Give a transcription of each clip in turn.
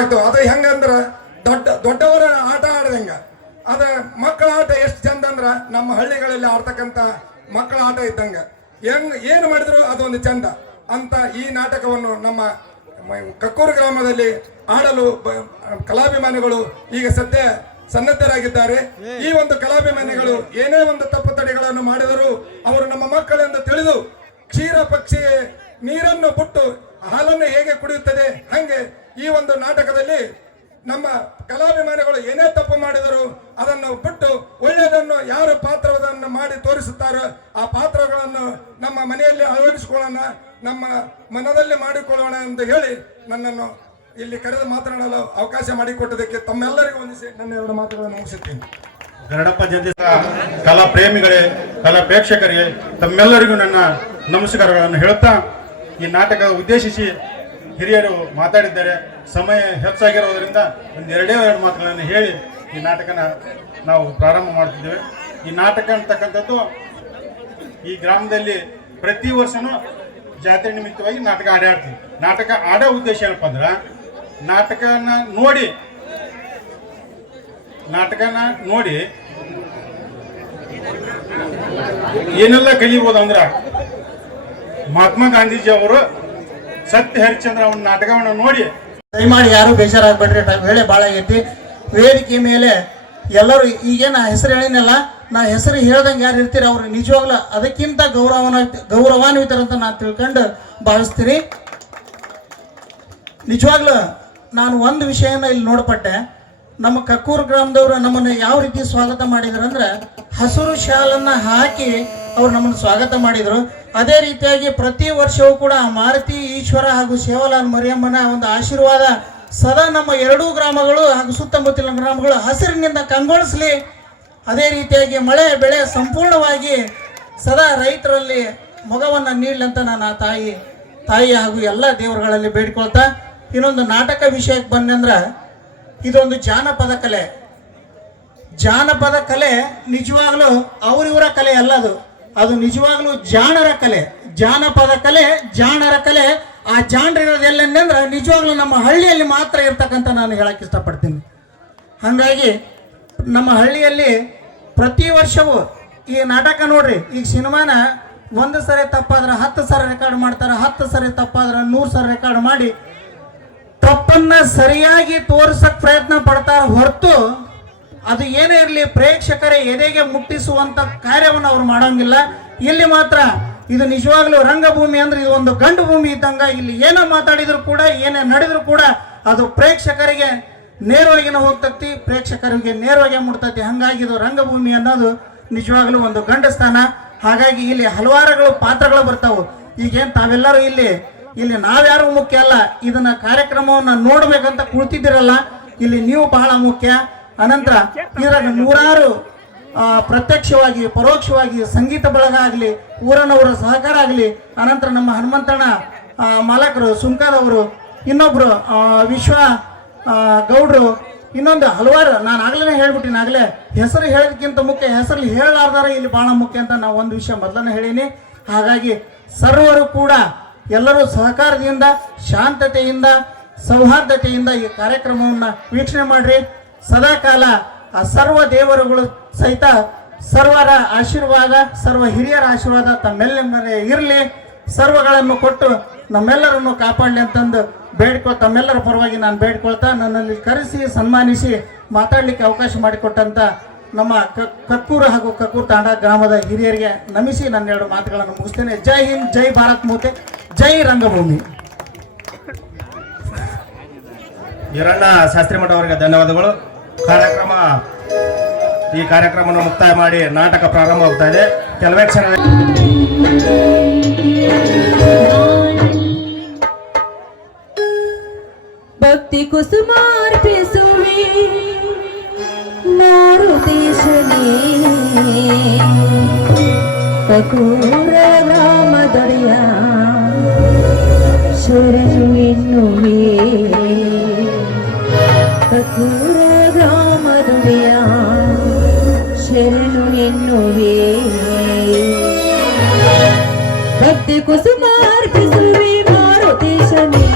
ಆಯ್ತು. ಅದು ಹೆಂಗಂದ್ರ ದೊಡ್ಡವರ ಆಟ ಆಡ್ದಂಗ ಅದ ಮಕ್ಕಳ ಆಟ ಎಷ್ಟು ಚಂದ ಅಂದ್ರ ನಮ್ಮ ಹಳ್ಳಿಗಳಲ್ಲಿ ಆಡ್ತಕ್ಕಂತ ಮಕ್ಕಳ ಆಟ ಇದ್ದಂಗ ಏನು ಮಾಡಿದ್ರು ಅದೊಂದು ಚಂದ ಅಂತ ಈ ನಾಟಕವನ್ನು ನಮ್ಮ ಕಕ್ಕೂರು ಗ್ರಾಮದಲ್ಲಿ ಆಡಲು ಕಲಾಭಿಮಾನಿಗಳು ಈಗ ಸದ್ಯ ಸನ್ನದ್ಧರಾಗಿದ್ದಾರೆ. ಈ ಒಂದು ಕಲಾಭಿಮಾನಿಗಳು ಏನೇ ಒಂದು ತಪ್ಪು ತಡೆಗಳನ್ನು ಮಾಡಿದರೂ ಅವರು ನಮ್ಮ ಮಕ್ಕಳೆಂದು ತಿಳಿದು ಕ್ಷೀರ ಪಕ್ಷಿ ನೀರನ್ನು ಬಿಟ್ಟು ಹಾಲನ್ನು ಹೇಗೆ ಕುಡಿಯುತ್ತದೆ ಹಂಗೆ ಈ ಒಂದು ನಾಟಕದಲ್ಲಿ ನಮ್ಮ ಕಲಾಭಿಮಾನಿಗಳು ಏನೇ ತಪ್ಪು ಮಾಡಿದರೂ ಅದನ್ನು ಬಿಟ್ಟು ಒಳ್ಳೆಯದನ್ನು ಯಾರು ಪಾತ್ರವನ್ನು ಮಾಡಿ ತೋರಿಸುತ್ತಾರೋ ಆ ಪಾತ್ರಗಳನ್ನು ನಮ್ಮ ಮನೆಯಲ್ಲಿ ಅಳವಡಿಸಿಕೊಳ್ಳೋಣ, ನಮ್ಮ ಮನದಲ್ಲಿ ಮಾಡಿಕೊಳ್ಳೋಣ ಎಂದು ಹೇಳಿ ನನ್ನನ್ನು ಇಲ್ಲಿ ಕರೆದು ಮಾತನಾಡಲು ಅವಕಾಶ ಮಾಡಿಕೊಟ್ಟದಕ್ಕೆ ತಮ್ಮೆಲ್ಲರಿಗೂ ವಂದಿಸಿ ನನ್ನ ಎರಡು ಮಾತುಗಳನ್ನು ಮುಗಿಸುತ್ತೇನೆ. ಗರಡಪ್ಪ ಜಯಂತಿ ಕಲಾ ಪ್ರೇಮಿಗಳೇ, ಕಲಾ ಪ್ರೇಕ್ಷಕರಿಗೆ ತಮ್ಮೆಲ್ಲರಿಗೂ ನನ್ನ ನಮಸ್ಕಾರಗಳನ್ನು ಹೇಳುತ್ತಾ ಈ ನಾಟಕ ಉದ್ದೇಶಿಸಿ ಹಿರಿಯರು ಮಾತಾಡಿದ್ದಾರೆ. ಸಮಯ ಹೆಚ್ಚಾಗಿರೋದ್ರಿಂದ ಎರಡು ಮಾತುಗಳನ್ನು ಹೇಳಿ ಈ ನಾಟಕನ ನಾವು ಪ್ರಾರಂಭ ಮಾಡ್ತಿದ್ದೇವೆ. ಈ ನಾಟಕ ಅಂತಕ್ಕಂಥದ್ದು ಈ ಗ್ರಾಮದಲ್ಲಿ ಪ್ರತಿ ವರ್ಷನೂ ಜಾತ್ರೆ ನಿಮಿತ್ತವಾಗಿ ನಾಟಕ ಆಡ್ತೀವಿ. ನಾಟಕ ಆಡೋ ಉದ್ದೇಶ ಏನಪ್ಪ ಅಂದ್ರೆ ನಾಟಕನ ನೋಡಿ ಏನೆಲ್ಲ ಕಲಿಬಹುದು ಅಂದ್ರೆ ಮಹಾತ್ಮ ಗಾಂಧೀಜಿ ಅವರು ಸತ್ಯ ಹರಿಶ್ಚಂದ್ರ ಅವನ ನಾಟಕವನ್ನು ನೋಡಿ ದಯಮಾಡಿ ಯಾರು ಬೇಜಾರಾಗ್ಬೇಡ್ರಿ. ವೇಳೆ ಭಾಳ ಆಗೈತಿ. ವೇದಿಕೆ ಮೇಲೆ ಎಲ್ಲರೂ ಈಗೇನ ಹೆಸರು ಹೇಳಿನಲ್ಲ, ನಾ ಹೆಸರು ಹೇಳ್ದಂಗೆ ಯಾರು ಇರ್ತೀರ ಅವ್ರು ನಿಜವಾಗ್ಲೂ ಅದಕ್ಕಿಂತ ಗೌರವಾನ್ವಿತರಂತ ನಾನು ತಿಳ್ಕೊಂಡು ಭಾವಿಸ್ತೀನಿ. ನಿಜವಾಗ್ಲೂ ನಾನು ಒಂದು ವಿಷಯನ ಇಲ್ಲಿ ನೋಡ್ಪಟ್ಟೆ. ನಮ್ಮ ಕಕ್ಕೂರು ಗ್ರಾಮದವರು ನಮ್ಮನ್ನು ಯಾವ ರೀತಿ ಸ್ವಾಗತ ಮಾಡಿದ್ರು ಅಂದ್ರೆ ಹಸಿರು ಶಾಲನ್ನು ಹಾಕಿ ಅವ್ರು ನಮ್ಮನ್ನು ಸ್ವಾಗತ ಮಾಡಿದರು. ಅದೇ ರೀತಿಯಾಗಿ ಪ್ರತಿ ವರ್ಷವೂ ಕೂಡ ಮಾರುತಿ ಈಶ್ವರ ಹಾಗೂ ಸೇವಾಲಾಲ್ ಮರಿಯಮ್ಮನ ಒಂದು ಆಶೀರ್ವಾದ ಸದಾ ನಮ್ಮ ಎರಡೂ ಗ್ರಾಮಗಳು ಹಾಗೂ ಸುತ್ತಮುತ್ತಲಿನ ಗ್ರಾಮಗಳು ಹಸಿರಿನಿಂದ ಕಂಗೊಳಿಸಲಿ. ಅದೇ ರೀತಿಯಾಗಿ ಮಳೆ ಬೆಳೆ ಸಂಪೂರ್ಣವಾಗಿ ಸದಾ ರೈತರಲ್ಲಿ ಮೊಗವನ್ನು ನೀಡಲಿ ಅಂತ ನಾನು ಆ ತಾಯಿ ಹಾಗೂ ಎಲ್ಲ ದೇವರುಗಳಲ್ಲಿ ಬೇಡಿಕೊಳ್ತಾ ಇನ್ನೊಂದು ನಾಟಕ ವಿಷಯಕ್ಕೆ ಬಂದಂದ್ರೆ ಇದೊಂದು ಜಾನಪದ ಕಲೆ. ಜಾನಪದ ಕಲೆ ನಿಜವಾಗ್ಲೂ ಅವರಿವರ ಕಲೆ ಅಲ್ಲ, ಅದು ನಿಜವಾಗ್ಲೂ ಜಾಣರ ಕಲೆ. ಜಾನಪದ ಕಲೆ ಜಾಣರ ಕಲೆ. ಆ ಜಾಣರಿರೋದು ಎಲ್ಲೆಂದ್ರೆ ನಿಜವಾಗ್ಲೂ ನಮ್ಮ ಹಳ್ಳಿಯಲ್ಲಿ ಮಾತ್ರ ಇರ್ತಕ್ಕಂಥ ನಾನು ಹೇಳಕ್ಕೆ ಇಷ್ಟಪಡ್ತೀನಿ. ಹಾಗಾಗಿ ನಮ್ಮ ಹಳ್ಳಿಯಲ್ಲಿ ಪ್ರತಿ ವರ್ಷವೂ ಈ ನಾಟಕ ನೋಡ್ರಿ, ಈಗ ಸಿನಿಮಾನ 1 ಸರಿ ತಪ್ಪಾದ್ರೆ 10 ಸರಿ ರೆಕಾರ್ಡ್ ಮಾಡ್ತಾರೆ, 10 ಸರಿ ತಪ್ಪಾದ್ರೆ 100 ಸರಿ ರೆಕಾರ್ಡ್ ಮಾಡಿ ತಪ್ಪನ್ನ ಸರಿಯಾಗಿ ತೋರಿಸಕ್ ಪ್ರಯತ್ನ ಪಡ್ತಾರೆ ಹೊರತು ಅದು ಏನೇ ಇರಲಿ ಪ್ರೇಕ್ಷಕರ ಎದೆಗೆ ಮುಟ್ಟಿಸುವಂತ ಕಾರ್ಯವನ್ನು ಅವ್ರು ಮಾಡೋಂಗಿಲ್ಲ. ಇಲ್ಲಿ ಮಾತ್ರ ಇದು ನಿಜವಾಗ್ಲೂ ರಂಗಭೂಮಿ ಅಂದ್ರೆ ಇದು ಒಂದು ಗಂಡು ಭೂಮಿ ಇದ್ದಂಗ. ಇಲ್ಲಿ ಏನೋ ಮಾತಾಡಿದ್ರು ಕೂಡ ಏನೇ ನಡೆದ್ರು ಕೂಡ ಅದು ಪ್ರೇಕ್ಷಕರಿಗೆ ನೇರವಾಗಿ ಹೋಗ್ತತಿ, ಪ್ರೇಕ್ಷಕರಿಗೆ ನೇರವಾಗಿ ಮುಟ್ತತಿ. ಹಂಗಾಗಿ ಇದು ರಂಗಭೂಮಿ ಅನ್ನೋದು ನಿಜವಾಗ್ಲೂ ಒಂದು ಗಂಡ ಸ್ಥಾನ. ಹಾಗಾಗಿ ಇಲ್ಲಿ ಹಲವಾರುಗಳು ಪಾತ್ರಗಳು ಬರ್ತಾವು. ಈಗೇನು ತಾವೆಲ್ಲರೂ ಇಲ್ಲಿ ನಾವ್ಯಾರು ಮುಖ್ಯ ಅಲ್ಲ, ಇದನ್ನ ಕಾರ್ಯಕ್ರಮವನ್ನು ನೋಡ್ಬೇಕಂತ ಕುಳಿತಿದ್ದೀರಲ್ಲ, ಇಲ್ಲಿ ನೀವು ಬಹಳ ಮುಖ್ಯ. ಅನಂತರ ಇದ್ರಾಗ ನೂರಾರು ಪ್ರತ್ಯಕ್ಷವಾಗಿ ಪರೋಕ್ಷವಾಗಿ ಸಂಗೀತ ಬಳಗ ಆಗಲಿ, ಊರನವರ ಸಹಕಾರ ಆಗಲಿ, ಅನಂತರ ನಮ್ಮ ಹನುಮಂತಣ್ಣ ಮಾಲಕರು ಸುಂಕದವರು, ಇನ್ನೊಬ್ರು ವಿಶ್ವ ಗೌಡ್ರು, ಇನ್ನೊಂದು ಹಲವಾರು ನಾನು ಆಗ್ಲೇ ಹೇಳ್ಬಿಟ್ಟಿನಿ. ಆಗಲೇ ಹೆಸರು ಹೇಳೋದಕ್ಕಿಂತ ಮುಖ್ಯ ಹೆಸರು ಹೇಳಲಾರ್ದಾರ ಇಲ್ಲಿ ಬಹಳ ಮುಖ್ಯ ಅಂತ ನಾವು ಒಂದು ವಿಷಯ ಮೊದಲನೇ ಹೇಳೀನಿ. ಹಾಗಾಗಿ ಸರ್ವರು ಕೂಡ ಎಲ್ಲರೂ ಸಹಕಾರದಿಂದ ಶಾಂತತೆಯಿಂದ ಸೌಹಾರ್ದತೆಯಿಂದ ಈ ಕಾರ್ಯಕ್ರಮವನ್ನು ವೀಕ್ಷಣೆ ಮಾಡ್ರಿ. ಸದಾಕಾಲ ಆ ಸರ್ವ ದೇವರುಗಳು ಸಹಿತ ಸರ್ವರ ಆಶೀರ್ವಾದ, ಸರ್ವ ಹಿರಿಯರ ಆಶೀರ್ವಾದ ತಮ್ಮೆಲ್ಲ ಮೇಲೆ ಇರಲಿ, ಸರ್ವಗಳನ್ನು ಕೊಟ್ಟು ನಮ್ಮೆಲ್ಲರನ್ನು ಕಾಪಾಡಲಿ ಅಂತಂದು ತಮ್ಮೆಲ್ಲರ ಪರವಾಗಿ ನಾನು ಬೇಡ್ಕೊಳ್ತಾ ನನ್ನಲ್ಲಿ ಕರೆಸಿ ಸನ್ಮಾನಿಸಿ ಮಾತಾಡಲಿಕ್ಕೆ ಅವಕಾಶ ಮಾಡಿಕೊಟ್ಟಂತ ನಮ್ಮ ಕಕ್ಕೂರು ಹಾಗೂ ಕಕ್ಕೂರು ತಾಂಡ ಗ್ರಾಮದ ಹಿರಿಯರಿಗೆ ನಮಿಸಿ ನನ್ನ 2 ಮಾತುಗಳನ್ನು ಮುಗಿಸ್ತೇನೆ. ಜೈ ಹಿಂದ್, ಜೈ ಭಾರತ್ ಮಾತೆ, ಜೈ ರಂಗಭೂಮಿ. ಈರಣ್ಣ ಶಾಸ್ತ್ರಿ ಮಠ ಅವರಿಗೆ ಧನ್ಯವಾದಗಳು. ಈ ಕಾರ್ಯಕ್ರಮವನ್ನು ಮುಕ್ತಾಯ ಮಾಡಿ ನಾಟಕ ಪ್ರಾರಂಭ ಆಗ್ತಾ ಇದೆ. ಕೆಲವೇ ಕ್ಷಣ ಭಕ್ತಿ ಕುಸುಮಾರ್ಪಿಸುವೆ ಮಾರುತೇಶನೇ ಕಕೂರ ಗ್ರಾಮದೊಡೆಯ ಶರಣು ಎನ್ನುವೆ ಕಕೂರ ಗ್ರಾಮದೊಡೆಯ ಶರಣು ಎನ್ನುವೆ ಭಕ್ತಿ ಕುಸುಮಾರ್ಪಿಸುವೆ ಮಾರುತೇಶನೇ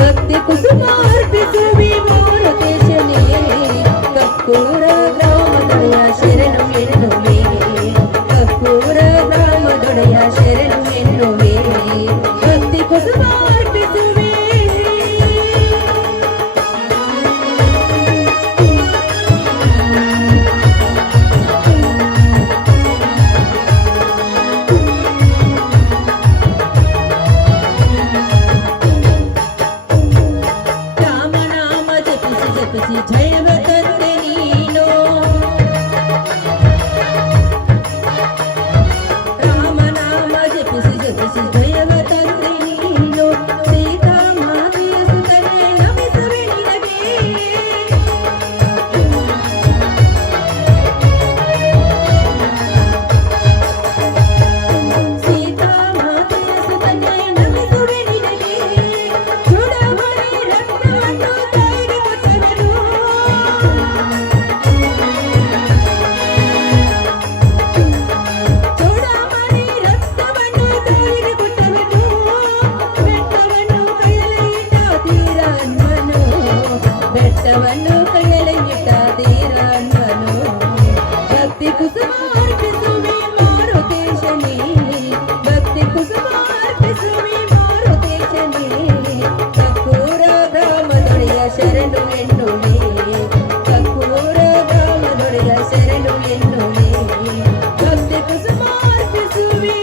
ಭಕ್ತಿ ಕುಸುಮಾರ್ಪಿಸುವೆ ಮಾರುತೇಶನೇ ಕಕ್ಕೂರ ಗ್ರಾಮದೊಡೆಯ ಶರಣು ಎನ್ನುವೆ ಕಕ್ಕೂರ ಗ್ರಾಮದೊಡೆಯ ಶರಣು ಎನ್ನುವೆ ಭಕ್ತಿ ಕುಸುಮಾರ್ಪಿಸುವೆ. ರಾಮನಾಮ ಜಪಿಸಿ ಜಪಿಸಿ ಜಯವ ತಂದೆ ನೀನು ರಾಮನಾಮ ಜಪಿಸಿ ಜಪಿಸಿ ಜಯವ ತಂದೆ ನೀನು ಸೀತಾ ಮಾತೆಯ ಸುತನೆ ನಮಿಸುವೆ ನಿನಗೆ ಸೀತಾ ಮಾತೆಯ ಸುತನೆ ನಮಿಸುವೆ ನಿನಗೆ ಚೂಡಾಮಣಿ ರತ್ನವನ್ನು ತಾಯಿಗೆ ಕೊಟ್ಟವನು ಚೂಡಾಮಣಿ ರತ್ನವನ್ನು ತಾಯಿಗೆ ಕೊಟ್ಟವನು ಬೆಟ್ಟವನ್ನು ಕೈಯಲ್ಲಿಟ್ಟ ತೀರ ಅನ್ವನು ಬೆಟ್ಟವನ್ನು ಕೈಯಲ್ಲಿಟ್ಟ ತೀರ ಅನ್ವನು ಭಕ್ತಿ ಕುಸುಮಾರ್ಪಿಸುವೆ ಮಾರುತೇಶನೇ ಭಕ್ತಿ ಕುಸುಮಾರ್ಪಿಸುವೆ ಮಾರುತೇಶನೇ ಕಕ್ಕೂರ ಗ್ರಾಮದೊಡೆಯ ಶರಣು ಎನ್ನುವೆ ಕಕ್ಕೂರ ಗ್ರಾಮದೊಡೆಯ ಶರಣು ಎನ್ನುವೆ ಭಕ್ತಿ ಕುಸುಮಾರ್ಪಿಸುವೆ.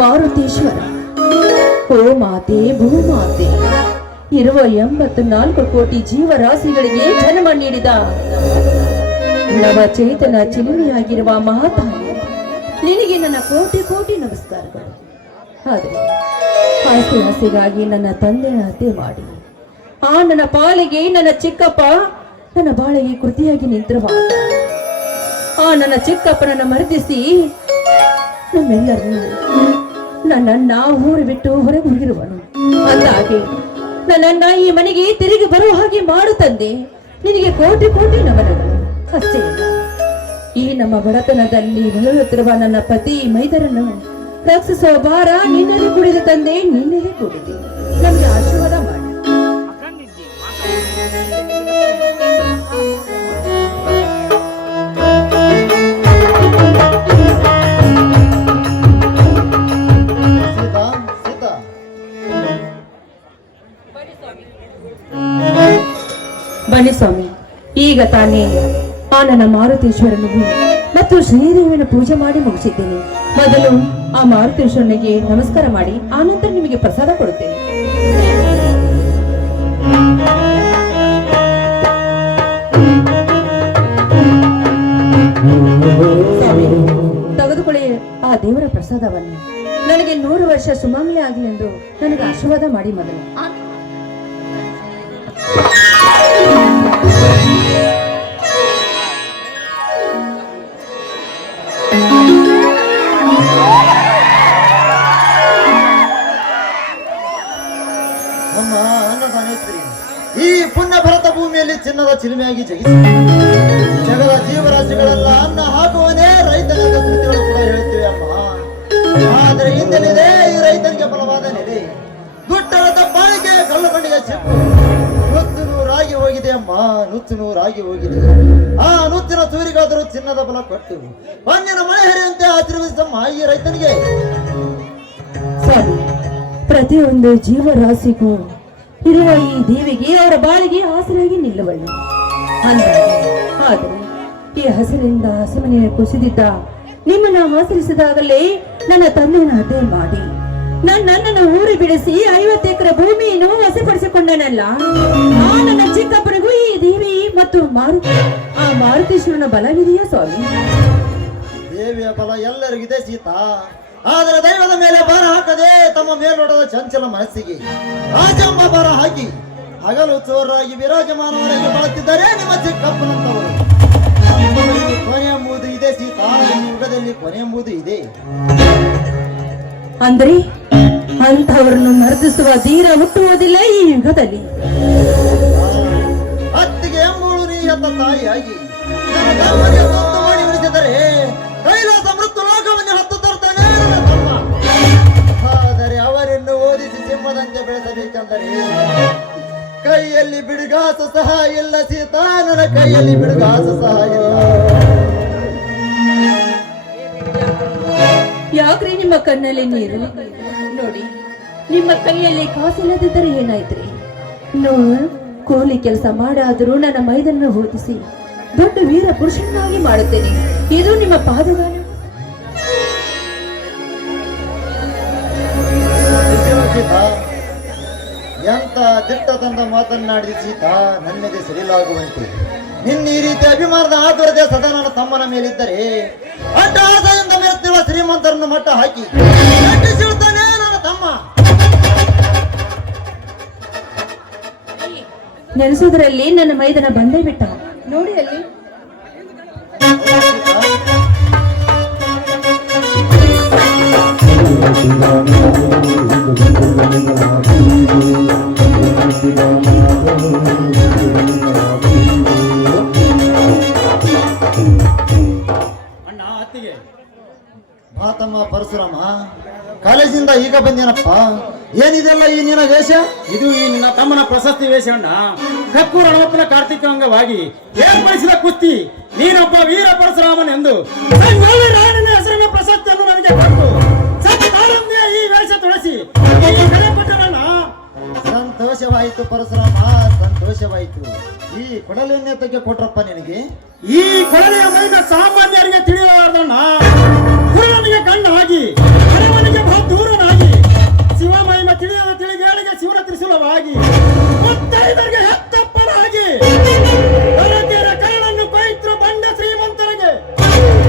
ಮಾರುತೇಶ್ವರ, ಓ ಮಾತೆ ಭೂಮಾತೆ, ಇರುವ 84 ಕೋಟಿ ಜೀವರಾಶಿಗಳಿಗೆ ಜನ್ಮ ನೀಡಿದ ನವಚೇತನ ಚಿಲುಮೆಯಾಗಿರುವ ಮಹಾತಾಯಿ, ನಿನಗೆ ನನ್ನ ಕೋಟಿ ಕೋಟಿ ನಮಸ್ಕಾರಗಳು. ಆದರೆ ಆಸೆಗಾಗಿ ನನ್ನ ತಂದೆಯ ಹತ್ಯೆ ಮಾಡಿ ಆ ನನ್ನ ಪಾಲಿಗೆ ನನ್ನ ಚಿಕ್ಕಪ್ಪ ನನ್ನ ಬಾಳಿಗೆ ಕೃತಿಯಾಗಿ ನಿಂತಿರುವಾಗ ಆ ನನ್ನ ಚಿಕ್ಕಪ್ಪನನ್ನ ಮರ್ದಿಸಿ ನಮ್ಮೆಲ್ಲರನ್ನು ನನ್ನನ್ನ ಊರು ಬಿಟ್ಟು ಹೊರಗೆ ಹೋಗಿರುವನು. ಅಂದಾಗೆ ನನ್ನನ್ನ ಈ ಮನೆಗೆ ತಿರುಗಿ ಬರುವ ಹಾಗೆ ಮಾಡು ತಂದೆ, ನಿನಗೆ ಕೋಟಿ ಕೋಟಿ ನಮನಗಳು. ಅಷ್ಟೇ ಅಲ್ಲ, ಈ ನಮ್ಮ ಬಡತನದಲ್ಲಿ ಬೆಳೆಯುತ್ತಿರುವ ನನ್ನ ಪತಿ ಮೈದರನ್ನು ರಕ್ಷಿಸುವ ಭಾರ ನಿನ್ನಲ್ಲಿ ಕೂಡಿದೆ ತಂದೆ, ನಿನ್ನಲ್ಲಿ ಕೂಡಿದೆ. ನಮಗೆ ಆಶೀರ್ವಾದ ಮಾಡಿ. ಬನ್ನಿ ಸ್ವಾಮಿ, ಈಗ ತಾನೇ ಆ ನನ್ನ ಮಾರುತೇಶ್ವರನಿಗೂ ಮತ್ತು ಶ್ರೀದೇವಿಯನ್ನು ಪೂಜೆ ಮಾಡಿ ಮುಗಿಸಿದ್ದೇನೆ. ಮೊದಲು ಆ ಮಾರುತೇಶ್ವರನಿಗೆ ನಮಸ್ಕಾರ ಮಾಡಿ ಆನಂತರ ನಿಮಗೆ ಪ್ರಸಾದ ಕೊಡುತ್ತೇನೆ. ಸ್ವಾಮಿ, ತೆಗೆದುಕೊಳ್ಳಿ ಆ ದೇವರ ಪ್ರಸಾದವನ್ನು. ನನಗೆ 100 ವರ್ಷ ಸುಮಂಗಲಿ ಆಗಲಿ ಎಂದು ನನಗೆ ಆಶೀರ್ವಾದ ಮಾಡಿ ಮೊದಲು. ನಮ್ಮ ಅನ್ನದಾನೇಶ್ವರಿ ಈ ಪುಣ್ಯ ಭರತ ಭೂಮಿಯಲ್ಲಿ ಚಿನ್ನದ ಚಿಲುಮೆಯಾಗಿ ಜಗಿಸಿ ಜಗದ ಜೀವರಾಶಿಗಳೆಲ್ಲ ಅನ್ನ ಹಾಕುವನೇ ರೈತನ ಕೃತಿಗಳು ಕೂಡ ಹೇಳ್ತೀವಿ ಅಮ್ಮ. ಆದರೆ ಹಿಂದೆನಿದೆ ಈ ರೈತನಿಗೆ ಬಲವಾದ ನೆಲೆ, ದುಡ್ಡರದ ಬಾಳಿಗೆ ಕಲ್ಲು ಬಂಡಿಗೆ ಚಿಪ್ಪು ನುಚ್ಚು ನೂರಾಗಿ ಹೋಗಿದೆ ಅಮ್ಮ, ನುಚ್ಚು ನೂರಾಗಿ ಹೋಗಿದೆ. ಆ ನುಚ್ಚಿನ ಚೂರಿಗಾದರೂ ಚಿನ್ನದ ಬಲ ಕೊಟ್ಟು ಮಣ್ಣಿನ ಮಳೆ ಹರಿಯಂತೆ ಆಶೀರ್ವದಿಸಮ್ಮ ಈ ರೈತನಿಗೆ. ಸ್ವಾಮಿ, ಪ್ರತಿಯೊಂದು ಜೀವರಾಶಿಗೂ ಇರುವ ಈ ದೇವಿಗೆ ಅವರ ಬಾಳಿಗೆ ಆಸರಾಗಿ ನಿಲ್ಲುವಳು. ಆದರೆ ಈ ಹಸಿರಿಂದ ಹಸಿಮನೆಯ ಕುಸಿದಿದ್ದ ನಿಮ್ಮನ್ನ ಆಚರಿಸಿದಾಗಲೇ ನನ್ನ ತಂದೆಯನ್ನು ಹತ್ಯೆ ಮಾಡಿ ನನ್ನನ್ನು ಊರು ಬಿಡಿಸಿ 50 ಎಕರೆ ಭೂಮಿಯನ್ನು ವಶಪಡಿಸಿಕೊಂಡನಲ್ಲ, ಆ ನನ್ನ ಚಿಕ್ಕಪ್ಪನಿಗೂ ಈ ದೇವಿ ಮತ್ತು ಆ ಮಾರುತೇಶ್ವರನ ಬಲವಿದೆಯಾ ಸ್ವಾಮಿ? ದೇವಿಯ ಬಲ ಎಲ್ಲರಿಗಿದೆ ಸೀತಾ, ಆದರೆ ದೈವದ ಮೇಲೆ ಭಾರ ಹಾಕದೆ ತಮ್ಮ ಮೇಲೋಟದ ಚಂಚಲ ಮನಸ್ಸಿಗೆ ರಾಜಮ್ಮ ಭಾರ ಹಾಕಿ ಹಗಲು ಚೋರಾಗಿ ವಿರಾಜಮಾನವರಾಗಿ ಬಾಳುತ್ತಿದ್ದಾರೆ ನಿಮ್ಮ ಚಿಕ್ಕಪ್ಪನಂತವರು. ಕೊನೆ ಎಂಬುದು ಇದೆ ಸೀತಾ, ಈ ಯುಗದಲ್ಲಿ ಕೊನೆ ಎಂಬುದು ಇದೆ. ಅಂದ್ರೆ ಅಂತವರನ್ನು ಮರ್ದಿಸುವ ಧೀರ ಹುಟ್ಟುವುದಿಲ್ಲ ಈ ಯುಗದಲ್ಲಿ. ಅತ್ತಿಗೆ ಎಂಬುಳು ನೀ ಎತ್ತ ತಾಯಿಯಾಗಿ ಮಾಡಿ ಉಳಿಸಿದರೆ ಕೈಲಾಸ ಮೃತ್ಯು ಲೋಕವನ್ನು ಹತ್ತು ತರ್ತಾನೆ ನನ್ನ ತಮ್ಮ. ಆದರೆ ಅವರನ್ನು ಓದಿಸಿ ಸಿಂಹದಂತೆ ಬೆಳೆಸಬೇಕೆಂದರೆ ಕೈಯಲ್ಲಿ ಬಿಡುಗಾಸು ಸಹ ಇಲ್ಲ ಸೀತಾ, ನನ್ನ ಕೈಯಲ್ಲಿ ಬಿಡುಗಾಸು ಸಹ ಇಲ್ಲ. ಯಾಕ್ರಿ ನಿಮ್ಮ ಕಣ್ಣಲ್ಲಿ ನೀರು? ನೋಡಿ, ನಿಮ್ಮ ಕೈಯಲ್ಲಿ ಕಾಸಿಲ್ಲದಿದ್ದರೆ ಏನಾಯ್ತ್ರಿ? ಕೂಲಿ ಕೆಲಸ ಮಾಡಾದರೂ ನನ್ನ ಮೈದನ್ನು ಓದಿಸಿ ದೊಡ್ಡ ವೀರ ಪುರುಷನಾಗಿ ಮಾಡುತ್ತೇನೆ. ಇದು ನಿಮ್ಮ ಪಾದಗಾನ. ಸೀತಾ, ಎಂತ ದಿಟ್ಟ ತಂದ ಮಾತನ್ನಾಡಿದ ಸೀತಾ, ನನ್ನೆದೆ ಸರಿಲಾಗುವಂತೆ ನಿನ್ನ ಈ ರೀತಿ ಅಭಿಮಾನದ ಆತುರತೆ ಸದಾ ನನ್ನ ತಮ್ಮನ ಮೇಲಿದ್ದರೆ ಅಟ್ಟಹಾಸದಿಂದ ಮೆರೆತಿರುವ ಶ್ರೀಮಂತರನ್ನು ಮಟ್ಟ ಹಾಕಿ ಸಿಗುತ್ತಾನೆ ನನ್ನ ತಮ್ಮ. ನೆನೆಸುವುದರಲ್ಲಿ ನನ್ನ ಮೈದನ ಬಂದೇ ಬಿಟ್ಟ. ನೋಡಿ ಅಲ್ಲಿ. ಅಣ್ಣ ಅತ್ತಿಗೆ ಮಾತಮ್ಮ ಪರಶುರಾಮ, ಕಾಲೇಜಿಂದ ಈಗ ಬಂದೇನಪ್ಪ, ಏನಿದೆಲ್ಲ ಈ ನಿನ್ನ ವೇಷ? ಇದು ಈ ನಿನ್ನ ತಮ್ಮನ ಪ್ರಶಸ್ತಿ ವೇಷ ಅಣ್ಣ. ಕಕ್ಕೂರು ಹಣಮಪ್ಪನ ಕಾರ್ತಿಕ ಅಂಗವಾಗಿ ಏರ್ಪಡಿಸಿದ ಕುಸ್ತಿ ನೀನೊಬ್ಬ ವೀರ ಪರಶುರಾಮನ್ ಎಂದು ರಾಯಣ್ಣನ ಹೆಸರಿನ ಪ್ರಶಸ್ತಿಯನ್ನು ನನಗೆ ಕೊಟ್ಟು ಸತ್ತಾರಂಭ್ಯ ಈ ವೇಷ ತುಳಸಿ ಈ ಬೆಲೆ ಕೊಟ್ಟರಣ್ಣ. ಸಂತೋಷವಾಯಿತು ಪರಶುರಾಮ, ಸಂತೋಷವಾಯಿತು. ಈ ಕೊಡಲೆನ್ನೆತ್ತಕ್ಕೆ ಕೊಟ್ರಪ್ಪ ನಿನಗೆ? ಈ ಕೊಳಲೆಯ ಮೈಗ ಸಾಮಾನ್ಯರಿಗೆ ತಿಳಿಯಲಾರ್ದಣ್ಣ, ಕುರುಡನಿಗೆ ಕಣ್ಣು ಆಗಿ ಅರವನಿಗೆ ದೂರನಾಗಿ ಶಿವಮಹಿಮ ತಿಳಿಯದ ತಿಳಿಗೇಳಿಗೆ ಶಿವನ ತ್ರಿಶೂಲವಾಗಿ ಮುತ್ತೈದರಿಗೆ ಹೆತ್ತಪ್ಪನಾಗಿ ಭರತೀಯರ ಕರಳನ್ನು ಪೈತೃ ಬಂಡ ಶ್ರೀಮಂತರಿಗೆ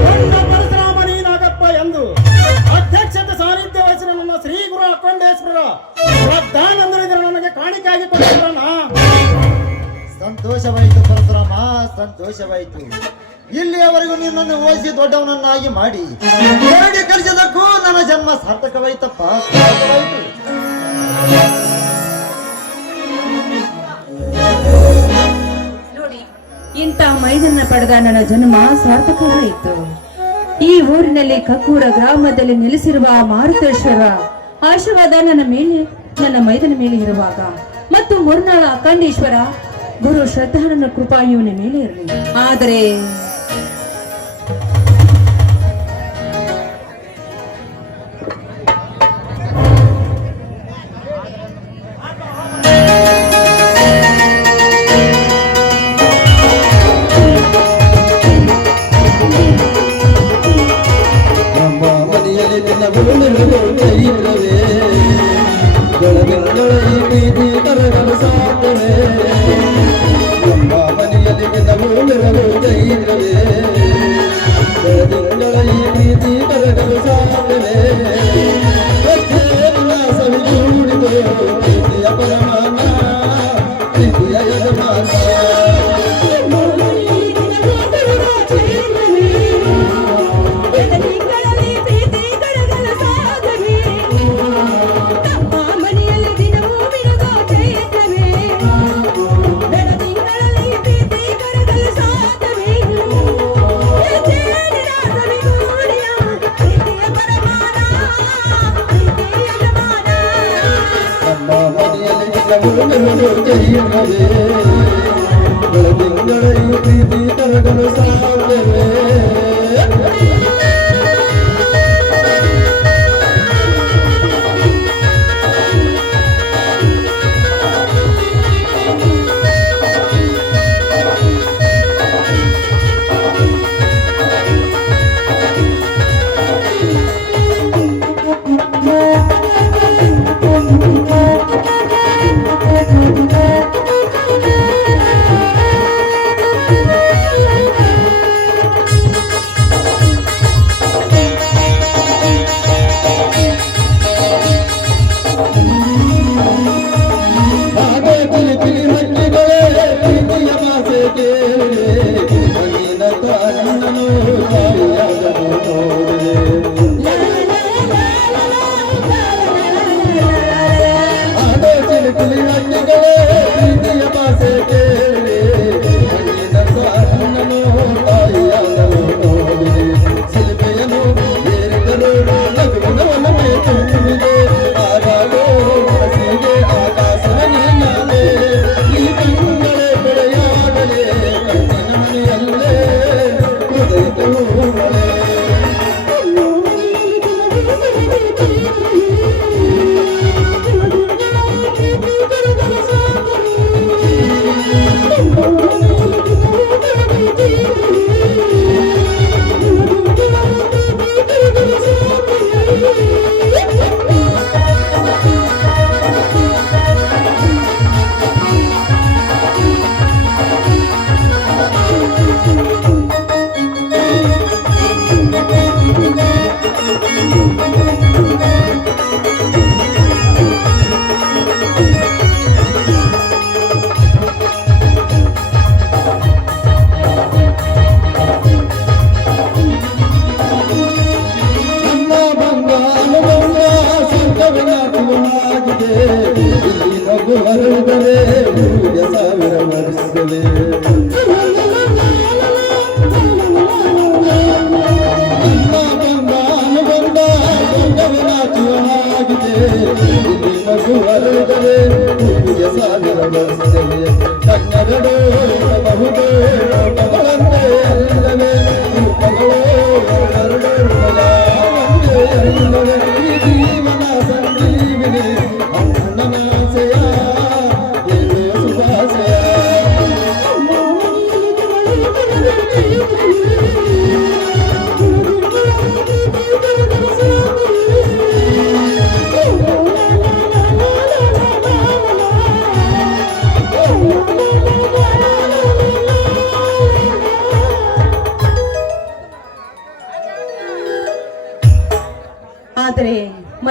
ಬಂಡ ಪರಶುರಾಮ ನೀನಾಗಪ್ಪ ಎಂದು ಅಧ್ಯಕ್ಷತೆ ಸಾನ್ನಿಧ್ಯ ವಹಿಸಿದ ನನ್ನ ಶ್ರೀ ಗುರು ಅಖಂಡೇಶ್ವರ ಶ್ರದ್ಧಾನಂದರಿಗರು ನನಗೆ ಕಾಣಿಕೆಯಾಗಿ ಕೊಟ್ಟಿರೋಣ. ಸಂತೋಷವಾಯಿತು ಪರಶುರಾಮ, ಸಂತೋಷವಾಯಿತು. ಇಲ್ಲಿಯವರೆಗೂ ನಿನ್ನನ್ನು ಓದಿಸಿ ದೊಡ್ಡವನನ್ನಾಗಿ ಮಾಡಿ ಹೇಗೆ ಕಲಿಸಿದಕ್ಕೂ ನನ್ನ ಜನ್ಮ ಸಾರ್ಥಕವಾಯಿತಪ್ಪ, ಸಾರ್ಥಕವಾಯಿತು. ನೋಡಿ, ಇಂಥ ಮೈದನ್ನ ಪಡೆದ ನನ್ನ ಜನ್ಮ ಸಾರ್ಥಕವಾಯಿತು. ಈ ಊರಿನಲ್ಲಿ ಕಕ್ಕೂರ ಗ್ರಾಮದಲ್ಲಿ ನೆಲೆಸಿರುವ ಮಾರುತೇಶ್ವರ ಆಶೀರ್ವಾದ ನನ್ನ ಮೈದನ ಮೇಲೆ ಇರುವಾಗ ಮತ್ತು ಮುರ್ನಾಳ ಅಖಂಡೇಶ್ವರ ಗುರು ಶ್ರದ್ಧಾನಂದ ಕೃಪಾ ಇವನ ಮೇಲೆ ಇರಲಿ. ಆದರೆ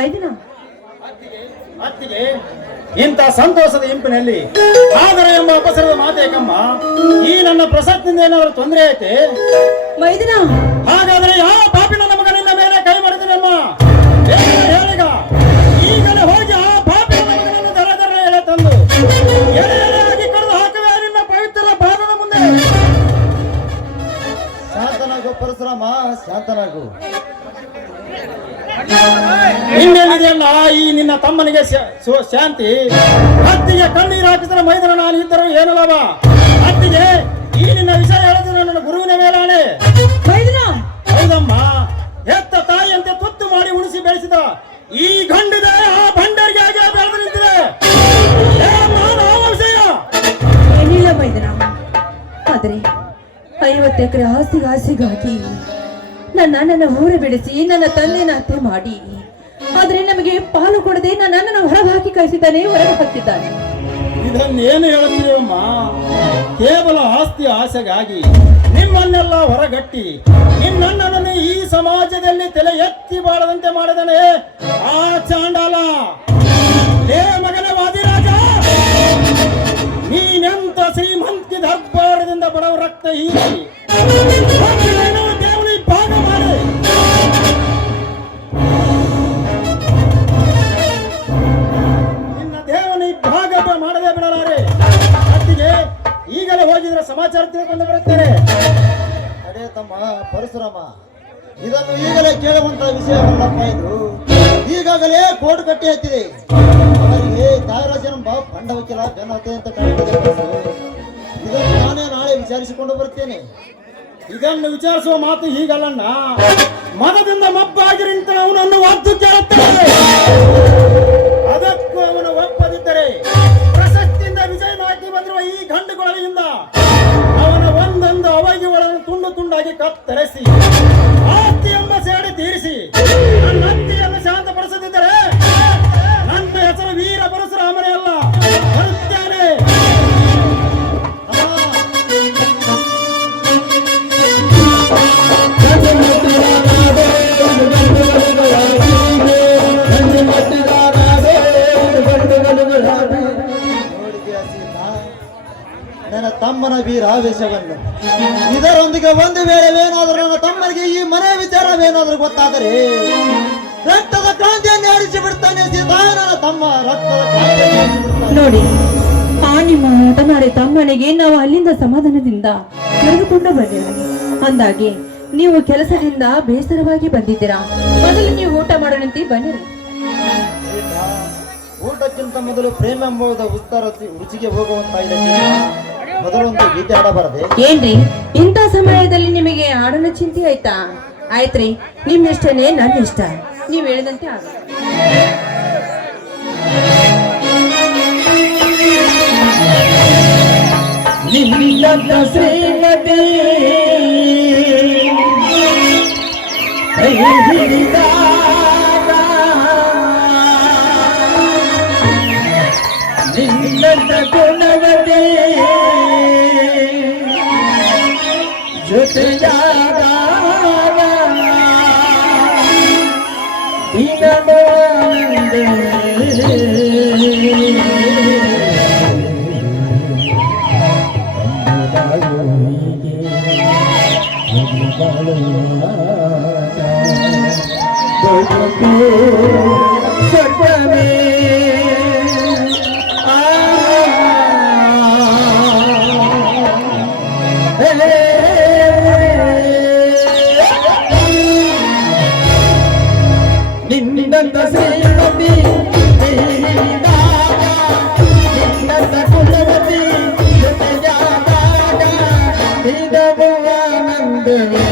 ಮೈದಿನ ಅತ್ತಿಗೆ ಇಂಥ ಸಂತೋಷದ ಇಂಪಿನಲ್ಲಿ ಆದರೆ ಎಂಬ ಅಪಸರದ ಮಾತೇಕಮ್ಮ, ಈ ನನ್ನ ಪ್ರಸಕ್ತಿಯಿಂದ ಏನಾದರೂ ತೊಂದರೆ ಐತೆ? ಮೈದಿನ, ಹಾಗಾದರೆ ಯಾವ ಪಾಪಿನ ಮಗನಿಂದ ಮೇಲೆ ಕೈ ಮಾಡಿದನಮ್ಮ? ಹೇಳಿಗ ಈಗಲೇ ಹೋಗಿ ಆ ಪಾಪಿನ ಮಗನನ್ನು ದರ ಎಳೆ ತಂದು ಎಳೆಯಾಗಿ ಕರೆದು ಹಾಕುವೆ ನಿನ್ನ ಪವಿತ್ರ ಪಾದದ ಮುಂದೆ. ಶಾಂತನಾಗು ಪರಶುರಾಮ, ಶಾಂತನಾಗು. ಇನ್ನೇನಿದೆಯಲ್ಲ ಈ ನಿನ್ನ ತಮ್ಮನಿಗೆ ಶಾಂತಿ? ಅತ್ತಿಗೆ ಕಣ್ಣೀರು ಹಾಕಿದರೆ ಮೈದನ ನಾನು ಇದ್ದರೂ ಏನು ಲಾಭ? ಅತ್ತಿಗೆ ಈ ನಿನ್ನ ವಿಷಯ ಹೇಳಿದ್ರೆ ನನ್ನ ಗುರುವಿನ ಮೇಲಾಣೆ. ಮೈದಿನ, ಹೌದಮ್ಮ, ಹೆತ್ತ ತಾಯಿಯಂತೆ ತುತ್ತು ಮಾಡಿ ಉಣಿಸಿ ಬೆಳೆಸಿದ ಈ ಗಂಡಿದೆ ಆ ಭಂಡರಿಗೆ ಹಾಗೆ ಬೆಳೆದು ನಿಂತಿದೆ. ವಿಷಯ ಏನಿಲ್ಲ ಮೈದಿನ, ಆದರೆ 50 ಎಕರೆ ಆಸ್ತಿಗಾಗಿ ನನ್ನ ಊರು ಬಿಡಿಸಿ ನನ್ನ ತಂದೆನ ಹತ್ಯೆ ಮಾಡಿ, ಆದ್ರೆ ನಮಗೆ ಪಾಲು ಕೊಡದೆ ನನ್ನನ್ನು ಹೊರಗೆ ಹಾಕಿ ಕಳಿಸಿದ್ದಾನೆ, ಹೊರಗೆ ಹಾಕಿದ್ದಾನೆ. ಇದನ್ನೇನು ಹೇಳುತ್ತೀವಮ್ಮ? ಕೇವಲ ಆಸ್ತಿ ಆಸೆಗಾಗಿ ನಿಮ್ಮನ್ನೆಲ್ಲ ಹೊರಗಟ್ಟಿ ನಿನ್ನಣ್ಣನನ್ನು ಈ ಸಮಾಜದಲ್ಲಿ ತಲೆ ಎತ್ತಿ ಬಾಳದಂತೆ ಮಾಡಿದನೆ ಆ ಚಾಂಡಾಲ. ಲೇ ಮಗನೇ ವಾದಿರಾಜ, ನೀನೆಂತ ಶ್ರೀಮಂತಿ ದರ್ಬಾರದಿಂದ ಬಡವ ರಕ್ತ ಹೀರಿ ದೇವಳಿ ಭಾಗ ಮಾಡಿ ನಿನ್ನ ದೇವನಿ ಭಾಗ ಮಾಡದೆ ಬಿಡಲಾರೆ. ಅತ್ತಿಗೆ ಈಗಲೇ ಹೋಗಿದ್ರೆ ಸಮಾಚಾರ ತಿಳ್ಕೊಂಡು ಬರುತ್ತೇನೆ. ಅಡೇ ತಮ್ಮ ಪರಶುರಾಮ, ಇದನ್ನು ಈಗಲೇ ಕೇಳುವಂತ ವಿಷಯವಲ್ಲಪ್ಪ ಇದು. ಈಗಾಗಲೇ ಕೋರ್ಟ್ ಕಟ್ಟಿ ಹತ್ತಿದೆ. ಅವರಿಗೆ ತ್ಯಾಗರಾಜನೆಂಬ ಬಂಡ ವಕೀಲ ಬೆನ್ನತ್ತೆ ಅಂತ ಕಾಣಿದೆ. ಇದನ್ನು ನಾನೇ ನಾಳೆ ವಿಚಾರಿಸಿಕೊಂಡು ಬರುತ್ತೇನೆ. ಇದನ್ನು ವಿಚಾರಿಸುವ ಮಾತು ಹೀಗಲ್ಲಣ್ಣ. ಮನದಿಂದ ಮಬ್ಬಾಗಿ ನಿಂತ ಅವನನ್ನು ಒದ್ದು ಕೇಳುತ್ತಾರೆ. ಅದಕ್ಕೂ ಅವನು ಒಪ್ಪದಿದ್ದರೆ ಪ್ರಶಸ್ತಿಯಿಂದ ವಿಜಯನಾಗಿ ಬಂದಿರುವ ಈ ಗಂಡುಗಳಿಂದ ಅವನ ಒಂದೊಂದು ಅವಯಗಳನ್ನು ತುಂಡು ತುಂಡಾಗಿ ಕತ್ತರಿಸಿ ಆಸ್ತಿ ಎಂಬ ಸೇಡಿ ತೀರಿಸಿ ನನ್ನ ಅತ್ತಿಯನ್ನು ಶಾಂತಪಡಿಸದಿದ್ದರೆ ನನ್ನ ಹೆಸರು ವೀರ ಪರಶುರಾಮನೇ ಅಲ್ಲ, ಬರುತ್ತೇನೆ. ನನ್ನ ತಮ್ಮನ ವೀರಾವೇಶವನ್ನು ಇದರೊಂದಿಗೆ ಒಂದು ವೇಳೆವೇನಾದರೂ ನನ್ನ ತಮ್ಮನಿಗೆ ಈ ಮನೆ ವಿಚಾರವೇನಾದರೂ ಗೊತ್ತಾದರೆ ರಕ್ತದ ಕ್ರಾಂತಿಯನ್ನು ಆರಿಸಿ ಬಿಡ್ತಾನೆ ಸೀತಾ. ನನ್ನ ತಮ್ಮ ರಕ್ತದ ಕ್ರಾಂತಿಯನ್ನು ಆರಿಸಿ ಬಿಡ್ತಾನೆ. ನೋಡಿ, ಆ ನಿಮ್ಮ ಮಾತನಾಡಿ ತಮ್ಮನಿಗೆ ನಾವು ಅಲ್ಲಿಂದ ಸಮಾಧಾನದಿಂದ ಕರೆದುಕೊಂಡು ಬಂದಿದ್ದೀವಿ. ಅಂದಾಗೆ ನೀವು ಕೆಲಸದಿಂದ ಬೇಸರವಾಗಿ ಬಂದಿದ್ದೀರಾ. ಮೊದಲು ನೀವು ಊಟ ಮಾಡೋಣಂತೆ ಬನ್ನಿರಿ. ಸೀತಾ, ಊಟಕ್ಕಿಂತ ಮೊದಲು ಪ್ರೇಮ ಎಂಬುದ ಉತ್ತರ ರುಚಿಗೆ ಹೋಗುವಂತಾಗಿದೆ. ಮೊದಲೊಂದು ಗೀತೆ ಆಡಬಾರದೆ? ಏನ್ರಿ, ಇಂಥ ಸಮಯದಲ್ಲಿ ನಿಮಗೆ ಆಡೋಣ ಚಿಂತೆ ಆಯ್ತಾ? ಆಯ್ತ್ರಿ, ನಿಮ್ ಇಷ್ಟನೇ ನನ್ನ ಇಷ್ಟ, ನೀವ್ ಹೇಳಿದಂತೆ ಆಗ. ನಿನ್ನ ಶ್ರೀಮತಿ ನಿನ್ನ ಗುಣವತಿ ಜೊತೆಯಾಗ ಸ್ವರ್ಗವೇ ನಿನ್ನಂತ ಶ್ರೀಮತಿ ನಿನ್ನಂತ ಕುಲವತಿ ಜೊತೆಯಾದಾಗ ಆನಂದವೇ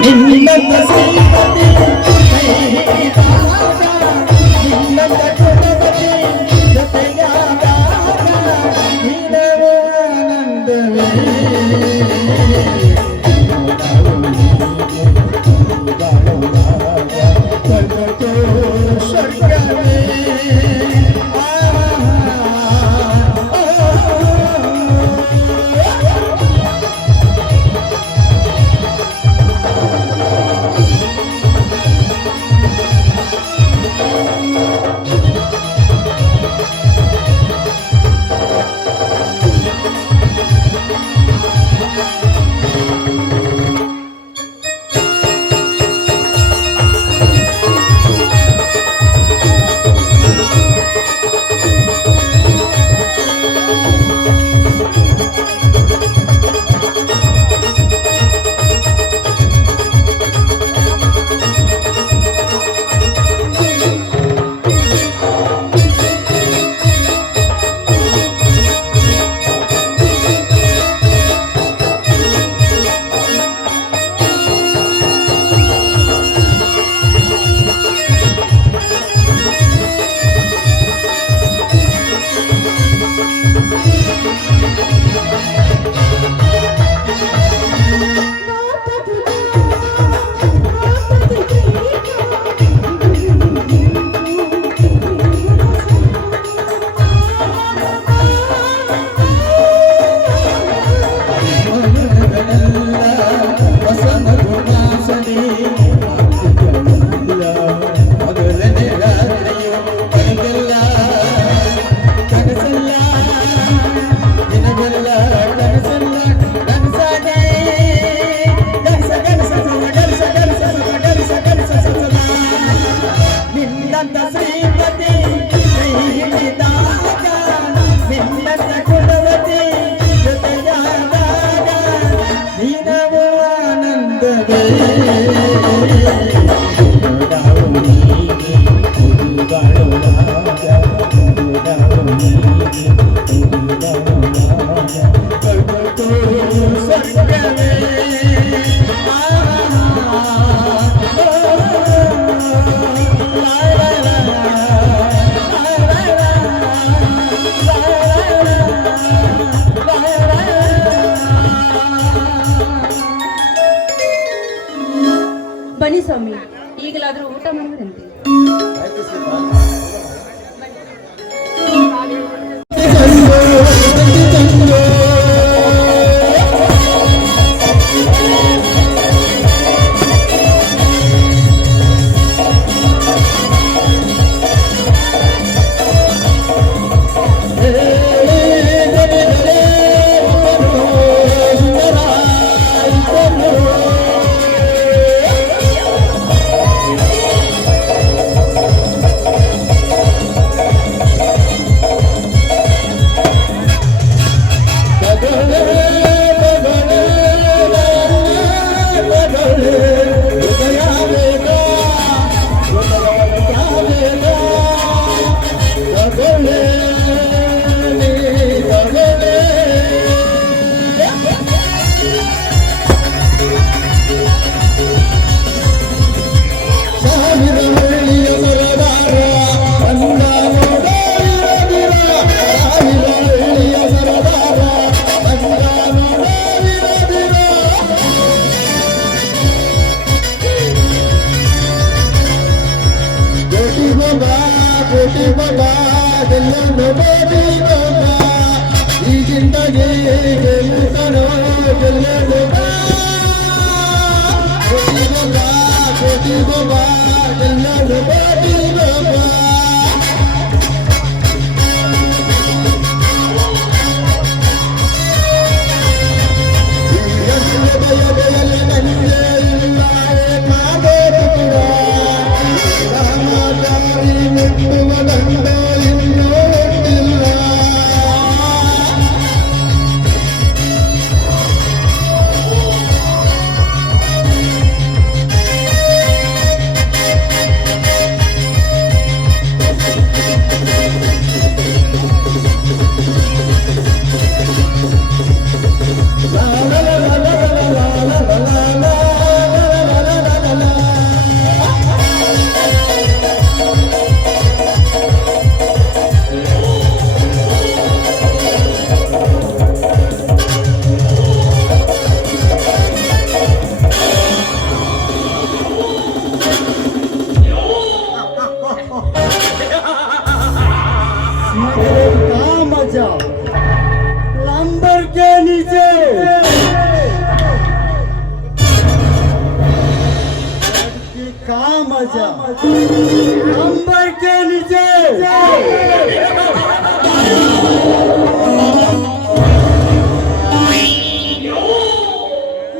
ನಿನ್ನಂತ ಶ್ರೀಮತಿ ಕೈ ಹಿಡಿದಾಗ, ನಿನ್ನಂತ ಕುಲಪತಿ ಜೊತೆಯಾದಾಗ ನೀನವೇ ಆನಂದವೇ. ಸ್ವರ್ಗವೇ ಬನ್ನಿ ಸ್ವಾಮಿ, ಈಗಲಾದ್ರೂ ಊಟ ಮಾಡುವಂತೆ. नंबर के नीचे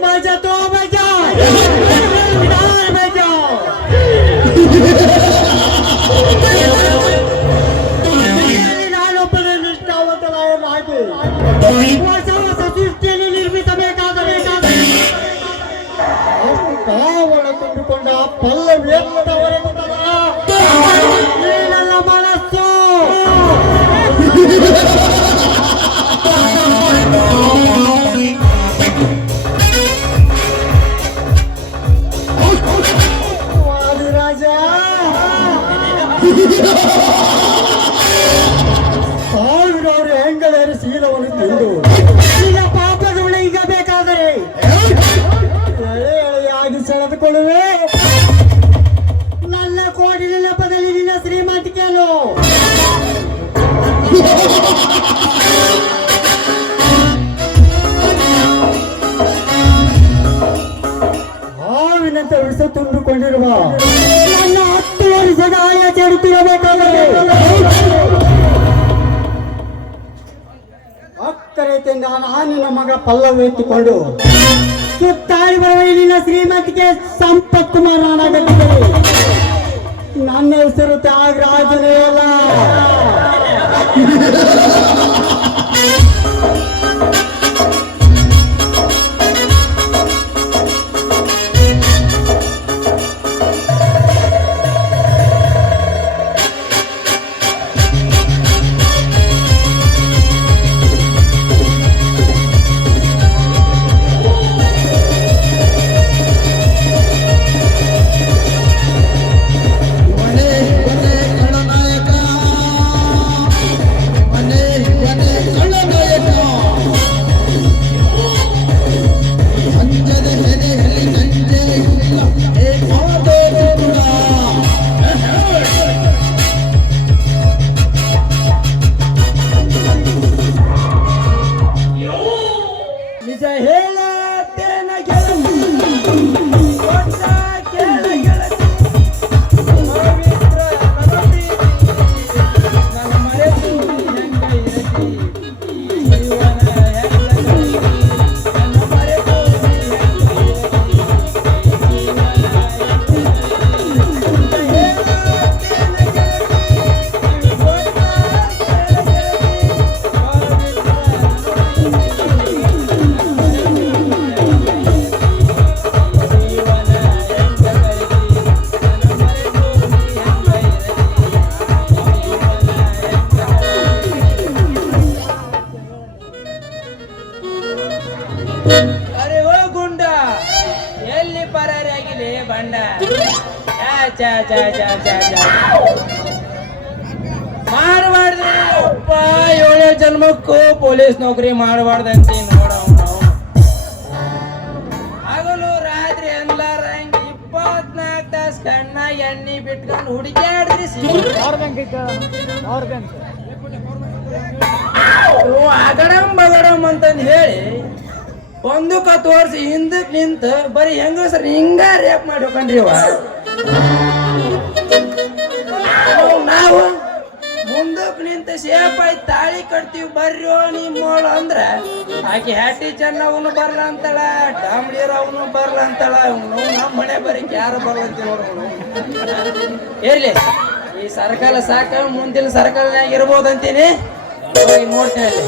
मजा तो बजा ನಾನೊಬ್ಬನೇ ನಿಷ್ಠಾವಂತನಾಗಿ ಹೊಸ ಹೊಸ ಸೃಷ್ಟಿಯಲ್ಲಿ ನಿರ್ಮಿಸಬೇಕಾದರೆ ಕಾವಳ ತುಂಬಿಕೊಂಡ ಪಲ್ಲವಿಯಂತವರ ನನ್ನ ಮನಸ್ಸು ವಾದಿರಾಜ ಸಾವಿರಾರು ಹೆಂಗಳೆಯರ ಶೀಲವನ್ನು ತಿಂದು ಈಗ ಪಾಪದ ಈಗ ಬೇಕಾದರೆ ಎಳೆ ಎಳೆಯಾಗಿ ಸೆಳೆದುಕೊಳ್ಳುವೆ ನನ್ನ ಕೋಟಿ ನೆನಪದಲ್ಲಿ ನಿನ್ನ ಶ್ರೀಮಂತಿಕೆಯನ್ನು ಹಾವಿನಂತೆ ವಿಷ ತುಂಬಿಕೊಂಡಿರುವ ನನ್ನ 10 ವರ್ಷದ ಆಯ ಚೆಡುತ್ತಿರಬೇಕಾದರೆ ಅಕ್ಕರೆತೆಂದ ನಿನ್ನ ಮಗ ಪಲ್ಲವಿ ಎತ್ತಿಕೊಂಡು ಸುತ್ತಾಡಿ ಬರುವ ನಿನ್ನ ಶ್ರೀಮಂತಿಗೆ ಸಂಪತ್ ಕುಮಾರ್ ನಾನಾಗಲಿದ್ದರೆ ನನ್ನ ಹೆಸರು ತ್ಯಾಗರಾಜನೇ ಅಲ್ಲ. ನಿಜ ಹೇಳತ್ತೇನ ಅರೆ ಓ ಗುಂಡ ಎಲ್ಲಿ ಪರಾರಿಯಾಗಿಲಿ ಬಂಡ ಮಾಡಬಾರ್ದ್ರಿ ಅಪ್ಪ 7 ಜನ್ಮಕ್ಕೂ ಪೊಲೀಸ್ ನೌಕರಿ ಮಾಡಬಾರ್ದಂತಿ ನೋಡ ಹಗಲು ರಾತ್ರಿ ಅನ್ಲಾರಂಗ್ 24 ತಾಸು ಕಣ್ಣ ಎಣ್ಣಿ ಬಿಟ್ಕೊಂಡು ಹುಡುಕ್ಯಾಡ್ರಿ ಅಗಡಂ ಬಗಡಂ ಅಂತಂದು ಹೇಳಿ 1-10 ವರ್ಷ ಹಿಂದಕ್ಕೆ ನಿಂತ ಬರೀ ಹೆಂಗಸ್ರಿ ಹಿಂಗ ರೇಪ್ ಮಾಡಿ ಹೋಗ್ಕೊಂಡ್ರಿ ನಾವು ಮುಂದಕ್ಕೆ ನಿಂತ ಸೇಫ್ ಆಯ್ತು ತಾಳಿ ಕಟ್ತೀವಿ ಬರ್ರಿ ನಿಮ್ಮೋಳ ಅಂದ್ರ ಆಕೆ ಹ್ಯಾಟಿ ಚೆನ್ನವನು ಬರ್ಲ ಅಂತಾಳ ಡಾಮ್ಡಿಯರ್ ಅವನು ಬರ್ಲ ಅಂತಾಳ ನಮ್ಮ ಮನೆ ಬರೀ ಯಾರು ಬರ್ಲಂತ ಇರ್ಲಿ ಈ ಸರ್ಕಲ್ ಸಾಕ ಮುಂದಿನ ಸರ್ಕಲ್ನಾಗ ಇರ್ಬೋದಂತೀನಿ ನೋಡ್ತೇನೆ ಅಲ್ಲಿ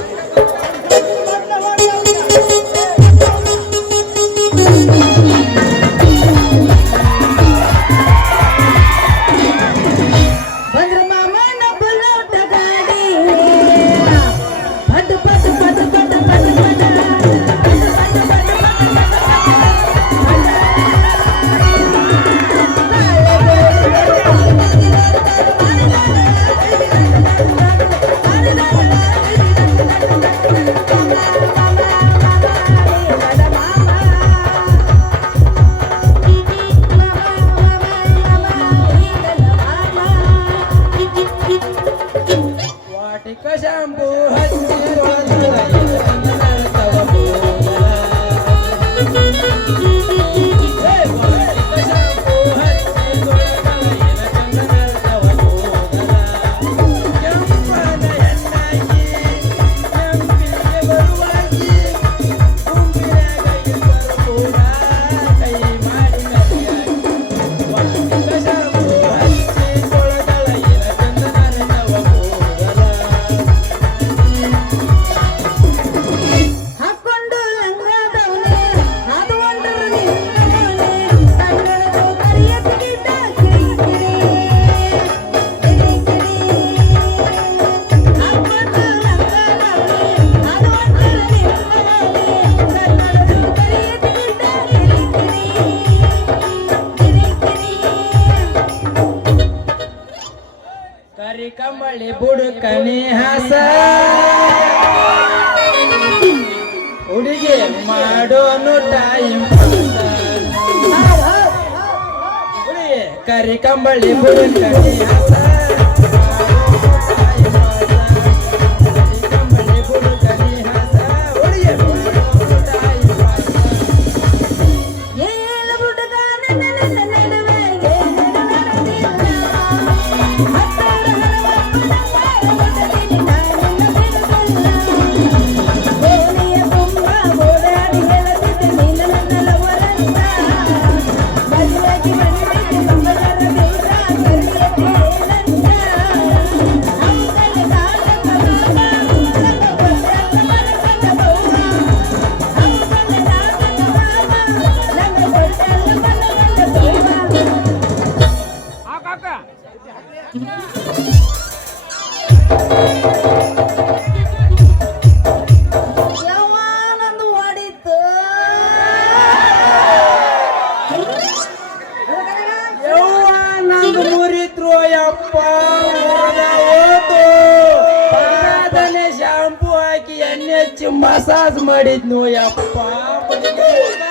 ಕರಿ ಕಂಬಳಿ ಬುಡುಕನಿ ಹಾಸ ಹುಡುಗಿ ಮಾಡೋನು ಟೈಮ್ ಹುಡುಗಿ ಕರಿ ಕಂಬಳಿ ಬುಡುಕನಿ ಹಾಸ ಶಾಂಪೂ ಹಾಕಿ ಎಣ್ಣೆ ಹಚ್ಚಿ ಮಸಾಜ್ ಮಾಡಿದ್ನು ಯಪ್ಪ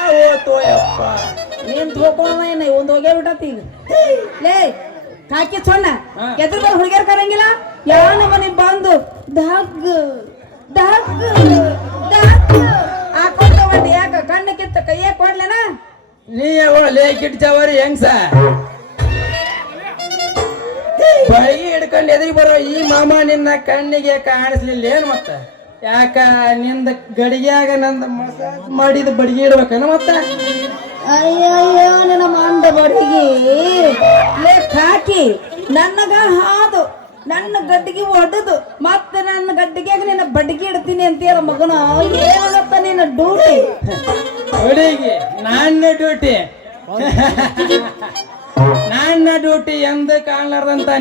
ಹೋತು ಯಪ್ಪ ನೀನ್ ತೋಕೊಂಡ ಒಂದ್ ಹೋಗೇ ಬಿಟ್ಟತಿ ಲೇ ಕಾಕಿ ಸೊನ್ನ ಎದ್ರ ಮೇಲೆ ಹುಡುಗಿಯರ್ ಕರಂಗಿಲ್ಲ ಯಾವ ಮನೆ ಬಂದು ದಗ್ ದಗ್ ದಗ್ ಹಾಕೊಂಡ ಬಂದು ಯಾಕ ಕಣ್ಣು ಕಿತ್ತ ಕೈಯಾಗ ಕೊಡ್ಲೇನ ನೀ ಲೇ ಕಿಟ್ಚವರಿ ಹೆಂಗ್ಸ ಬಳಿ ಹಿಡ್ಕೊಂಡು ಎದುರಿ ಬರೋ ಈ ಮಾಮ ನಿನ್ನ ಕಣ್ಣಿಗೆ ಕಾಣಿಸ್ಲಿಲ್ಲ ಏನ್ ಮತ್ತ ಯಾಕ ನಿಂದ ಗಡಿಗ್ಯಾಗ ನಂದ ಮಸಾಜ್ ಮಾಡಿದ ಬಡಿಗೆ ಇಡ್ಬೇಕನ ಮತ್ತ ಅಯ್ಯಯ್ಯೋ ನನ್ನ ಮಂಡ ಬಡಿಗೆ ಲೇ ಕಾಕಿ ನನಗ ಹಾದು ನನ್ನ ಗಡ್ಡಿಗೆ ಒಡದು ಮತ್ತೆ ನನ್ನ ಗಡ್ಡಿಗೆ ನಿನ್ನ ಬಡ್ಡಿಗೆ ಇಡ್ತೀನಿ ಅಂತೀರ ಮಗನ ಏನತ್ತ ನಿನ್ನ ಡ್ಯೂಟಿ ಹುಡುಗಿ ನನ್ನ ಡ್ಯೂಟಿ ನನ್ನ ಡ್ಯೂಟಿ ಎಂದ ಕಾಣ್ಲಾರ್ದಂತ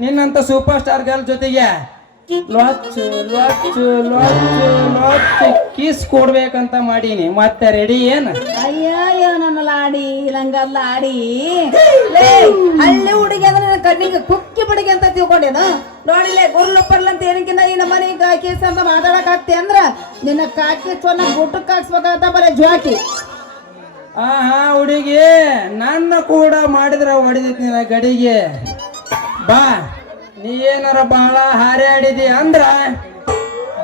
ನಿನ್ನಂತ ಸೂಪರ್ ಸ್ಟಾರ್ ಗರ್ಲ್ ಜೊತೆಗೆ ಲೊಚ್ಚು ಲೊಚ್ಚು ಲೊಚ್ಚು ಲೊಚ್ಚು ಕಿಸ್ ಕೊಡ್ಬೇಕಂತ ಮಾಡೀನಿ ಮತ್ತೆ ರೆಡಿ ಏನ್ ಅಯ್ಯಯ್ಯೋ ನನ್ನ ಲಾಡಿ ನಂಗಲ್ಲ ಆಡಿ ಲೇ ಹಳ್ಳಿ ಹುಡುಗಿ ಅಂದ್ರೆ ನನ್ನ ಕಣ್ಣಿಗೆ ಕುಕ್ಕಿ ಬಿಡಿಗೆ ಅಂತ ತಿಳ್ಕೊಂಡೇನು ನೋಡಿಲೇ ಗುರ್ಲಪ್ಪರ್ಲ ಅಂತ ಏನಕ್ಕಿಂತ ಈ ನಮ್ಮ ಮನೆಗೆ ಕೇಸ್ ಅಂತ ಮಾತಾಡಕ್ ಆಗ್ತಿ ಅಂದ್ರ ನಿನ್ನ ಕಾಕಿ ಚೊನ್ನ ಗುಟ್ಟಕ್ಕೆ ಹಾಕ್ಸ್ಬೇಕಂತ ಬರೀ ಜ್ವಾಕಿ ಹಾ ಹುಡುಗಿ ನನ್ನ ಕೂಡ ಮಾಡಿದ್ರ ಹೊಡಿದೈತಿ ನಿನ್ನ ಗಡಿಗೆ ಬಾ ನೀ ಏನಾರ ಬಹಳ ಹಾರಾಡಿದಿ ಅಂದ್ರ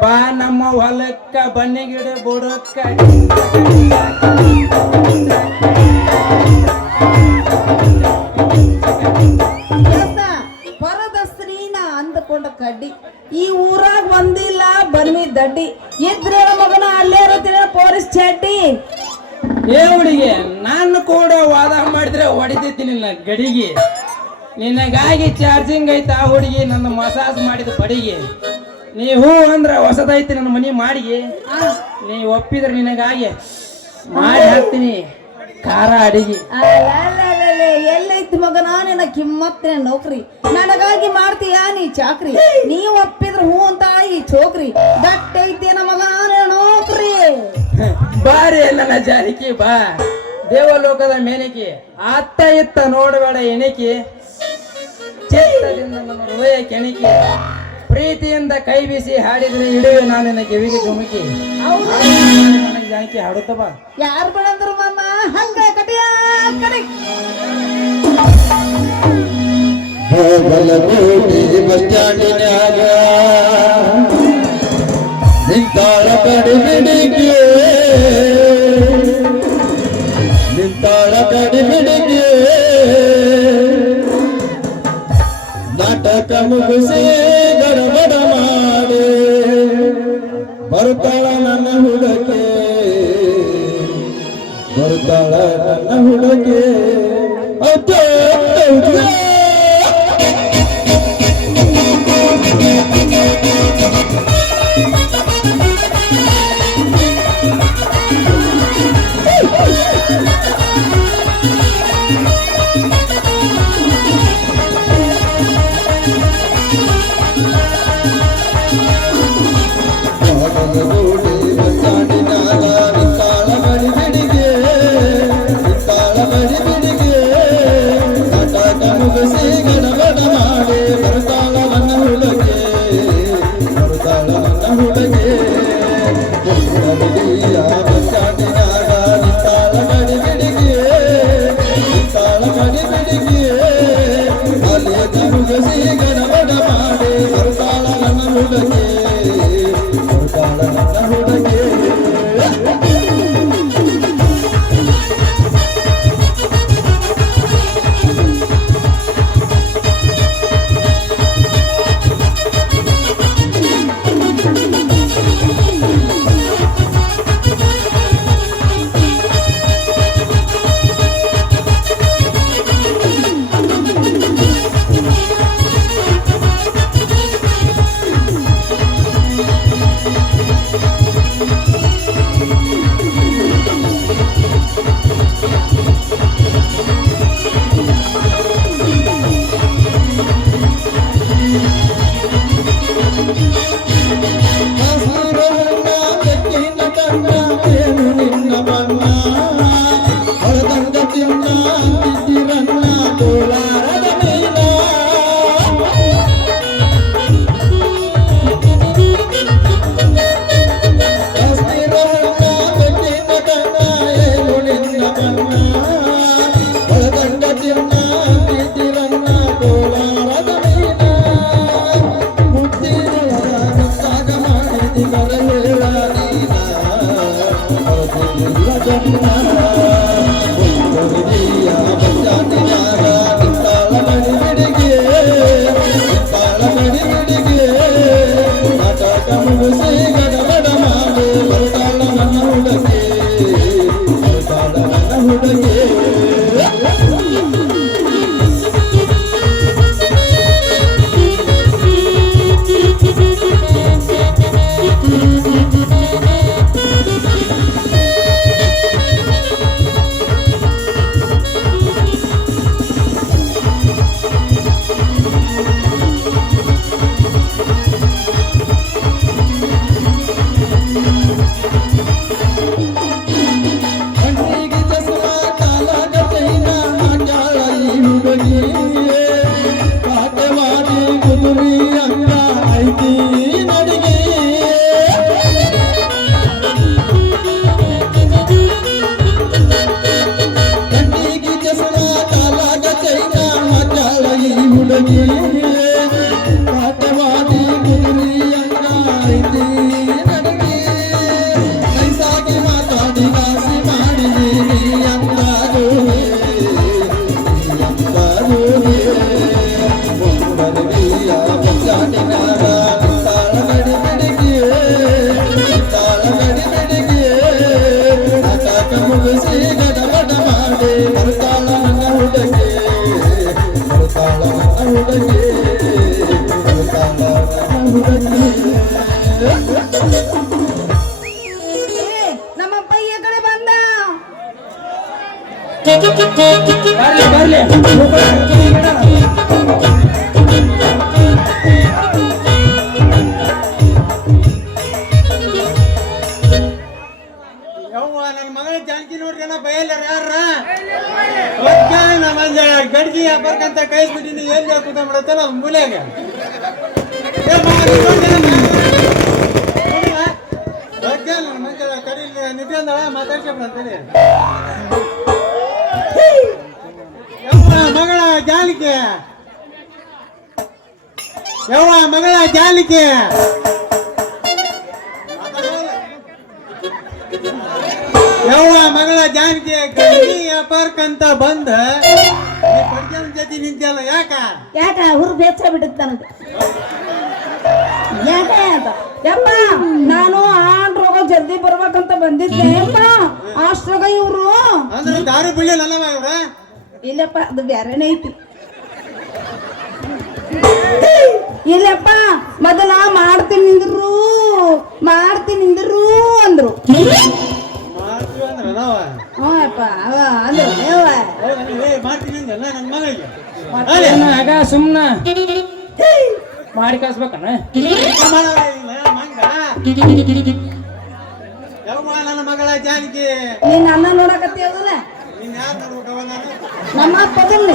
ಬಾ ನಮ್ಮ ಹೊಲಕ್ಕ ಬನ್ನಿ ಗಿಡ ಬುಡಕ್ಕ ಪರದಸ್ತ್ರೀನ ಅಂದುಕೊಂಡ ಕಡ್ಡಿ ಈ ಊರಾಗ ಬಂದಿಲ್ಲ ಬನ್ನಿ ದಡ್ಡಿ ಇದ್ರೆ ಮಗನ ಅಲ್ಲೇ ಇರುತ್ತೀರ ಪೊಲೀಸ್ ಚಡ್ಡಿ ಏ ಹುಡುಗಿ ನಾನು ಕೂಡ ವಾದ ಮಾಡಿದ್ರೆ ಹೊಡಿತೈತಿ ನಿನ್ನ ಗಡಿಗೆ ನಿನಗಾಗಿ ಚಾರ್ಜಿಂಗ್ ಐತ ಆ ಹುಡುಗಿ ನನ್ನ ಮಸಾಜ್ ಮಾಡಿದ ಬಡಿಗೆ ನೀ ಹೂ ಅಂದ್ರ ಹೊಸದೈತಿ ನನ್ನ ಮನಿ ಮಾಡಿಗೆ ನೀ ಒಪ್ಪಿದ್ರೆ ನಿನಗಾಗಿ ಮಾಡಿ ಹಾಕ್ತೀನಿ ಖಾರ ಅಡಿಗೆ ಎಲ್ಲೈತಿ ಮಗನ ನಿನ್ನ ಕಿಮ್ಮತ್ತಿನ ನೌಕರಿ ನನಗಾಗಿ ಮಾಡ್ತೀಯಾ ನೀ ಚಾಕ್ರಿ ನೀ ಒಪ್ಪಿದ್ರ ಹೂ ಅಂತ ಈ ಚೋಕ್ರಿ ದಟ್ಟೈತೇನ ಮಗನ ನೌಕರಿ ಬಾರಿ ನನ್ನ ಜಾರಿಕಿ ಬಾ ದೇವಲೋಕದ ಮೇನಿಕೆ ಅತ್ತ ಇತ್ತ ನೋಡಬೇಡ ಎಣಿಕೆ ಚಿತ್ತದಿಂದ ನನ್ನ ಹೃದಯ ಕೆಣಿಕೆ ಪ್ರೀತಿಯಿಂದ ಕೈ ಬೀಸಿ ಹಾಡಿದ್ರೆ ಹಿಡಿಯುವೆ ನಾನು ನಿನ್ನ ಕಿವಿಗೆ ಧುಮುಕಿ ನನಗೆ ಜಾನಕಿ ಹಾಡುತ್ತ ಬಾ ಯಾರು ಬೇಡಂದ್ರು ಮಾಮ ಹಂಗ ಕಟಿಯ ಕಡಿ ನಿಂತಾಳ ಕಡಿಮಿಡಿಗೆ ನಿಂತಾಳ ಕಡಿಮಿಡಿಗೆ ನಾಟಕ ಮುಗಿಸಿ ಗಡಬಡ ಮಾಡಿ ಬರ್ತಾಳ ನನ್ನ ಹುಡುಗೆ ಬರ್ತಾಳ ನನ್ನ ಹುಡುಗೆ ಗಡಬಡ ಮಾಡಿ ಬರ್ತಾಳ ನೀನೇ ಕಾಟವಾದಿ ಮುದುರಿ ಅಂಗಾರಿತಿ ನನಗೆ ನೈಸಾಗಿ ಮಾತಾಡಿ ಗಾಸಿ ಮಾಡಿ ನೀ ಅಂದಾರು ಒಂದರವಿಯ ಬಚ್ಚಾಟಿನಾರ ತಾಳಗಡಿ ಬೆಡಗಿಯೇ ನಾಟಕ ಮುಗಿಸಿ ಗಡಬಡ ಮಾಡಿ ಬರ್ತಾಳ ನನ್ನ ಹುಡುಗಿ ಬರ್ತಾಳ ನನ್ನ ಹುಡುಗಿ ಬರ್ತಾಳ ನನ್ನ ಹುಡುಗಿ ನಮ್ಮ ಪಯ್ಯ ಕಡೆ ಬಂದ ಬರ್ಲಿ ಯವ್ವ ನನ್ನ ಮಗಳ ಜಾನಕಿ ನೋಡ್ರಿ ನಾ ಬಯಲ್ಯಾರ ಯಾರ ನಮ್ಮ ಗಡ್ಗಿ ಬರ್ಕಂತ ಕೈಸ್ಬಿಟ್ಟಿನಿ ಎಲ್ಲಿ ಕೂತ ಬಿಡತ್ತೆ ನಾವು ಮೂಲೆಯಾಗ ಕರೀಲಿ ನಿಧಿ ಅಂದಳ ಮಾತಾಡ್ಸ್ಬಿಡಂತೇಳಿ ಯವ್ವ ಮಗಳ ಜಾಲಿಕೆ ಯವ್ವ ಮಗಳ ಜಾಲಿಕೆ ಯವ್ವ ಮಗಳ ಜಾನಕಿ ಗಡ್ಗಿ ವ್ಯಾಪಾರಕ್ಕಂತ ಬಂದ ಬಡ್ಜನ ಜೊತೆ ನಿಂತಲ್ಲ ಯಾಕ ಯಾಕ ಹುರು ಬೇಚ ಬಿಡುತ್ತ ನನಗೆ ಯಾಕ ಅಂತ ಯಪ್ಪ ನಾನು ಆಂಡ್ರೋಗ ಜಲ್ದಿ ಬರ್ಬೇಕಂತ ಬಂದಿದ್ದೆ ಯಪ್ಪ ಅಷ್ಟ್ರಾಗ ಇವ್ರು ಅಂದ್ರೆ ದಾರು ಬಿಳಿ ಅಲ್ಲವ ಇವ್ರ ಇಲ್ಲಪ್ಪ ಅದು ಬ್ಯಾರೇನೆ ಐತಿ ಇಲ್ಲಪ್ಪ ಮೊದಲ ಮಾಡ್ತೀನಿ ನಿಂದ್ರು ಅಂದ್ರು ಮಾಡ್ತೀವಿ ಅಂದ್ರೆ ನಾವ ಹ್ಞೂ ಅಪ್ಪ ಅವ ಅಂದ್ರು ಯವ್ವ ಮಾಡ್ತೀನಿ ಅಂದಲ್ಲ ನನ್ನ ಮಗಳಿಗೆ ಆಗ ಸುಮ್ನ ಮಾಡಿ ಕಳ್ಸ್ಬೇಕಣ್ಣ ಮಂಗ ಯವ್ವ ನನ್ನ ಮಗಳ ಜಾನಕಿ ನೀನ್ ಅನ್ನ ನೋಡಕತ್ತಿ ಅದಲ್ಲ ನೀನ್ ಯಾರು ನೋಡ್ಬೇಕವ ನಾನು ನಮ್ಮ ಅಪ್ಪ ಅದನ್ನ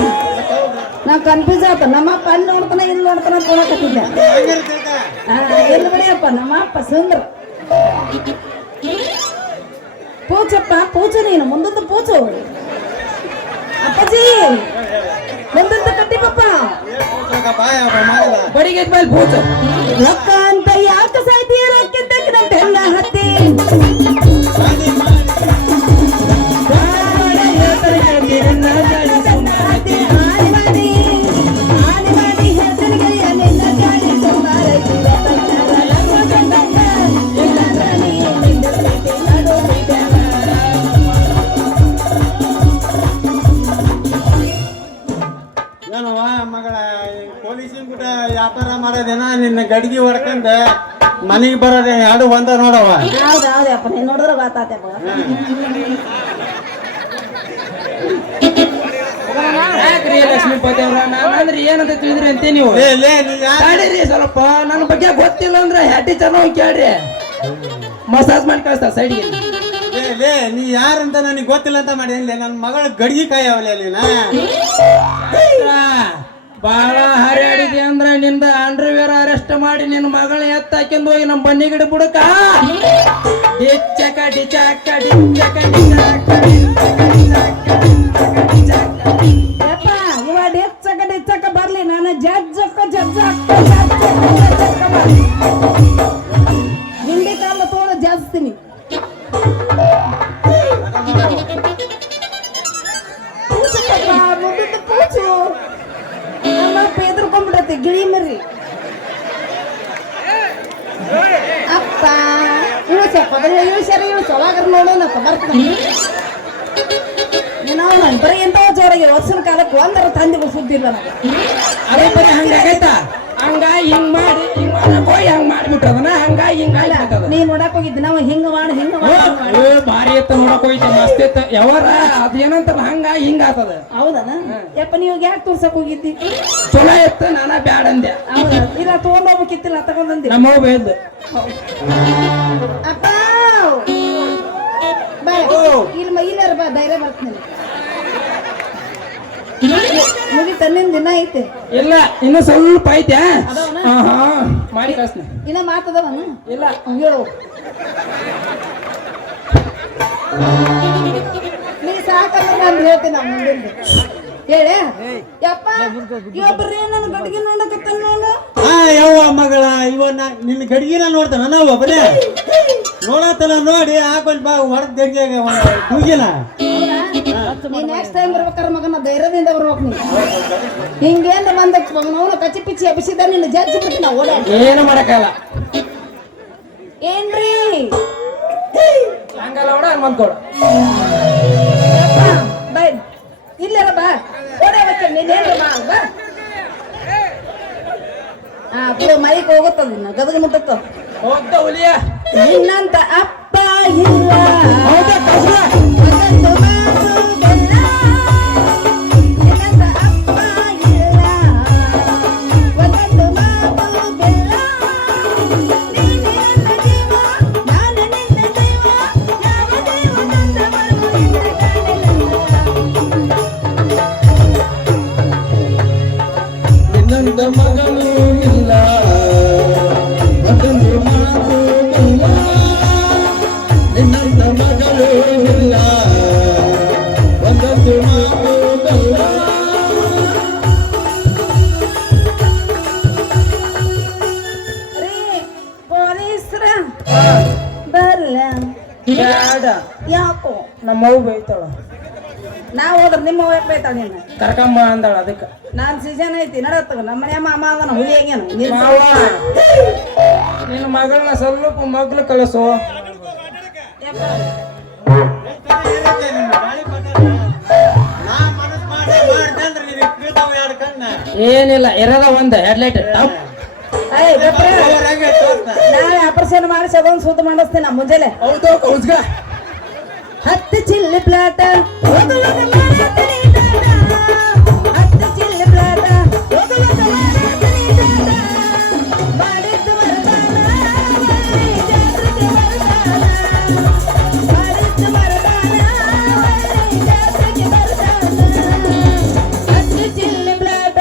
ನಾ ಕನ್ಫ್ಯೂಸ್ ಆತ ನಮ್ಮ ಅಪ್ಪ ಅಲ್ಲಿ ನೋಡ್ತಾನ ಇಲ್ಲಿ ನೋಡ್ತಾನ ಅಂತ ನೋಡಕತ್ತಿದ್ದ ಹಂಗಿರ್ತೈತ ಎಲ್ಲಿ ಬಿಡಿಯಪ್ಪ ನಮ್ಮ ಅಪ್ಪ ಸುಂದ್ರ ಪೂಚಪ್ಪ ಪೂಚ ನೀನು ಮುಂದದ್ದು ಪೂಚು ಅಪ್ಪಾಜಿ ಮುಂದದ್ದು ಕಟ್ಟಿ ಪಪ್ಪ ಬಾಯ ಮಾಡಲ್ಲ ಬಡಿಗೆ ಮೇಲೆ ಪೂಜೆ ರೊಕ್ಕ ಅಂತ ಯಾಕೆ ಸಾಯ್ತೀಯ ರೊಕ್ಕಿದ್ದಂಗೆ ನಮ್ಮ ಬೆಲ್ಲ ಹತ್ತಿ ಏನವ ಮಗಳ ಪೊಲೀಸಿನ ಕೂಡ ವ್ಯಾಪಾರ ಮಾಡೋದೇನ ನಿನ್ನ ಗಡಿಗೆ ಹೊಡ್ಕೊಂಡ ಮನೆಗೆ ಬರೋದೇ ಎರಡು ಒಂದ ನೋಡವ ಹೌದಪ್ಪ ನೀನ್ ನೋಡಿದ್ರೆ ಗೊತ್ತಾತಪ್ಪ ಯಾಕ್ರಿ ಲಕ್ಷ್ಮೀಪತಿ ಅವ್ರ ನಾನಂದ್ರೆ ಏನಂತ ತಿಳಿದ್ರಿ ಅಂತೆ ನೀವು ಲೇ ಲೇ ನೀ ಯಾರ್ ತಾಡಿರಿ ಸ್ವಲ್ಪ ನನ್ನ ಬಗ್ಗೆ ಗೊತ್ತಿಲ್ಲ ಅಂದ್ರೆ ಹ್ಯಾಟಿ ಚೆನ್ನಾಗಿ ಕೇಳ್ರಿ ಮಸಾಜ್ ಮಾಡಿ ಕಳಿಸ್ತಾ ಸೈಡ್ಗೆ ಲೇ ಲೇ ನೀ ಯಾರಂತ ನನಗೆ ಗೊತ್ತಿಲ್ಲ ಅಂತ ಮಾಡಿ ನನ್ನ ಮಗಳ ಗಡಿಗೆ ಕಾಯವಲ್ಲ ಅಲ್ಲಿನ ಬಾಳ ಹರಿಯಾಡಿದೆ ಅಂದ್ರ ನಿಂದ ಅಂಡರ್ವೇರ್ ಅರೆಸ್ಟ್ ಮಾಡಿ ನಿನ್ನ ಮಗಳ ಎತ್ತ ಹಾಕಿಂದ ಹೋಗಿ ನಮ್ಮ ಬನ್ನಿ ಗಿಡ ಬುಡಕ ಡಿಚ್ಚಕ ಡಿಚಕ ಡಿಚ್ಚಕ ಡಿಚಕ ಯಪ್ಪ ಇವ ಡೆಚ್ಚಕ ಬರ್ಲಿ ನಾನು ಜಜ್ಜಕ್ಕ ಹಿಂದಿ ಕಾಲ ತೋಡ ಜಾಸ್ತಿನಿ ಪೂಜಕ್ಕಪ್ಪ ಮುಂದದ್ದು ಪೂಜು ನಮ್ಮ ಎದುರ್ಕೊಂಡ್ಬಿಡತ್ತೆ ಗಿಳಿ ಮರಿ ಅಪ್ಪ ಇಳಿಸಪ್ಪ ಇಳಿಸ್ಯಾರ ಇಳಿಸೋಲಾಗರ್ ನೋಡೋಣಪ್ಪ ಬರ್ತಾನೆ ನಾನು ಬರೀ ಎಂತ ಜೋರಾಗಿ ವರ್ಷನ ಕಾಲಕ್ಕೆ ಒಂದರ ತಂದಿಗೂ ಸುದ್ದಿಲ್ಲ ಅದೇ ಬರೀ ಹಂಗಾಗೈತ ಹಂಗ ಹಿಂಗ್ ಮಾಡಿ ಹಂಗ್ ಮಾಡ್ಬಿಟ್ರದನ ಹಂಗ ಹಿಂಗ ನೀ ನೋಡಕ್ ಹೋಗಿದ್ದ ನಾವು ಹಿಂಗ ಮಾಡಿ ಭಾರಿ ಎತ್ತ ನೋಡಕ್ ಹೋಗಿದ್ದೆ ಮಸ್ತ್ ಎತ್ತ ಯಾವಾರ ಅದೇನಂತಾರ ಹಂಗ ಹಿಂಗ ಆತದ ಹೌದನ ಯಪ್ಪ ನೀವು ಯಾಕೆ ತೋರ್ಸಕ್ ಹೋಗಿದ್ದಿ ಚಲೋ ಎತ್ತ ನಾನ ಬ್ಯಾಡ ಅಂದೆ ಹೌದಾ ಇಲ್ಲ ತಗೊಂಡ್ ಹೋಗ್ಬೇಕಿತ್ತಿಲ್ಲ ತಗೊಂಡಂದಿ ನಮ್ಮ ಬೇದ್ ಅಪ್ಪ ಬಾ ಇಲ್ಲಾರ ಬಾ ಧೈರ್ಯ ಬರ್ತೀನಿ ಮುಗಿತ ನಿನ್ ದಿನ ಐತೆ ಇಲ್ಲ ಇನ್ನು ಸ್ವಲ್ಪ ಐತೆ ಮಾಡಿ ಕಳ್ಸ್ತೀನಿ ಇನ್ನ ಮಾತದವನು ಇಲ್ಲ ಹೇಳು ನೀ ಸಾಕಂದ್ರೆ ನಾನು ಹೇಳ್ತೀನಿ ನಮ್ಮ ಮುಂದೆ ಹೇಳೆ ಯಪ್ಪ ಇಬ್ಬರೇ ನನ್ನ ಗಡಿಗೆ ನೋಡಕತ್ತಾನ ನೋಡು. ಯವ್ವ ಮಗಳ ನಿನ್ನ ಗಡಿಗಿನ ನೋಡ್ತಾನ ನಾವು ಒಬ್ಬನೇ ನೋಡತ್ತಲ್ಲ ನೋಡಿ ಹಾಕೊಂಡ್ ಬಾ ಹೊಡೆದ್ ಗಡಿಗೆ ಹುಗಿನ ನೀನ್ ನೆಕ್ಸ್ಟ್ ಟೈಮ್ ಬರ್ಬೇಕಾರೆ ಮಗನ ಧೈರ್ಯದಿಂದ ಬರ್ಬೇಕು ನೀನು. ಹಿಂಗೇನ್ ಬಂದ ಅವನು ಕಚ್ಚಿ ಪಿಚ್ಚಿ ಎಬ್ಬಿಸಿದ ನಿನ್ನ ಜಡ್ಜ್ ಬಿಡ್ತೀನಿ ನಾವು ಓಡಾಡಿ. ಏನು ಮಾಡಕ್ಕಾಗಲ್ಲ. ಏನ್ರಿ ಹಂಗಲ್ಲ ಓಡ ಮಂದ್ಕೊಡು. ಬೈ ಇಲ್ಲರ ಬಾ ಓಡಾಡಕ್ಕೆ ನೀನೇನ್ರಿ ಬಾ. ಮೈಕ್ ಹೋಗುತ್ತದ ಇನ್ನ ಗದಗ ಮುಟ್ಟತ್ತ ಹೋಗ್ತಾ ಹುಲಿಯ ನಿನ್ನಂತ ಅಪ್ಪ ಇಲ್ಲ. ಹೌದಾ ಕಸ್ಬ? ಮಗಂದು ಮಾತು ಬೆಲ್ಲ. ನಿನ್ನಂತ ಅಪ್ಪ ಇಲ್ಲ. ಮಗಂದು ಮಾತು ಬೆಲ್ಲ. ನೀನೇ ನನ್ನ ಜೀವ, ನಾನು ನಿನ್ನ ಜೀವ. ಯಾವ ಜೀವ ತಂದವನು ನಿನ್ನ ಕಾಣಲಿಲ್ಲ. ನಿನ್ನಂತ ಮಗಳು ಇಲ್ಲ ಅದೊಂದು ಮಾತು ಇಲ್ಲ ನಿನ್ನಂತ ಮಗಳು ಇಲ್ಲ ಒಂದೊಂದು ಮಾತು ಇಲ್ಲ ರೀ ಪೊಲೀಸ್ರ ಬರ್ಲ. ಬ್ಯಾಡ. ಯಾಕೋ ನಮ್ಮವ್ವ ಬೈತಾಳ. ನಾವ್ ಹೋದ್ರ ನಿಮ್ಮ ಹೋಗಕ್ ಬೈತಾಳ ನಿನ್ನ. ಕರ್ಕಂಬ ಅಂದಾಳ ಅದಕ್ಕ. ನಾನ್ ಸೀಸನ್ ಐತಿ ನಡತ್ತಗ ನಮ್ಮ ಮನೆ ಮಾಮ ಅದನ ಹುಲಿ ಹೆಂಗೇನು ಮಾವ ನಿನ್ನ ಮಗಳನ್ನ ಸ್ವಲ್ಪ ಮಗ್ಳು ಕಳಿಸು. ಏನಿಲ್ಲ ಇರದ ಒಂದ್ ಹೆಡ್ಲೈಟ್ ನಾಳೆ ಆಪರೇಷನ್ ಮಾಡಿಸಿ ಅದೊಂದು ಸುದ್ದಿ ಮಾಡಿಸ್ತೀನಿ ನಾ ಮುಂಜಾನೆ. ಹೌದು ಕೌಸ್ಗ 10 ಚಿಲ್ಲಿ ಪ್ಲಾಟ 10 ಚಿಲ್ಲಿ ಪ್ಲಾಟ ಮಾಡಿದ್ದು ಮರದಾನ ಜಾತ್ರೆಗೆ ಬರ್ತಾನ. ಮಾಡಿದ್ದು ಮರದಾನ ಜಾತ್ರೆಗೆ ಬರ್ತಾನ. 10 ಚಿಲ್ಲಿ ಪ್ಲಾಟ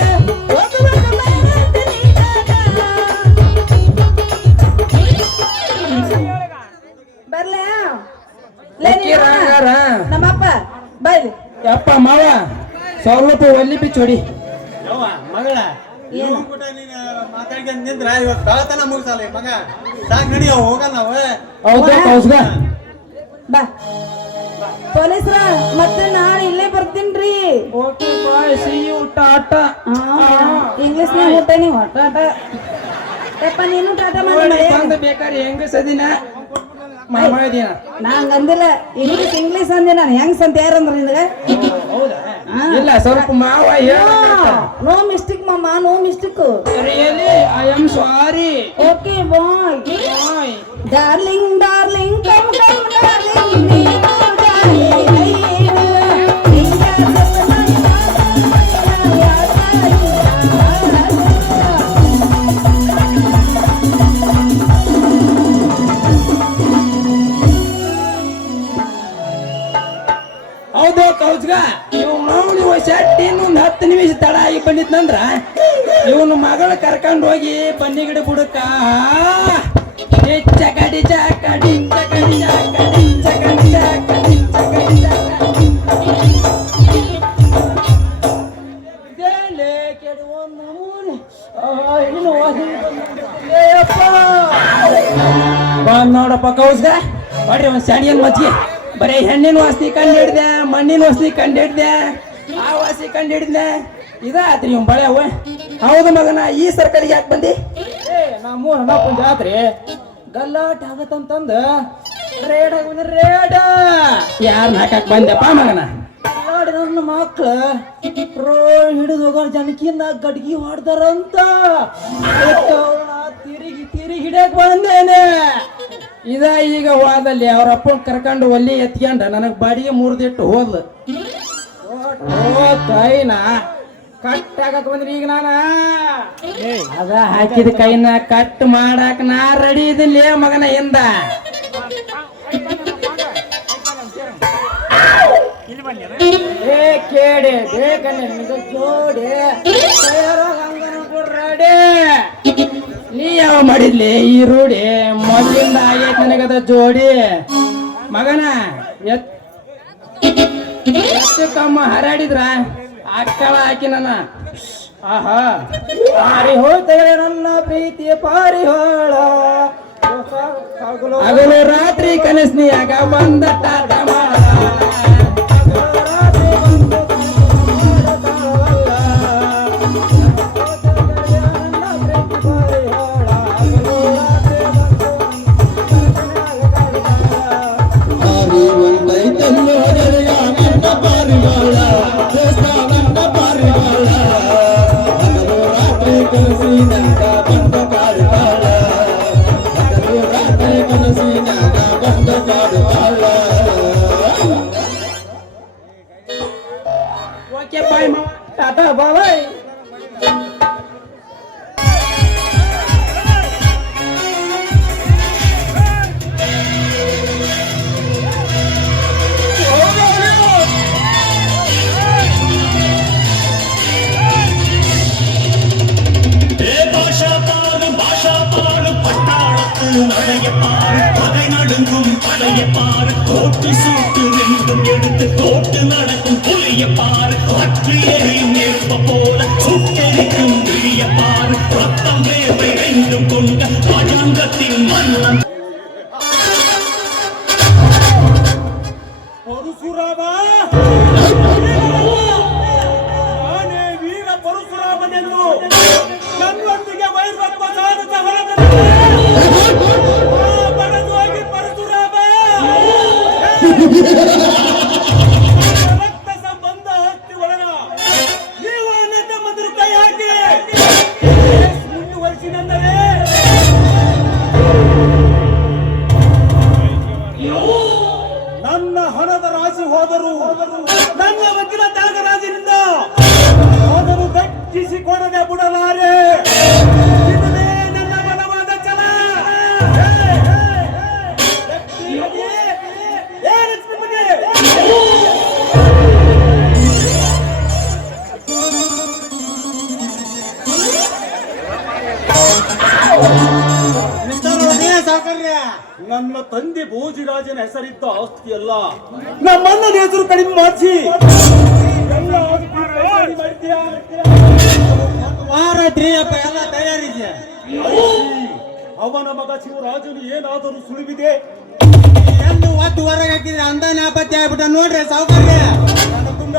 ಬರ್ಲ ನಮ್ಮಪ್ಪ ಬೈಲಿ. ಯಪ್ಪ ಮಾವ ಸ್ವಲ್ಪ ಒಲ್ಲಿ ಬಿಚ್ಚೋಡಿ. ಮಗಳ ಮಾತಾಡ್ಕೊಂಡ್ ನಿಂದ್ರ ಇವತ್ತು ಬೆಳತನ ಮುಗಿಸಲ್ಲ ಮಗ ಸಾಕ್ ನಡಿ ಹೋಗಲ್ಲ ನಾವು ಹೌದು ಕೌಸ್ಗ ಬಾ ಪೊಲೀಸ್ರ ಮತ್ತೆ ನಾಳೆ ಇಲ್ಲೇ ಬರ್ತೀನ್ರಿ. Okay bye see you tata. English ನಾಗ ಊಟ ನೀವು ಟಾಟ ಯಪ್ಪ ನೀನು ಟಾಟಾ ಮಾಡಿ. ಬಂದು ಬೇಕಾದ್ರೆ ಹೆಂಗ ಸದಿನ ಮಾಮ ಇದೀನ ನಾನ್ ಅಂದಿಲ್ಲ ಇಂಗ್ಲಿಷ್ ಅಂದೆ ನಾನು ಹೆಂಗ್ಸ್ ಅಂತ ಯಾರಂದ್ರ ನಿನಗೆ. ಇಲ್ಲ ಸ್ವಲ್ಪ ಮಾವ ನೋ ಮಿಸ್ಟೇಕ್ ಮಾಮ no mistake. Really I am sorry. Okay bye bye darling darling come come darling ನೀನು ಡಾರ್ಲಿಂಗ್ ಹೌದು ಕೌಸ್ಗ ಇವ್ ಮಾಮೂಲಿ ಶೆಟ್ಟಿ ಇನ್ನೊಂದು 10 ನಿಮಿಷ ತಡ ಆಗಿ ಬಂದಿತ್ತಂದ್ರ ಇವನು ಮಗಳ ಕರ್ಕೊಂಡು ಹೋಗಿ ಬನ್ನಿ ಗಿಡ ಬುಡಕ ಚಕಡಿ ಚಕಡಿ ಚಕಡಿ ಚಕಡಿ ಚಕಡಿ ಚಕಡಿ ಚಕಡಿ ನೋಡಪ್ಪ ಕೌಸ್ಗ ಬರ್ರಿ ಒಂದ್ ಸಡಿಯನ್ ಮಜ್ಜಿಗೆ ಬರೀ ಹೆಣ್ಣಿನ ವಾಸನಿ ಕಂಡು ಹಿಡ್ದೆ ಮಣ್ಣಿನ ವಾಸನಿ ಕಂಡು ಹಿಡ್ದೆ ಆ ವಾಸಿ ಕಂಡು ಹಿಡ್ದೆ ಇದಾತ್ರಿ ಇವ್ ಬಳೆ ಅವ. ಹೌದು ಮಗನ ಈ ಸರ್ಕಲ್ಗೆ ಯಾಕೆ ಬಂದಿ? ನಮ್ಮ ಹಣ್ಣಪ್ಪನ ಜಾತ್ರೆ ಗಲ್ಲಾಟ ಆಗತ್ತಂತಂದ ರೇಡ್ ಆಗಿ ರೇಡ ಯಾರನ್ನ ಹಾಕಕ್ ಬಂದೆಪ್ಪ ಮಗನ? ನನ್ನ ಮಕ್ಳು ರೋಡ್ ಹಿಡಿದು ಹೋಗೋ ಜನಕಿನ್ನ ಗಡ್ಗಿ ಹೊಡ್ದಾರಂತ ತಿರುಗಿ ತಿರುಗಿ ಹಿಡಿಯಕ್ ಬಂದೇನೆ. ಇದ ಈಗ ಹೋದಲ್ಲಿ ಅವ್ರ ಅಪ್ಪನ ಕರ್ಕೊಂಡು ಒಲ್ಲಿ ಎತ್ಕೊಂಡ ನನಗ್ ಬಾಡಿಗೆ ಮುರಿದಿಟ್ಟು ಹೋದ್ಲು. ಕೈನ ಕಟ್ ಆಗಕ್ ಬಂದ್ರಿ ಈಗ ನಾನ ಅದ ಹಾಕಿದ ಕೈನ ಕಟ್ ಮಾಡಾಕ ನಾ ರೆಡಿ ಇದಿಲ್ಲ ಮಗನ ಹಿಂದ. ಕೇಡೆ ಬೇಕನ್ನೆ ಜೋಡಿ ರೆಡಿ. ನೀ ಯಾವ ಮಾಡಿದ್ಲಿ ಈ ರೂಢಿ ಮೊದಲಿಂದ ಆಗೈತ್ ನನಗದ ಜೋಡಿ ಮಗನ ಎತ್ತು ಕಮ್ಮ ಹರಾಡಿದ್ರ ಅಕ್ಕಳ ಹಾಕಿ ನನ್ನ ಆಹಾ ಪಾರಿ ಹೋಗ್ತೇವೆ ನನ್ನ ಪ್ರೀತಿಯ ಪಾರಿವಾಳ ಹಗಲು ರಾತ್ರಿ ಕನಸ್ನಿಯಾಗ ಬಂದ ಟಾಟ ಮಾಡ ಓಕೆ ಬಾಯ್ ಟಾಟಾ ಬಾಯ್ நடைய பாரு பகை நடுங்கும் பழைய பாரு கோட்டு சூட்டு ரெண்டும் எடுத்து கோட்டு நடக்கும் புலிய பாரு பற்றி எரியும் நெருப்ப போல சுட்டெரிக்கும் விழிய பாரு ரத்தம் வேர்வை ரெண்டும் கொண்ட ராஜாங்கத்தின் மன்னன் ಪರಶುರಾಮ ನಾನೇ ವೀರ ಪರಶುರಾಮನೆಂದು ನನ್ನೊಂದಿಗೆ ವೈರತ್ವ ಸಾಧಿಸ ಬಡದು ಹೋಗಿ ಪರಶುರಾಮ ರಕ್ತ ಸಂಬಂಧ ಹತ್ತಿ ಒಳಗ ನೀವು ನನ್ನ ಮಂದಿರ ಕೈ ಹಾಕಿ ಮುಂದುವರಿಸಿದಂದರೆ ನನ್ನ ಹಣದ ರಾಶಿ ಹೋದರು ನನ್ನ ವಕೀಲ ತ್ಯಾಗರಾಜನಿಂದ ಅದನ್ನು ದಕ್ಕಿಸಿಕೊಡದೆ ಬಿಡಲಾರೆ ಇದುವೇ ನನ್ನ ಬಲವಾದ ಛಲ. ಏ ಲಕ್ಷ್ಮೀಪತಿ, ನನ್ನ ತಂದೆ ಭೋಜಿರಾಜನ ಹೆಸರಿದ್ದ ಆಸ್ತಿಯಲ್ಲ ನಮ್ಮಣ್ಣನ ಹೆಸರು ಕಡಿಮೆ ಮಾಡಿಸಿ ಎಲ್ಲ ಆಸ್ತಿ ಮಾಡ್ತೀಯಾ? ವಾರದ್ರಿಯಪ್ಪ ಎಲ್ಲ ತಯಾರಿದೆ. ಅವನ ಮಗ ಶಿವರಾಜನು ಏನಾದರೂ ಸುಳಿವಿದೆ ಎಂದು ಒತ್ತು ಹೊರಗೆ ಹಾಕಿದ್ರೆ ಅಂದ ನಾಪತ್ತೆ ಆಗ್ಬಿಟ್ಟ ನೋಡ್ರಿ ಸೌಕರ್ಯ. ತುಂಗ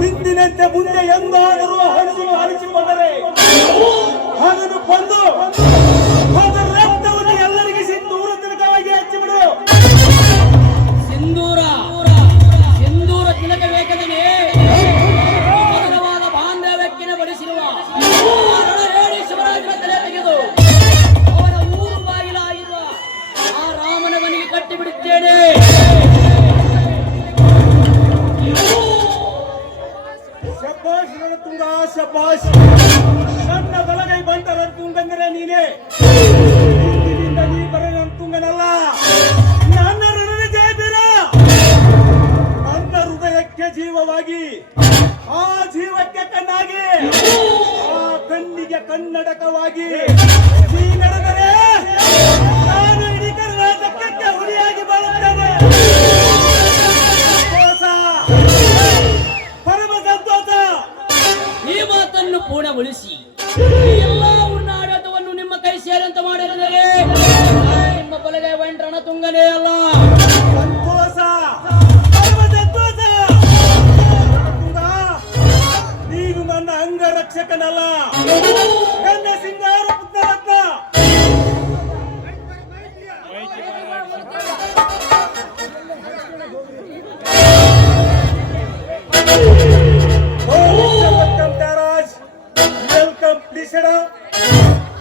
ಹಿಂದಿನಂತೆ ಮುಂದೆ ಎಂದಾದರೂ ಅಳಿಸಿಕೊಂಡರೆ ಅದನ್ನು ಕೊಂದು ಅದರ ರಕ್ತವನ್ನು ಎಲ್ಲರಿಗೆ ಸಿಂಧೂರ ತಿಲಕವಾಗಿ ಹಚ್ಚಿಬಿಡು. ಸಿಂಧೂರ ತಿಲಕ ಬೇಕಾದರೆ ಮಧುರವಾದ ಬಾಂಧವ್ಯಕ್ಕಿನ ಬಡಿಸಿರುವ ಶಿವರಾಜನ ತಲೆ ತೆಗೆದು ಅವನ ಊರು ಬಾಗಿಲಾಗಿರುವ ಆ ರಾಮನ ಮನೆಗೆ ಕಟ್ಟಿಬಿಡುತ್ತೇನೆ. ಶಬ್ಬಾಷ್ ರಣತುಂಗ ಶಬ್ಬಾಷ್. ನನ್ನ ಬಲಗೈ ಬಂಟ ರಣತುಂಗಂದರೆ ನೀನೇ. ಇಂದಿನಿಂದ ನೀ ಬರ ರಣತುಂಗನಲ್ಲ, ನನ್ನ ರಣದ ಜಯಬೀರ. ನನ್ನ ಹೃದಯಕ್ಕೆ ಜೀವವಾಗಿ, ಆ ಜೀವಕ್ಕೆ ಕಣ್ಣಾಗಿ, ಆ ಕಣ್ಣಿಗೆ ಕನ್ನಡಕವಾಗಿ ನೀ ನಡೆದರೆ ನಾನು ಇಡೀ ಕರ್ನಾಟಕಕ್ಕೆ ಹುಲಿಯಾಗಿ ಬರುತ್ತೇನೆ. ಪರಮ ಸಂತೋಷ. ಈ ಮಾತನ್ನು ಪೂರ್ಣಗೊಳಿಸಿ ಎಲ್ಲ ಉನ್ನಾಡತವನ್ನು ನಿಮ್ಮ ಕೈ ಸೇರಂತ ಮಾಡಿದರೆ ನಿಮ್ಮ ಬಲಗೈ ಬಂಟ ರಣತುಂಗನೇ ಅಲ್ಲ. ಸಂತೋಷ, ಪರಮ ಸಂತೋಷ. ನೀನು ನನ್ನ ಅಂಗರಕ್ಷಕನಲ್ಲ, ನನ್ನ ಸಿಂಗಾರ ಪುತ್ರರತ್ನ. Welcome, Taraj. Welcome, Lishana.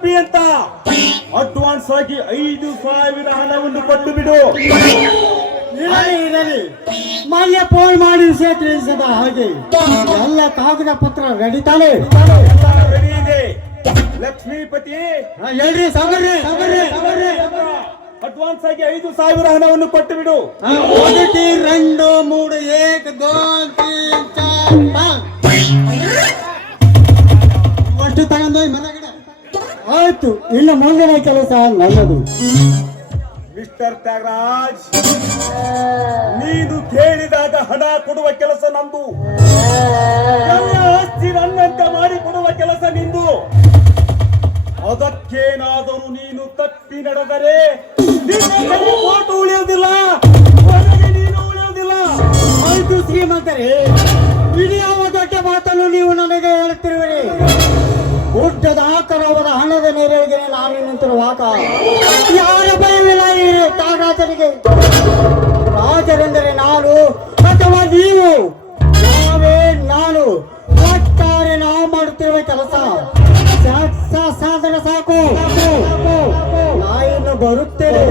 ತಪ್ಪಿ ಅಂತ ಅಡ್ವಾನ್ಸ್ ಆಗಿ 5,000 ಹಣವನ್ನು ಕೊಟ್ಟು ಬಿಡು. ಇರಲಿ ಮೊನ್ನೆ ಫೋನ್ ಮಾಡಿ ವಿಷಯ ತಿಳಿಸದ ಹಾಗೆ ಎಲ್ಲ ಕಾಗದ ಪತ್ರ ರೆಡಿ ತಾನೆ? ರೆಡಿ ಇದೆ. ಲಕ್ಷ್ಮೀಪತಿ ಹೇಳ್ರಿ ಸಾಗರ್ರಿ ಅಡ್ವಾನ್ಸ್ ಆಗಿ 5,000 ಹಣವನ್ನು ಕೊಟ್ಟು ಬಿಡು. 1 2 3 1 2 3 4 5 ಅಷ್ಟು ತಗೊಂಡೋಯ್ ಮನೆಗಡೆ. ಆಯ್ತು, ಇನ್ನು ಮುಂದಿನ ಕೆಲಸ ನನ್ನದು. ಮಿಸ್ಟರ್ ತ್ಯಾಗರಾಜ್, ನೀನು ಕೇಳಿದಾಗ ಹಣ ಕೊಡುವ ಕೆಲಸ ನಂದು, ಎಲ್ಲ ಆಸ್ತಿ ನನ್ನಂತೆ ಮಾಡಿ ಕೊಡುವ ಕೆಲಸ ನಿಂದು. ಅದಕ್ಕೇನಾದರೂ ನೀನು ತಪ್ಪಿ ನಡೆದರೆ ಓಟು ಉಳಿಯುವುದಿಲ್ಲ, ಹೊರಗೆ ನೀನು ಉಳಿಯುವುದಿಲ್ಲ. ಆಯ್ತು ಶ್ರೀಮಂತರೇ, ಇದು ಯಾವ ದೊಡ್ಡ ಮಾತನ್ನು ನೀವು ನನಗೆ ಹೇಳುತ್ತಿರುವಿರಿ? ಗುಡ್ಡದ ಆಕಾರವಾದ ಹಣದ ನೆರವಿಗೆ ನಾನು ನಿಂತಿರುವಾಗ ಯಾರ ಭಯವಿಲ್ಲ ಈ ತಾಗಾತನಿಗೆ. ರಾಜರೆಂದರೆ ನಾನು ಅಥವಾ ನೀವು, ನಾವೇ ನಾನು, ಒಟ್ಟಾರೆ ನಾವು ಮಾಡುತ್ತಿರುವ ಕೆಲಸ ಸಾಧನ ಸಾಕು. ನಾ ಇನ್ನು ಬರುತ್ತೇನೆ.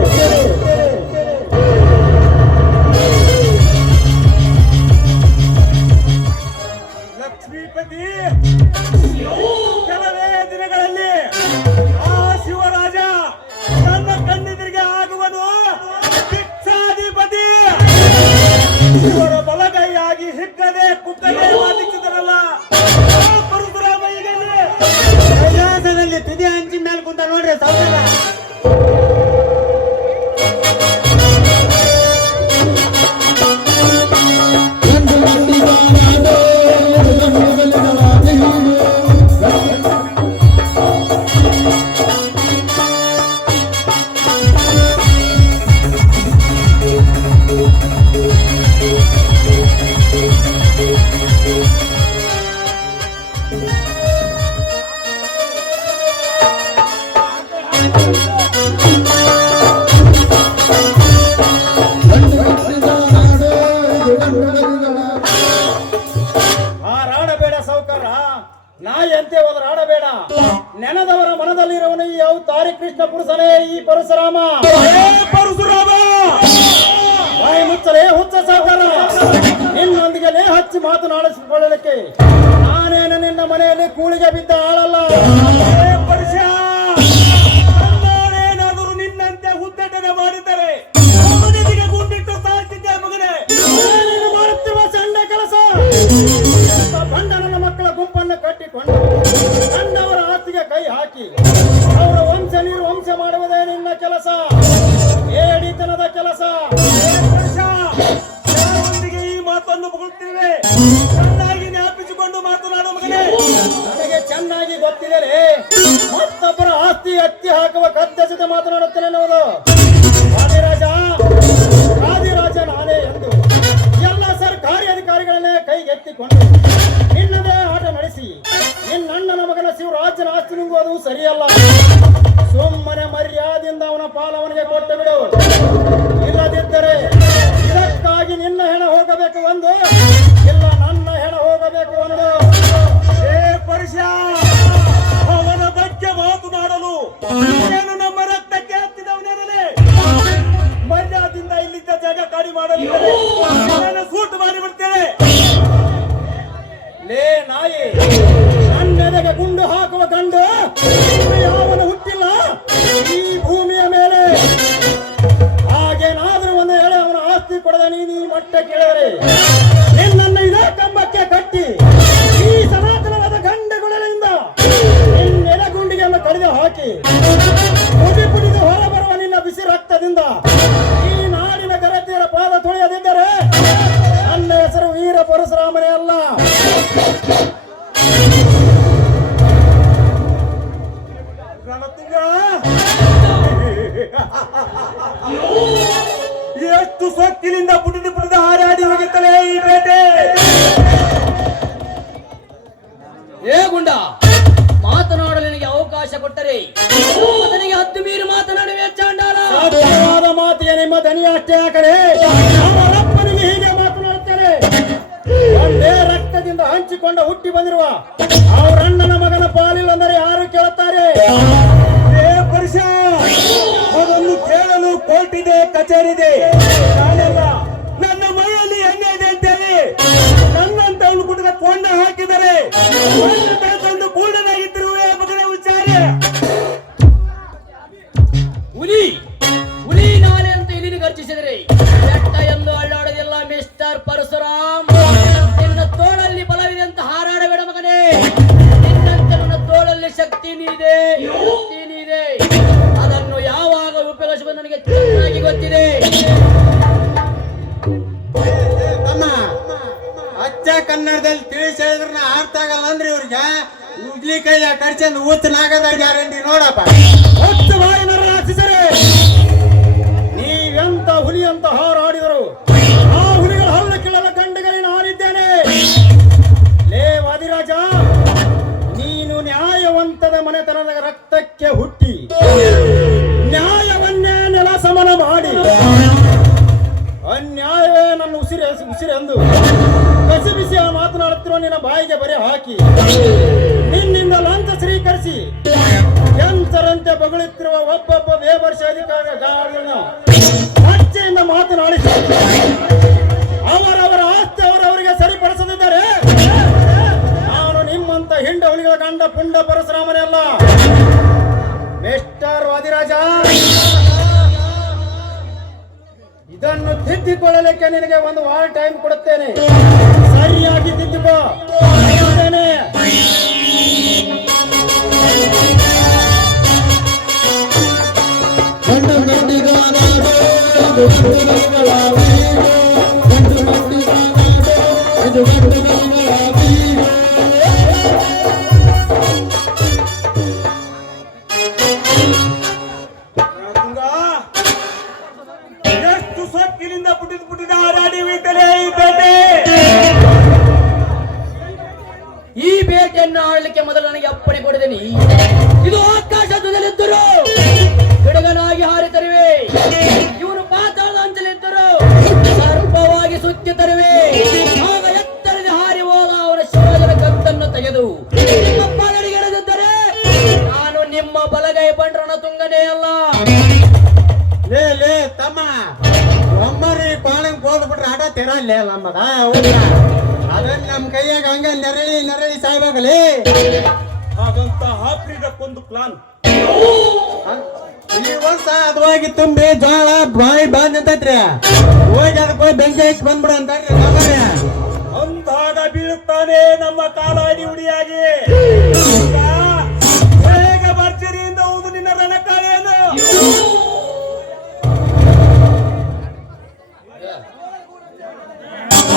ಲಕ್ಷ್ಮೀಪತಿ, ಕೆಲವೇ ದಿನಗಳಲ್ಲಿ ಆ ಶಿವರಾಜ ನನ್ನ ಕಣ್ಣೆದುರಿಗೆ ಆಗುವನು ಭಿಕ್ಷಾಧಿಪತಿ. ಇವರ ಬಲಗೈಯಾಗಿ ಹಿಕ್ಕದೆ ಕುಕ್ಕದೆ ವಾದಿಸಿದರಲ್ಲ ಪರಶುರಾಮಯ್ಯನಲ್ಲಿ ಕೈಲಾಸದಲ್ಲಿ ತುದಿ ಹಂಚಿನ ಮೇಲೆ ಕುಂತ ನೋಡ್ರಿ ಸೌಕರ್ಯ. ಹಾರಾಡಬೇಡ ಸೌಕರ, ನಾಯಂತೆ ಹೋದರಾಡಬೇಡ. ನೆನೆದವರ ಮನದಲ್ಲಿರುವನು ಈ ಅವತಾರಿ ಕೃಷ್ಣ ಪುರುಷನೇ ಈ ಪರಶುರಾಮ. ಪರಶುರಾಮ ಬಾಯಿ ಮುಚ್ಚಲೇ ಹುಚ್ಚ ಸೌಕರ, ನಿನ್ನೊಂದಿಗೆ ಹಚ್ಚಿ ಮಾತನಾಡಿಸಿಕೊಳ್ಳಲಿಕ್ಕೆ ನಾನೇನು ನಿನ್ನ ಮನೆಯಲ್ಲಿ ಕೂಳಿಗೆ ಬಿದ್ದ ಆಳಲ್ಲ. ನಾನೇನಾದರೂ ನಿನ್ನಂತೆ ಹುದ್ದಟನೆ ಮಾಡಿದರೆ ಅವನಿಗೆ ಗುಂಡಿಟ್ಟು ಸಾಯ್ತಿದ್ದೆ ಮಗನೇ. ನೀನು ಮಾಡುತ್ತಿರುವ ಸಣ್ಣ ಕೆಲಸ ಬಂಡ ನನ್ನ ಮಕ್ಕಳ ಗುಂಪನ್ನು ಕಟ್ಟಿಕೊಂಡು ಕಂಡವರ ಆಸ್ತಿಗೆ ಕೈ ಹಾಕಿ ಅವರ ವಂಶ ನಿರ್ವಂಶ ಮಾಡುವುದೇ ನಿನ್ನ ಕೆಲಸ, ಏಡಿತನದ ಕೆಲಸ. ಯಾರೊಂದಿಗೆ ಈ ಮಾತನ್ನು ಮುಗುತ್ತಿರುವೆ ಚೆನ್ನಾಗಿ ಜ್ಞಾಪಿಸಿಕೊಂಡು ಮಾತನಾಡುವ ಮಗನೇ. ನನಗೆ ಚೆನ್ನಾಗಿ ಗೊತ್ತಿದೆ ಮತ್ತೊಬ್ಬರ ಆಸ್ತಿ ಹತ್ತಿ ಹಾಕುವ ಕದ್ದ ಜೊತೆ ಮಾತನಾಡುತ್ತೇನೆ ಅನ್ನೋದು. ಆದಿರಾಜ ನಾನೇ ಎಂದು ಎಲ್ಲ ಸರ್ಕಾರಿ ಅಧಿಕಾರಿಗಳನ್ನೇ ಕೈಗೆತ್ತಿಕೊಂಡು ನಿನ್ನದೇ ಆಟ ನಡೆಸಿ ನಿನ್ನಣ್ಣನ ಮಗನ ಶಿವರಾಜನ ಆಸ್ತಿ ನುಂಗುವುದು ಸರಿಯಲ್ಲ. ಸುಮ್ಮನೆ ಮರ್ಯಾದೆಯಿಂದ ಅವನ ಪಾಲವನಿಗೆ ಕೊಟ್ಟು ಬಿಡು. ಇಲ್ಲದಿದ್ದರೆ ಇದಕ್ಕಾಗಿ ನಿನ್ನ ಹೆಣ ಹೋಗಬೇಕು ಒಂದು, ಇಲ್ಲ ನನ್ನ ಹೆಣ ಹೋಗಬೇಕು ಒಂದು. ಅವನ ಬಗ್ಗೆ ಮಾತನಾಡಲು ಏನು ನಮ್ಮ ರಕ್ತಕ್ಕೆ ಹತ್ತಿದವನೇ ಮರ್ಯಾದಿಂದ ಇಲ್ಲಿದ್ದ ಜಾಗ ಖಾಲಿ ಮಾಡಲು ಸೂಟ್ ಮಾಡಿಬಿಡ್ತೇವೆ. ಲೇ ನಾಯಿ, ನನ್ನೆದೆಗೆ ಗುಂಡು ಹಾಕುವ ಗಂಡು ಯಾವನು ಹುಟ್ಟಿಲ್ಲ ಈ ಭೂಮಿಯ ಮೇಲೆ. ಹಾಗೇನಾದ್ರೂ ಒಂದು ಹೇಳಿ ಅವನ ಆಸ್ತಿ ಕೊಡದ ನೀನು ಈ ಮಟ್ಟ ಕೇಳಿದರೆ ನಿನ್ನನ್ನು ಇದೇ ಕಂಬಕ್ಕೆ ಕಟ್ಟಿ ಈ ಸನಾತನವಾದ ಗಂಡಗಳಿಂದ ನಿನ್ನೆಲೆ ಗುಂಡಿಗೆಯನ್ನು ಕಡಿದು ಹಾಕಿ ಪುಡಿ ಪುಡಿದು ಹೊರಬರುವ ನಿನ್ನ ಬಿಸಿ ರಕ್ತದಿಂದ ಈ ನಾಡಿನ ಗರತಿಯರ ಪಾದ ತೊಳೆಯದಿದ್ದರೆ ನನ್ನ ಹೆಸರು ವೀರ ಪರಶುರಾಮನೇ ಅಲ್ಲ. ಎಷ್ಟು ಸೊಕ್ಕಿನಿಂದ ಪುಟಿದು ಪುಟಿದು ಹಾರಾಡಿ ಹೋಗುತ್ತಲೇ ಈ ಬೇಟೆ. ಏ ಗುಂಡ, ಮಾತನಾಡಲು ನಿನಗೆ ಅವಕಾಶ ಕೊಟ್ಟರೆ ನನಗೆ ಹತ್ತು ಮೀರಿ ಮಾತನಾಡುವೆ ಚಾಂಡಾಲ. ಸತ್ಯವಾದ ಮಾತಿಗೆ ನಿಮ್ಮ ದನಿ ಅಷ್ಟೇ ಹಾಕರೆ ಅವರಪ್ಪನಿಗೆ ಹೀಗೆ ಮಾತನಾಡುತ್ತಾರೆ. ಒಂದೇ ಕಟ್ಟಿಕೊಂಡ ಹುಟ್ಟಿ ಬಂದಿರುವ ಅವರಣ್ಣನ ಮಗನ ಪಾಲಿಲ್ಲ ಅಂದರೆ ಯಾರು ಕೇಳುತ್ತಾರೆ? ಅದನ್ನು ಕೇಳಲು ಕೋರ್ಟ್ ಇದೆ, ಕಚೇರಿ ಇದೆ. ನಾನಲ್ಲ, ನನ್ನ ಮೈಯಲ್ಲಿ ಎಣ್ಣೆ ಇದೆ ಅಂತೇಳಿ ನನ್ನಂತವನು ಕುಟುಕ ಕೊಂಡ ಹಾಕಿದರೆ ಬೆಳೆಕೊಂಡು ಕೂಡಲಾಗಿದ್ದಿರುವೆ ಮಗನ ವಿಚಾರ. ಹುಲಿ ಹುಲಿ ನಾಳೆ ಅಂತ ಇಲ್ಲಿನ ಗರ್ಜಿಸಿದರೆ ಬೆಟ್ಟ ಎಂದು ಅಳ್ಳಾಡೋದಿಲ್ಲ ಮಿಸ್ಟರ್ ಪರಶುರಾಮ್. ನಿನ್ನ ತೋಳಲ್ಲಿ ಬಲವಿದೆ ಅಂತ ಹಾರಾಡಬೇಡ ಮಗನೇ. ನಿನ್ನಂತೆ ನನ್ನ ತೋಳಲ್ಲಿ ಶಕ್ತಿ ನೀಡಿದೆ. ಅದನ್ನು ಯಾವಾಗ ಉಪಯೋಗಿಸುವುದು ನನಗೆ ಚೆನ್ನಾಗಿ ಗೊತ್ತಿದೆ. ತಮ್ಮ ಅಚ್ಚ ಕನ್ನಡದಲ್ಲಿ ತಿಳಿಸಿ ಹೇಳಿದ್ರೆ ಅರ್ಥ ಆಗಲ್ಲ ಅಂದ್ರೆ ಇವ್ರಿಗೆ ಉಗ್ಲಿ ಕೈಯ ಕಡ್ಚಂದು ಊತನಾಗದ ಗ್ಯಾರಂಟಿ ನೋಡಪ್ಪ. ಹೊತ್ತು ಬಾಯಿನರ ರಾಕ್ಷಸರೇ, ನೀವೆಂತ ಹುಲಿ ಅಂತ ಹಾರಾಡಿದರು ಆ ಹುಲಿಗಳ ಹಲ್ಲು ಕಿಲ್ಲಲ ಗಂಡುಗಳಿಗೆ ನಾನಿದ್ದೇನೆ. ಲೇ ವಾದಿರಾಜ, ನೀನು ನ್ಯಾಯವಂತದ ಮನೆತನದ ರಕ್ತಕ್ಕೆ ಹುಟ್ಟಿ ನ್ಯಾಯವನ್ನೇ ನೆಲ ಸಮನ ಮಾಡಿ ಅನ್ಯಾಯವೇ ನನ್ನ ಉಸಿರೆಂದು ಕಸಿ ಬಿಸಿ ಮಾತನಾಡುತ್ತಿರುವ ನಿನ್ನ ಬಾಯಿಗೆ ಬರೆ ಹಾಕಿ ನಿನ್ನಿಂದ ಲಂಚ ಸ್ವೀಕರಿಸಿ ಯಂತ್ರರಂತೆ ಬಗಳುತ್ತಿರುವ ಒಬ್ಬೊಬ್ಬ ಬೇಬರ್ಷ ಅಧಿಕಾರಿಗಳನ್ನು ಮಚ್ಚೆಯಿಂದ ಮಾತನಾಡಿಸಿ ಅವರವರ ಆಸ್ತಿ ಅವರವರಿಗೆ ಸರಿಪಡಿಸದಿದ್ದರೆ ನಾನು ನಿಮ್ಮಂತ ಹಿಂಡ ಹುಲಿಗಳ ಗಂಡ ಪುಂಡ ಪರಶುರಾಮನೇ ಅಲ್ಲ. ಮಿಸ್ಟರ್ ವಾದಿರಾಜ, ಇದನ್ನು ತಿದ್ದಿಕೊಳ್ಳಲಿಕ್ಕೆ ನಿನಗೆ ಒಂದು ವಾರ ಟೈಮ್ ಕೊಡುತ್ತೇನೆ. ಸರಿಯಾಗಿ ತಿದ್ದುಕೋ. ಎಷ್ಟು ಸೊಕ್ಕಿನಿಂದ ಪುಟ್ಟಿದ ಹಾರಾಡಿ ಈ ಬೇಟೆಯನ್ನು ಆಡಲಿಕ್ಕೆ ಮೊದಲು ನನಗೆ ಅಪ್ಪಣೆ ಕೊಡಿದೆನಿ. ಇದು ಆಕಾಶದಲ್ಲಿದ್ದರು ಗಿಡಗನಾಗಿ ಹಾರಿತರುವೆ. ಇವನು ಪಾತಾಳದ ಅಂಚಲಿದ್ದರು ಸರ್ಪವಾಗಿ ಸುತ್ತಿ ತರುವೆ. ಆಗ ಎತ್ತರದ ಹಾರಿ ಹೋದ ಅವರ ಶಿವಜನ ಕತ್ತನ್ನು ತೆಗೆದು ನಿಮ್ಮ ಪಾಲನೆಗೆ ಎಳೆದಿದ್ದರೆ ನಾನು ನಿಮ್ಮ ಬಲಗೈ ಬಂಡ್ರನ ತುಂಗನೇ ಅಲ್ಲ. ಲೇ ತಮ್ಮ, ಒಮ್ಮರಿ ಪಾಳಂಗ್ ಹೋದ್ಬಿಟ್ರೆ ಆಟ ತೆರಲ್ಲೇ ನಮ್ಮದ ಅದನ್ನ ನಮ್ಮ ಕೈಯಾಗ ಹಂಗ ನೆರಳಿ ಸಾಯ್ಬೇಕಲ್ಲಿ. ಹಾಗಂತ ಹಾಕ್ರಿದಕ್ಕೊಂದು ಪ್ಲಾನ್. ಈ ವರ್ಷ ಅದವಾಗಿ ತುಂಬಿ ಜೋಳ ಬಾಯಿ ಬಂದ್ ನಿಂತೈತ್ರಿ. ಹೋಗಿ ಅದಕ್ಕೆ ಹೋಗಿ ಬೆಂಕಿ ಹಾಕಿ ಬಂದ್ಬಿಡು ಅಂತಾರ್ರಿ. ಅಂದಾಗ ಬೀಳುತ್ತಾನೆ ನಮ್ಮ ಕಾಲ ಅಡಿ ಉಡಿಯಾಗಿ. ಬೇಗ ಭರ್ಜರಿಯಿಂದ ಹೌದು ನಿನ್ನ ರಣಕಾಳೆಯನ್ನು.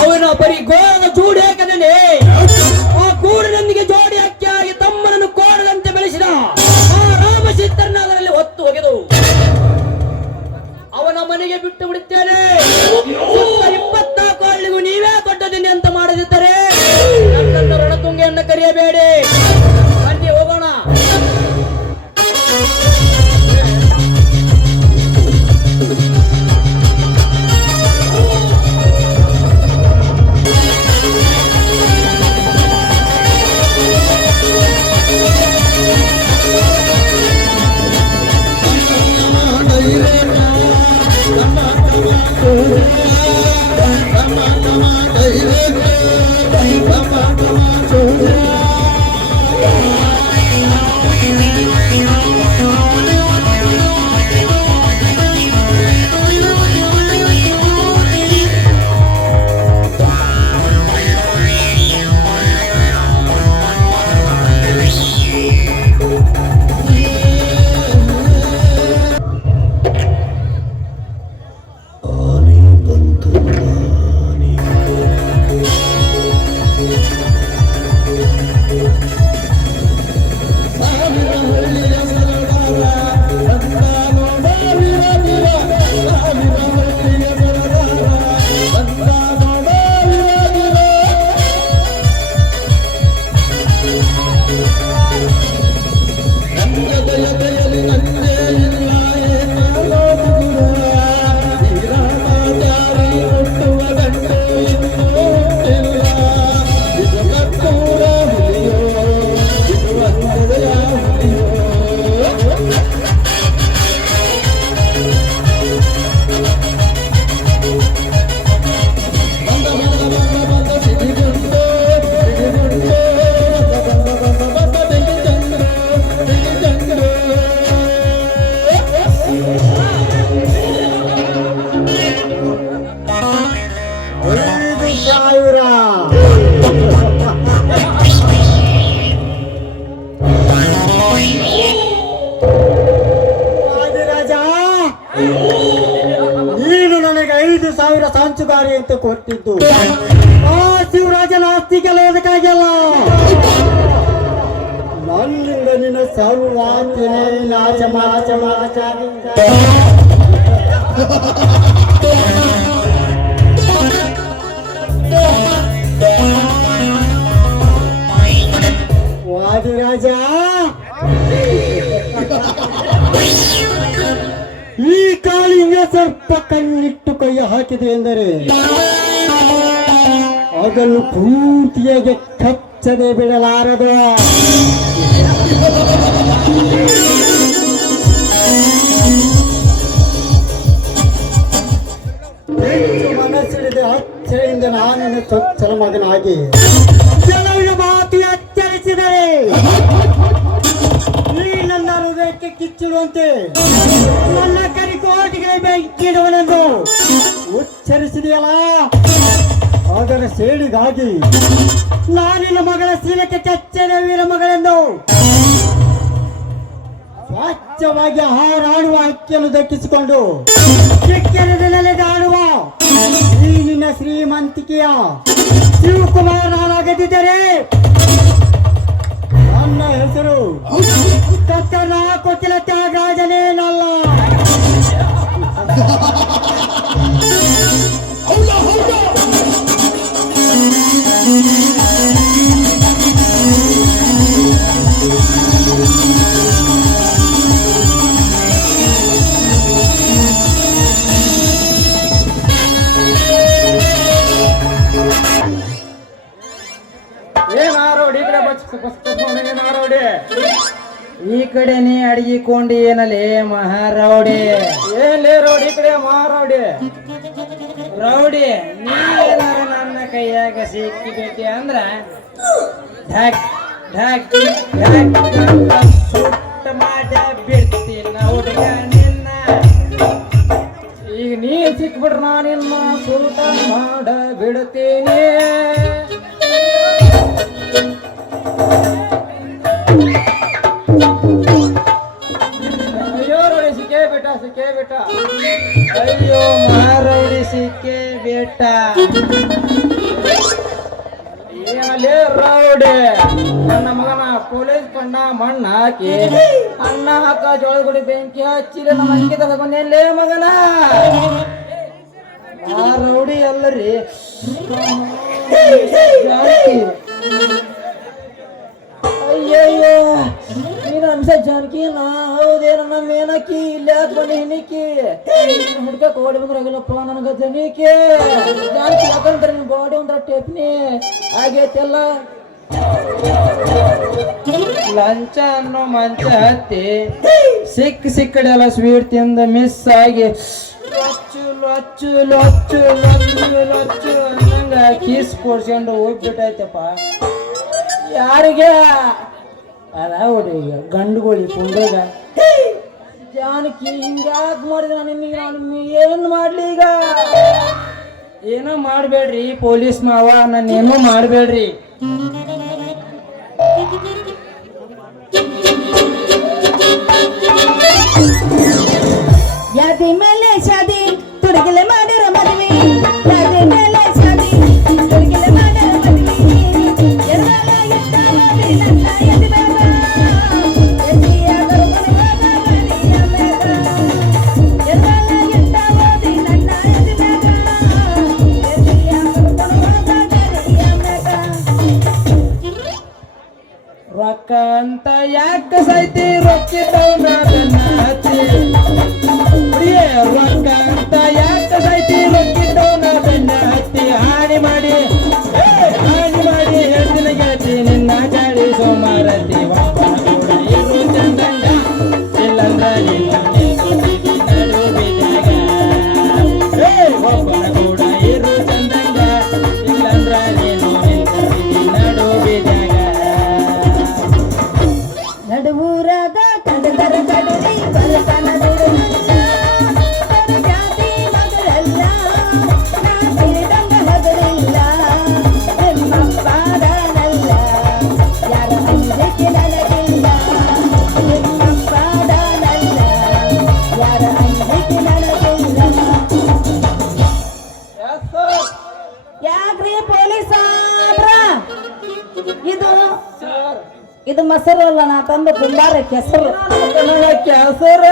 ಅವನ ಬರೀ ಗೋಳದ ಜೋಡಿ ಹಾಕನೇ ಆ ಗೂಡಿನೊಂದಿಗೆ ಜೋಡಿ ಅಕ್ಕಿಯಾಗಿ ತಮ್ಮನನ್ನು ಕೋಡದಂತೆ ಬೆಳೆಸಿದ ಆ ರಾಮಚಿತ್ರನ ಅದರಲ್ಲಿ ಹೊತ್ತು ಒಗೆದು ಅವನ ಮನೆಗೆ ಬಿಟ್ಟು ಬಿಡುತ್ತೇನೆ. 24 ಹಳ್ಳಿಗೂ ನೀವೇ ದೊಡ್ಡದಿನಿ ಅಂತ ಮಾಡದಿದ್ದರೆ ನನ್ನನ್ನು ರಣತುಂಗೆಯನ್ನು ಕರೆಯಬೇಡಿ. ಬನ್ನಿ ಹೋಗೋಣ. ಮಾಡಿ ಅಂತ ಕೊಟ್ಟಿದ್ದು ಆ ಶಿವರಾಜನ ಆಸ್ತಿ ಗೆಲ್ಲೋದಕ್ಕಾಗಲ್ಲ. ನನ್ನಿಂದ ನಿನ್ನ ಸರ್ವಾಂತನೇ ನಾಶ ವಾದಿರಾಜ, ಈ ಕಾಳಿಂಗ ಸರ್ಪ ಕಣ್ಣಿಟ್ಟು ಕೈ ಹಾಕಿದೆ ಎಂದರೆ ಅದನ್ನು ಪೂರ್ತಿಯಾಗಿ ಕಚ್ಚದೆ ಬಿಡಲಾರದು. ಮನಸ್ಸಿಡಿದ ಅಚ್ಚರಿಯಿಂದ ನಾನು ಚೊಚ್ಚಲ ಮಗನಾಗಿ ಕೆಲವು ಮಾತು ಎಚ್ಚರಿಸಿದರೆ ನೀ ನನ್ನ ಹೃದಯಕ್ಕೆ ಕಿಚ್ಚಿಡುವಂತೆ ನನ್ನ ಕರಿಕೋಟಿಗೆ ಬೆಂಕಿಡುವನೆಂದು ಉಚ್ಚರಿಸಿದೆಯಲ್ಲ, ಅದರ ಸೇಡಿಗಾಗಿ ನಾನಿನ ಮಗಳ ಶೀಲಕ್ಕೆ ಚಚ್ಚದ ವೀರ ಮಗಳೆಂದು ಸ್ವಚ್ಛವಾಗಿ ಹಾರಾಡುವ ಹಕ್ಕಿಯನ್ನು ದಕ್ಕಿಸಿಕೊಂಡು ಚಿಕ್ಕನದಲ್ಲಿದಾಡುವ ಈ ನಿನ್ನ ಶ್ರೀಮಂತಿಕೆಯ ಶಿವಕುಮಾರ್ ನಾನಾಗದಿದ್ದರೆ ನನ್ನ ಹೆಸರು ಕತ್ತನ ಕೊಟ್ಟಿಲ ತ್ಯಾಗರಾಜನೇನಲ್ಲ. ಈ ಕಡೆ ನೀ ಅಡಗಿಕೊಂಡು ಏನಲೇ ಮಹಾರೌಡಿ? ಏನ್ಲೇ ರೌಡಿ? ಈ ಕಡೆ ಮಹಾರೌಡಿ. ರೌಡಿ, ನೀ ಏನಾರ ನನ್ನ ಕೈಯಾಗ ಸಿಕ್ಕಿಬೇಕೆ ಅಂದ್ರ ಢಕ್ ಢಕ್ ಢಕ್ ಅಂತ ಸುಟ್ಟ ಮಾಡ ಬಿಡ್ತೀನಿ ಹುಡುಗ ನಿನ್ನ. ಈಗ ನೀ ಸಿಕ್ಬಿಟ್ರ ನಾನಿನ್ನ ಸೂಟ ಮಾಡ ಬಿಡ್ತೀನಿ. ಅಯ್ಯೋ ರೌಡಿ ಸಿಕ್ಕೇ ಬೇಟ. ಅಯ್ಯೋ ಮಹಾರೌಡಿ ಸಿಕ್ಕೇ ಬೇಟ. ಏನಲ್ಲೇ ರೌಡಿ, ನನ್ನ ಮಗನ ಪೊಲೀಸ್ ಬಣ್ಣ ಮಣ್ಣ ಹಾಕಿ ಅನ್ನ ಹಾಕ ಜೋಳಗುಡಿ ಬೆಂಕಿ ಹಚ್ಚಿಲ್ಲ ನಮ್ಮ ಅಂಕಿ ತಗೊಂಡೇನ್ಲೇ ಮಗನ. ಆ ರೌಡಿ ಅಲ್ಲರಿ, ಅಯ್ಯಯ್ಯೋ ನೀನು ಅನ್ಸ ಜಾನಕಿ ನಾ ಹೌದೇನ ನಮ್ಮ ಏನಕ್ಕಿ ಇಲ್ಲ ಬಂದು ಹಿಣಿಕಿ ಹುಡ್ಕಕ್ ಓಡಿ ಬಂದ್ರಾಗಲ್ಲಪ್ಪ ನನಗ ಜನಿಕೆ ಜಾನಕಿ ಯಾಕಂದ್ರೆ ನಿನ್ ಬಾಡಿ ಒಂದ್ರ ಟೇಪ್ನಿ ಆಗೈತೆಲ್ಲ. ಲಂಚ ಅನ್ನೋ ಮಂಚ ಹತ್ತಿ ಸಿಕ್ಕಡೆಲ್ಲ ಸ್ವೀಟ್ ತಿಂದ ಮಿಸ್ ಆಗಿ ಲೊಚ್ಚು ಲೊಚ್ಚು ಲೊಚ್ಚು ಲೊಚ್ಚು ಲೊಚ್ಚು ಅನ್ನಂಗ ಕೀಸ್ ಕೊಡ್ಸ್ಕೊಂಡು ಹೋಗ್ಬಿಟ್ಟೈತಪ್ಪ. ಯಾರಿಗೆ ಅದ ಹುಡುಗ ಗಂಡುಗೋಳಿ ಪುಂಡಗ ಜಾನಕಿ ಹಿಂಗ್ಯಾಕ್ ಮಾಡಿದ ನಿಮಗೆ ಏನ್ ಮಾಡ್ಲಿ? ಈಗ ಏನೋ ಮಾಡ್ಬೇಡ್ರಿ ಪೊಲೀಸ್ ಮಾವ, ನಾನೇನೋ ಮಾಡ್ಬೇಡ್ರಿ. ಯಾದಿ ಮೇಲೆ ಶಾದಿ ತುಡುಗಿಲೆ ಮಾಡಿರೋ ಮದುವೆ, ಯಾದಿ ಮೇಲೆ ಶಾದಿ ತುಡುಗಿಲೆ ಮಾಡಿರೋ ಮದುವೆ, ಎರಡಲ್ಲ ಎದ್ದಾಡಿ ನನ್ನ ಎದಿ ಬೇಗ, ಎದಿಯಾದರೂ ಮನೆಯಾಗ ಮನೆಯ ಬೇಗ, ಎರಡಲ್ಲ ಎದ್ದಾಡಿ ನನ್ನ ಎದಿ ಬೇಗ, ಎದಿಯಾದರೂ ಮನೆಯಾಗ ಮನೆಯ ಬೇಗ. ರೊಕ್ಕ ಅಂತ ಯಾಕ ಸೈತಿ ರೊಕ್ಕಿದ್ದವ್ನ ಹಚ್ಚಿ ರೊಕ್ಕ ಅಂತ ಯಾಕ ಸೈತಿ ರೊಕ್ಕಿದ್ದವ್ನ ಬೆನ್ನ ಹತ್ತಿ ಹಾನಿ ಮಾಡಿ ಹೆಣ್ಣಿನ ಗೆಳತಿ ನಿನ್ನ ಜಾಡಿ ಸೋಮಾರತಿ ಒಬ್ಬನ ಕೂಡ ಇರು ಚಂದಂಗ ಇಲ್ಲಂದ್ರ ನಡು ಬಿದ್ದಾಗ ಒಬ್ಬನ ಕೂಡ ಇರು ಚಂದಂಗ ಇಲ್ಲಂದ್ರ ನೀನು ನಡು ಬಿದ್ದಾಗ. ನಡುವೂರಾಗ ಕಡದರ ಕಡಲಿ ಬರತನ ಬಿಡುವುದಿಲ್ಲ, ಜಾತಿ ಮಗಳೆಲ್ಲ ನಾ ತಿಳಿದಂಗ ಹಗಲಿಲ್ಲ. ಇದು ಇದು ಮೊಸರು ಅಲ್ಲ, ನಾ ತಂದು ಕುಂಬಾರ ಕೆಸರು. ಕೆಸರ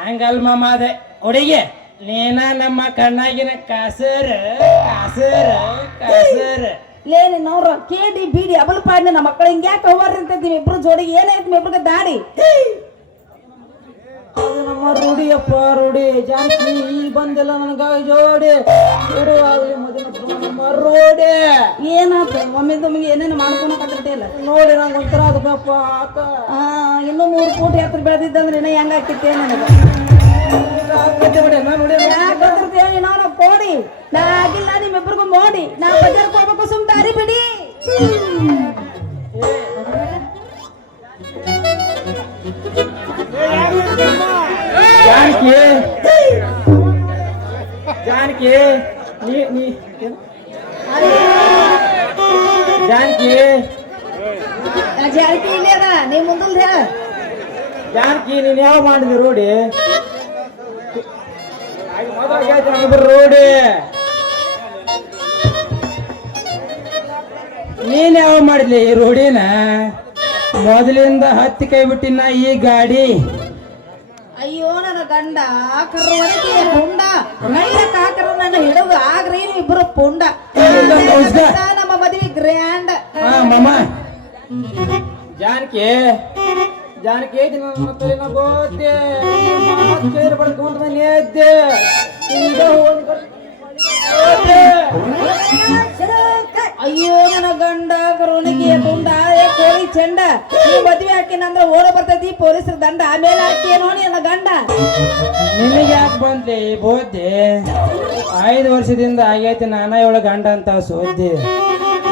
ಹಂಗಲ್ ಮಾಮ ಅದೇ ಹುಡುಗಿ ನೀನ ನಮ್ಮ ಕಣ್ಣಾಗಿನ ಕಾಸರ ಕಾಸರ ಕಾಸರ. ಲೇ ನಿನ್ನವ್ರ ಕೇಡಿ ಬೀಡಿ ಅಬಲ್ ಪಾಡಿನ ನಮ್ಮ ಮಕ್ಕಳು ಹಿಂಗ್ಯಾಕೆ ಹೋಗ್ರಿ ಅಂತ ನಿಮ್ಮಿಬ್ರು ಜೋಡಿಗೆ ಏನಾಯ್ತು ನಿಮ್ಮಿಬ್ರಿಗೆ ದಾಡಿ? ಅದು ನಮ್ಮ ರೂಢಿಯಪ್ಪ ರೂಢಿ ಜಾನಕಿ ಈ ಬಂದಿಲ್ಲ ನನಗ ಜೋಡಿ ಶುರು ಆಗಲಿ ನಮ್ಮ ರೂಢಿ. ಏನಾತ ಒಮ್ಮೆ ತಮಗೆ ಏನೇನು ಮಾಡ್ಕೊಳಕತ್ತಿಲ್ಲ ನೋಡಿ ನಂಗೆ ಒಂಥರ ಅದಕ್ಕಪ್ಪ ಆತ ಇನ್ನೂ 3 ಫೂಟ್ ಎತ್ತರ ಬೆಳೆದಿದ್ದಂದ್ರೆ ಇನ್ನ ಹೆಂಗ ಆಗ್ತಿತ್ತೆ ನನಗೆ ಯಾಕಂದ್ರೆ ನಾವು ಕೋಡಿ ನಾ ಆಗಿಲ್ಲ ನಿಮ್ಮಿಬ್ರಿಗೂ ಮೋಡಿ ನಾ ಬಜಾರ್ಗೆ ಹೋಗ್ಬೇಕು ಸುಮ್ ದಾರಿ ಬಿಡಿ. ಜಾನಕಿ ಜಾನಕಿ ನೀ ಜಾನಕಿ ಜಾರಕಿ ಇಲ್ಲೇ ಅದ ನೀವ್ ಮುಂದಲ್ ಹೇಳ. ಜಾನಕಿ ನೀನ್ ಯಾವ ಮಾಡಿದಿ ರೋಡಿ ರೋಡಿ ನೀನ್ ಯಾವ ಮಾಡಿದ್ಲಿ ಈ ರೋಡಿನ? ಮೊದಲಿಂದ ಹತ್ತಿ ಕೈ ಬಿಟ್ಟಿನ ಈ ಗಾಡಿ. ಅಯ್ಯೋ ನನ್ನ ಗಂಡ ಕರ್ವರಿಗೆ ಪುಂಡ ನೈಲಕ್ ಹಾಕರ ನನ್ನ ಹಿಡಿದು ಆಗ್ರಿ ಇಬ್ರು ಪುಂಡ. ನಮ್ಮ ಮದ್ವಿ ಗ್ರ್ಯಾಂಡ್. ಹಾ ಮಾಮ ಜಾನಕಿ ಜಾನಕಿ ನನ್ನ ಗೋತೆ ಬಡ್ಕೊಂಡ್ ಬಂದೆ ಅಯ್ಯೋ ನನ್ನ ಗಂಡ ಕರೋನಿಗೆ ಪುಂಡ ಕೋಳಿ ಚೆಂಡ ಈ ಮದ್ವೆ ಹಾಕಿನಂದ್ರ ಓಡ ಬರ್ತೈತಿ ಪೊಲೀಸರ ದಂಡ ಆಮೇಲೆ ಹಾಕಿ ನೋಡಿ ನನ್ನ ಗಂಡ. ನಿನಗೆ ಯಾಕೆ ಬಂದ್ಲಿ ಬೋದ್ದೆ? 5 ವರ್ಷದಿಂದ ಆಗೈತಿ ನಾನ ಇವಳ ಗಂಡ ಅಂತ ಸೋದ್ದೆ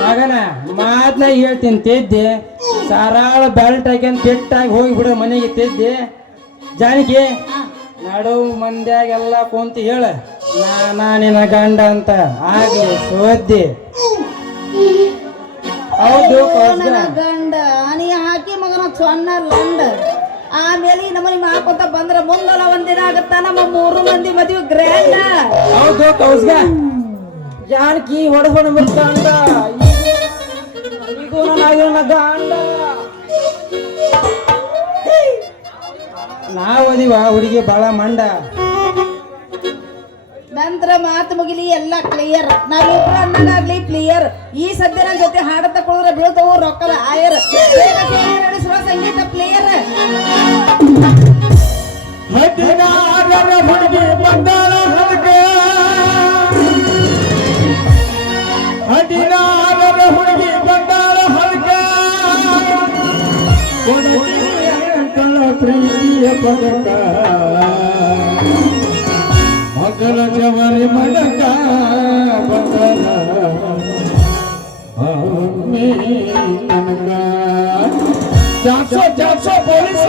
ಮಗನ ಮಾತ್ನ ಹೇಳ್ತೀನಿ ತಿದ್ದೆ ಸಾರಾಳ ಬೆಲ್ಟ್ ಹಾಕ್ಯಂತ ಬಿಟ್ಟಾಗಿ ಹೋಗಿಬಿಡ ಮನೆಗೆ ತಿದ್ದೆ. ಜಾನಕಿ ನಡು ಮಂದ್ಯಾಗೆಲ್ಲ ಕುಂತು ಹೇಳ ನಾನಾ ನಿನ್ನ ಗಂಡ ಅಂತ ಆಗ್ಲಿ ಸೋದ್ದೆ. ಹೌದು ನನ್ನ ಗಂಡ ನೀ ಹಾಕಿ ಮಗನ ಸೊನ್ನ ಲಂಡ ಆಮೇಲೆ ನಮ್ಮನಿ ಮಾಡ್ಕೊಂತ ಬಂದ್ರ ಮುಂದಲ ಒಂದಿನ ಆಗತ್ತ ನಮ್ಮ 3 ಮಂದಿ ಮದ್ವೆ ಗ್ರ್ಯಾಂಡ. ಹೌದು ಕೌಸ್ಗ ಜಾನಕಿ ಹೊಡೆದು ಗಂಡ ಈಗ ನನ್ನ ಗಂಡ ನಾವ್ ಓದಿವ ಹುಡುಗಿ ಬಾಳ ಮಂಡ. ನಂತರ ಮಾತು ಮುಗಿಲಿ ಎಲ್ಲ ಕ್ಲಿಯರ್. ನಾವಿಬ್ರು ಅನ್ನಗಾಗ್ಲಿ ಕ್ಲಿಯರ್. ಈ ಸದ್ಯ ನನ್ನ ಜೊತೆ ಹಾಡ ತಕೊಳ್ಳೋದ್ರ ಬೀಳ್ತವು ರೊಕ್ಕದ ಆಯರ್. ನಡೆಸುವ ಸಂಗೀತ ಪ್ಲೇಯರ್. ಹುಡುಗಿ ಬಂದಾಳ ಹುಡುಗಿ ಹುಡುಗಿ ಬಂದಾಳ ಪ್ರೀತಿಯ ಪದಕ ಮಗಲ ಜವರಿ ಮಡಕ ಬಂದನ ನನಗ ಜಾಸೋ ಪೊಲೀಸ್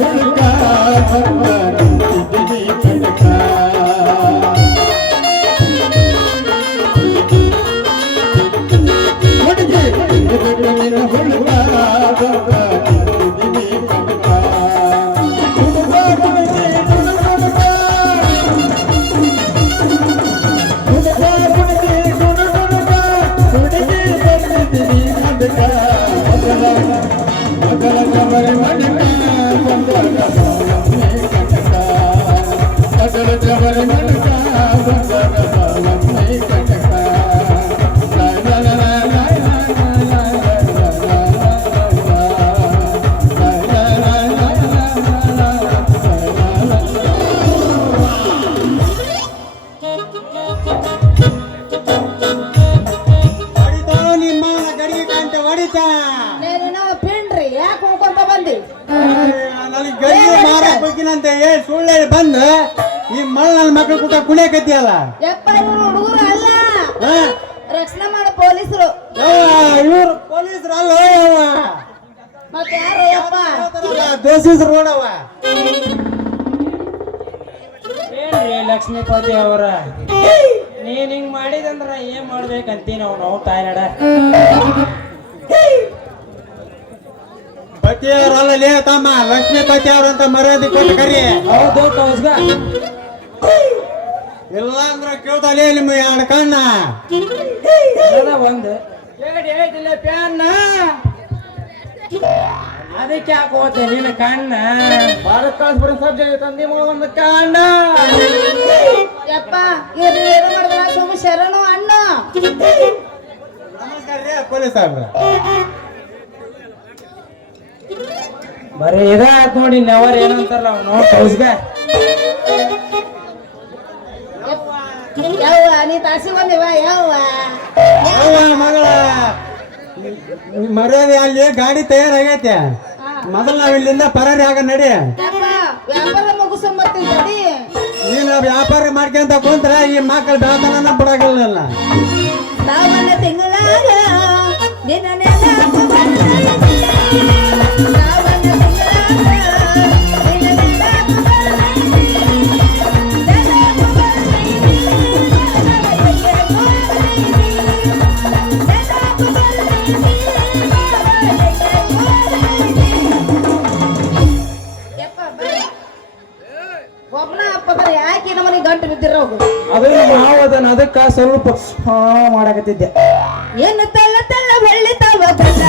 ಹುಡುಗ ಹೊಡಿತಾ ನಿಮ್ಮ ಗಡಿಗೆ ಕಾಂತೆ ಹೊಡಿತಾ ನೀನು ಪಿಂಡ್ರಿ ಯಾಕೆ ಹೋಗ್ಕೊಂತ ಬಂದಿ ನನಗೆ ಗಡಿಗೆ ಮಾರಕ್ ಹೋಗಿನಂತೆ ಸುಳ್ಳು ಹೇಳಿ ಬಂದು ಈ ಮಳ ನನ್ನ ಮಕ್ಕಳು ಕೂಟ ಕುಣಿಯಕತ್ತಿಯಲ್ಲ ಯಪ್ಪ ಇವ್ರು ಹುಡುಗರು ಅಲ್ಲ ರಕ್ಷಣೆ ಮಾಡೋ ಪೊಲೀಸರು ಇವ್ರು ಪೊಲೀಸರು ಅಲ್ಲ ಮತ್ತೆ ಯಾರು ಯಪ್ಪ ದೋಷಿಸ್ರು ನೋಡವ ಏನ್ರಿ ಲಕ್ಷ್ಮೀಪತಿ ಅವರ ನೀನ್ ಹಿಂಗ್ ಮಾಡಿದಂದ್ರ ಏನ್ ಮಾಡ್ಬೇಕಂತೀನಿ ನಾವು ತಾಯ್ನಾಡ ಪತಿಯವರಲ್ಲ ಲೇ ತಮ್ಮ ಲಕ್ಷ್ಮೀ ಪತಿಯವ್ರ ಅಂತ ಮರ್ಯಾದೆ ಕೊಟ್ಟು ಕರಿ ಹೌದು ಕೌಸ್ಗ ಇಲ್ಲ ಅಂದ್ರ ಕೇಳ್ತಾಲೇ ನಿಮ್ಮ ಎರಡು ಕಣ್ಣ ಒಂದು ಹೇಳ್ತಿಲ್ಲ ಪ್ಯಾನ್ನ ಅದಕ್ಕೆ ಯಾಕೆ ಹೋತೆ ನಿನ್ನ ಕಣ್ಣ ಭಾರತ ಕಳಿಸ್ಬಿಡ ಸಬ್ಜೆಕ್ಟ್ ತಂದಿ ಒಂದು ಕಣ್ಣ ಯಪ್ಪ ಇವ್ರು ಏನು ಮಾಡಿದ್ರ ಸುಮ್ಮ ಶರಣು ಅಣ್ಣ ನಮಸ್ಕಾರ ರೀ ಪೊಲೀಸ್ ಸಾಹೇಬ್ರ ಬರೀ ಇದಾತ್ ನೋಡಿ ನೆವರ್ ಏನಂತಾರಲ್ಲ ಅವ್ನು ನೋಡಿ ಕೌಸ್ಗ ಯವ್ವ ನೀ ತಾಸಿ ಬಂದಿವ ಯವ್ವ ಅವ್ವ ಮಗಳ ಮರ್ಯಾದೆ ಅಲ್ಲಿ ಗಾಡಿ ತಯಾರಾಗೈತೆ ಮೊದಲು ನಾವ್ ಇಲ್ಲಿಂದ ಪರಾರಿ ಆಗ ನಡಿ ಯಪ್ಪ ವ್ಯಾಪಾರ ಮುಗಿಸ್ಕೊಂಬರ್ತೀನಿ ನೀನು ವ್ಯಾಪಾರ ಮಾಡ್ಕೊಂತ ಕುಂತ್ರ ಈ ಮಕ್ಕಳು ಬೆಳತನ ಬಿಡಗಲ್ಲ ಸಾವನ್ನ ತಿಂಗಳಾಗ ನಿನ್ನ ನೆನಪು ಬರ್ತೈತಿ. ಸಾವನ್ನ ತಿಂಗಳಾಗ ನಿನ್ನ ನೆನಪು ಬರ್ತೈತಿ. ನೆನಪು ಬರ್ತೈತಿ. ಬಾಬಾಗೆ ಗೋರೈತಿ. ನೆನಪು ಬರ್ತೈತಿ. ಬಾಬಾಗೆ ಗೋರೈತಿ. ಯಪ್ಪ ಬಾ. ಒಬ್ನ ಅಪ್ಪದರ ಯಾಕೆ ನಮ್ಮನೆ ಗಂಟು ಬಿದ್ದಿರೋದು ಅದು ಮಾವದನ ಅದಕ್ಕ ಸ್ವಲ್ಪ ಮಾಡಕತ್ತಿದ್ದೆ ಏನು ತಲ್ಲ ತಲ್ಲ ಬೆಳ್ಳಿತಾವ ಬಲ್ಲ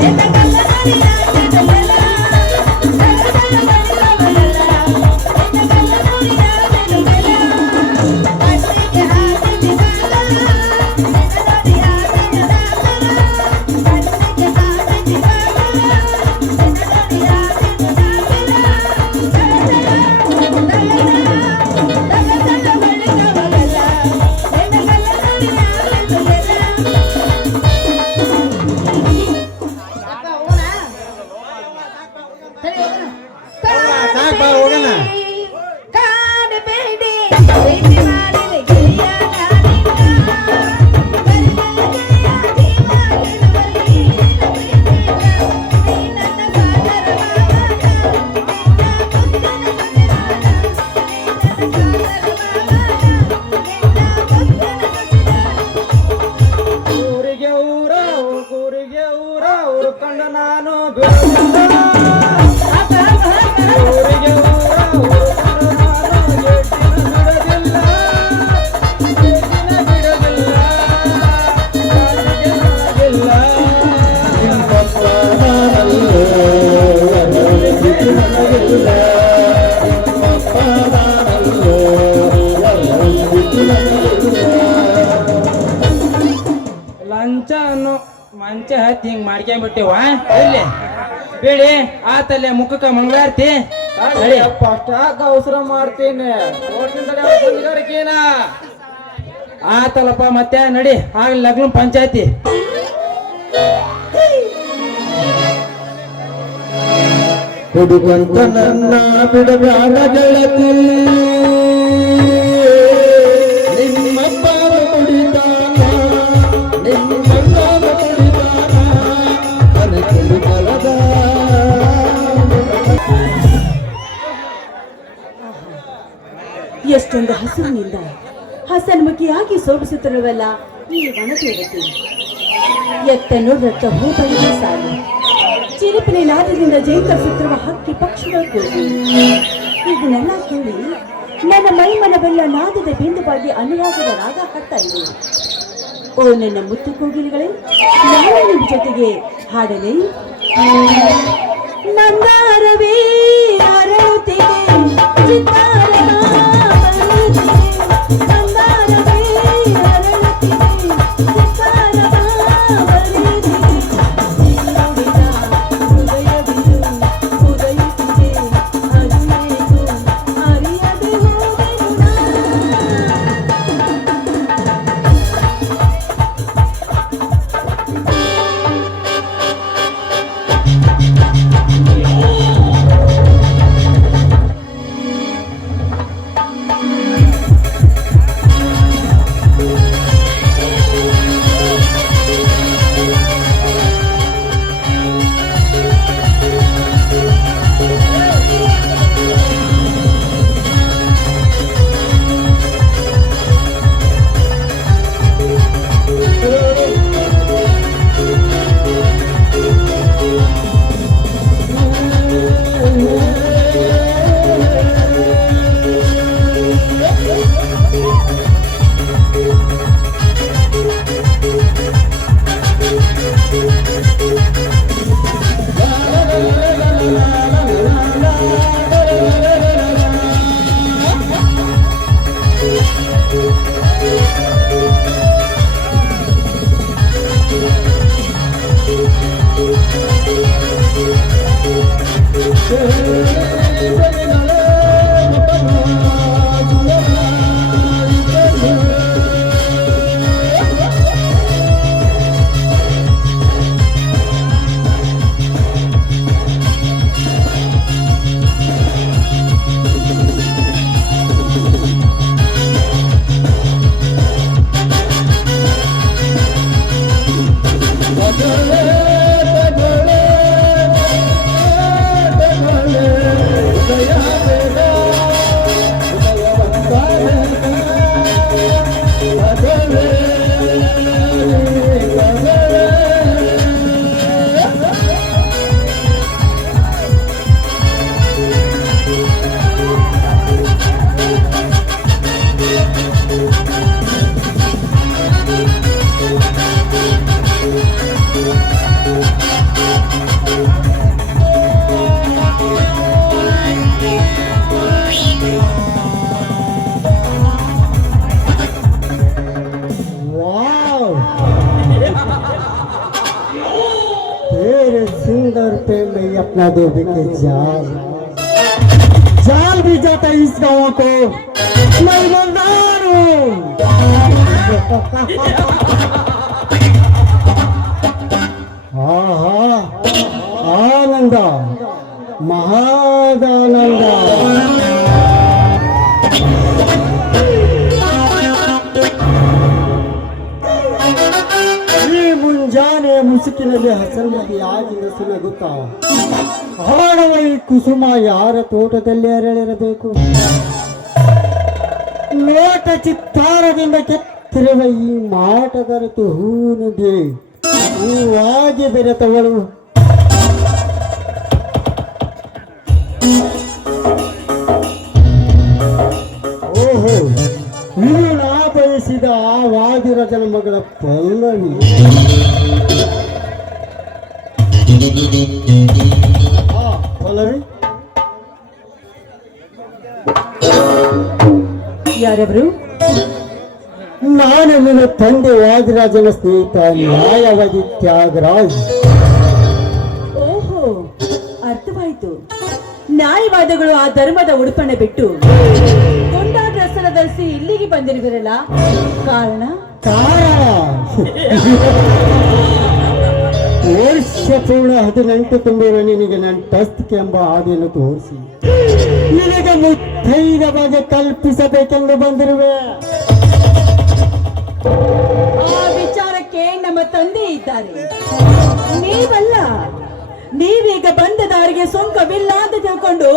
ಎನ್ನ ಗಲ್ಲ ನಡಿಯ ಕೆಟ್ಟ ಬಲ್ಲ. ತಲ್ಲ ತಲ್ಲ ಬೆಳ್ಳಿತಾವ ಬಲ್ಲ ಎನ್ನ ಗಲ್ಲ ನಡಿಯ ಕೆಟ್ಟ ಬಲ್ಲ. ಕಣ್ಣಿಗೆ ಹಾಕಿದ ಬಾಲ ಎನ್ನ ನಡಿಯ ಕೆಟ್ಟ ಬಾಲ. ಕಣ್ಣಿಗೆ ಹಾಕಿದ ಬಾಲ ಎನ್ನ ನಡಿಯ ಕೆಟ್ಟ ಬಾಲ. ತಲ್ಲ ತಲ್ಲ ಬೆಳ್ಳಿತಾವ ಬಲ್ಲ ಎನ್ನ ಗಲ್ಲ ನಡಿಯ ಕೆಟ್ಟ ಬಲ್ಲ. ಸಾಕ್ ಬಾ ಹೋಗೋಣ ಊರಿಗೆ ಊರ ಊರಿಗೆ ಊರ ಊರ್ಕೊಂಡು ನಾನು ಬಿಡೋದಿಲ್ಲ. ಊರಿಗೆ ಊರ ಊರ್ಕೊಂಡು ನಾನು ಏಟಿನ ಬಿಡೋದಿಲ್ಲ. ಏಟಿನ ಬಿಡೋದಿಲ್ಲ. ಕಾಲಿಗೆ ನನಗಿಲ್ಲ. ಲಂಚ ಅನ್ನೋ ಮಂಚ ಹತ್ತಿ ಹಿಂಗ್ ಮಾಡ್ಕೊಂಡ್ಬಿಟ್ಟಿವ ಇಲ್ಲಿ ಬೇಡಿ ಆತಲ್ಲೇ ಮುಖಕ್ಕ ಮಂಗಳಾರತಿ ಅಷ್ಟಾಕ ಅವಸರ ಮಾಡ್ತೀನಿ ಆತಲ್ಲಪ್ಪ ಮತ್ತೆ ನಡಿ ಆಗ್ಲಿ ಲಗ್ನ ಪಂಚಾಯತಿ ಹುಡುಗಂತ ನನ್ನ ಬಿಡಬ್ಯಾಡ ಗೆಳತಿ ನಿಮ್ಮಪ್ಪ ಕುಡಿದಾನ ನಿಮ್ಮಣ್ಣ ಕುಡಿದಾನ ಅನಕಲು ಬಲದ ಎಷ್ಟೊಂದು ಹಸುವಿನಿಂದ ಹಸನ್ಮುಖಿಯಾಗಿ ಶೋಭಿಸುತ್ತಿರುವಲ್ಲ ಈ ವನದೇವತೆ ಎತ್ತ ನೋಡತ್ತ ಹೂಬಳ್ಳಿ ಸಾಲು ಚಿಲಿಪಿನ ನಾದದಿಂದ ಜೇಂಕರಿಸುತ್ತಿರುವ ಹಕ್ಕಿ ಪಕ್ಷಿಗಳ ಕೂಗು ಇದನ್ನೆಲ್ಲ ಕೇಳಿ ನನ್ನ ಮೈಮನವೆಲ್ಲ ನಾದದ ಬಿಂದುವಾಗಿ ಅನುರಾಗದ ರಾಗ ಹಾಡ್ತಾ ಇದೆ. ಓ ನನ್ನ ಮುತ್ತು ಕೋಗಿಲೆಗಳೇ, ನಾನು ನಿಮ್ಮ ಜೊತೆಗೆ ಹಾಡಲೇ ನಂದಾರವೇ ಅರಳುತ್ತಿದೆ ಚಿತ್ತಾರವ ಬರುತ್ತಿದೆ ನಂದಾರವೇ ಅರಳುತ್ತಿದೆ ಚಿತ್ತಾರವ ಬರುತ್ತಿದೆ ನುಡಿದ ಹೃದಯವಿದು ಉದಯಿಸಿದೆ ಅರಿಯೇನು ಅರಿಯದೆ ಹೋದೆನು ನಾ. तेरे सुंदर पे मैं अपना डूबे के जाल जाल भी जाता इस गाँव को मैं मलदार हूँ आनंद महादानंद ಮುಂಜಾನೆ ಮುಸುಕಿನಲ್ಲಿ ಹಸನ್ಮತಿ ಆಗಿಂದ ಸುಲಗುತ್ತಾ ಹಾಡುವ ಈ ಕುಸುಮ ಯಾರ ತೋಟದಲ್ಲಿ ಅರಳಿರಬೇಕು ನೋಟ ಚಿತ್ತಾರದಿಂದ ಕೆತ್ತಿರುವ ಈ ಮಾಟದರತು ಹೂನುಗೆ ಹೂವಾಗಿ ಬೆರೆತವಳು ಓಹೋ ಇದು ನಾ ಬಯಸಿದ ಆ ವಾದಿರಾಜನ ಮಗಳ ಪಲ್ಲವಿ ಪಲ್ಲವಿ ಯಾರವರು? ನಾನು ನಿನ್ನ ತಂದೆ ವಾದಿರಾಜನ ಸ್ನೇಹಿತ ನ್ಯಾಯವಾದಿ ತ್ಯಾಗರಾಜ್. ಓಹೋ, ಅರ್ಥವಾಯಿತು. ನ್ಯಾಯವಾದಗಳು ಆ ಧರ್ಮದ ಉಡುಪಣೆ ಬಿಟ್ಟು ಕೊಂಡಾಟ ರಸನ ಧರಿಸಿ ಇಲ್ಲಿಗೆ ಬಂದಿರುವಿರಲ್ಲ, ಕಾರಣ? ವರ್ಷ ಪೂರ್ಣ 18 ತುಂಬಿರುವ ನಿನಗೆ ನನ್ನ ಟಸ್ತಿಕೆ ಎಂಬ ಹಾದಿಯನ್ನು ತೋರಿಸಿ ನಿನಗೆ ಮುತ್ತೈದ ಬಗ್ಗೆ ಕಲ್ಪಿಸಬೇಕೆಂದು ಬಂದಿರುವೆ. ಆ ವಿಚಾರಕ್ಕೆ ನಮ್ಮ ತಂದೆ ಇದ್ದಾರೆ, ನೀವಲ್ಲ. ನೀವೀಗ ಬಂದ ದಾರಿಗೆ ಸೊಂಕವಿಲ್ಲ ಅಂತ ತಿಳ್ಕೊಂಡು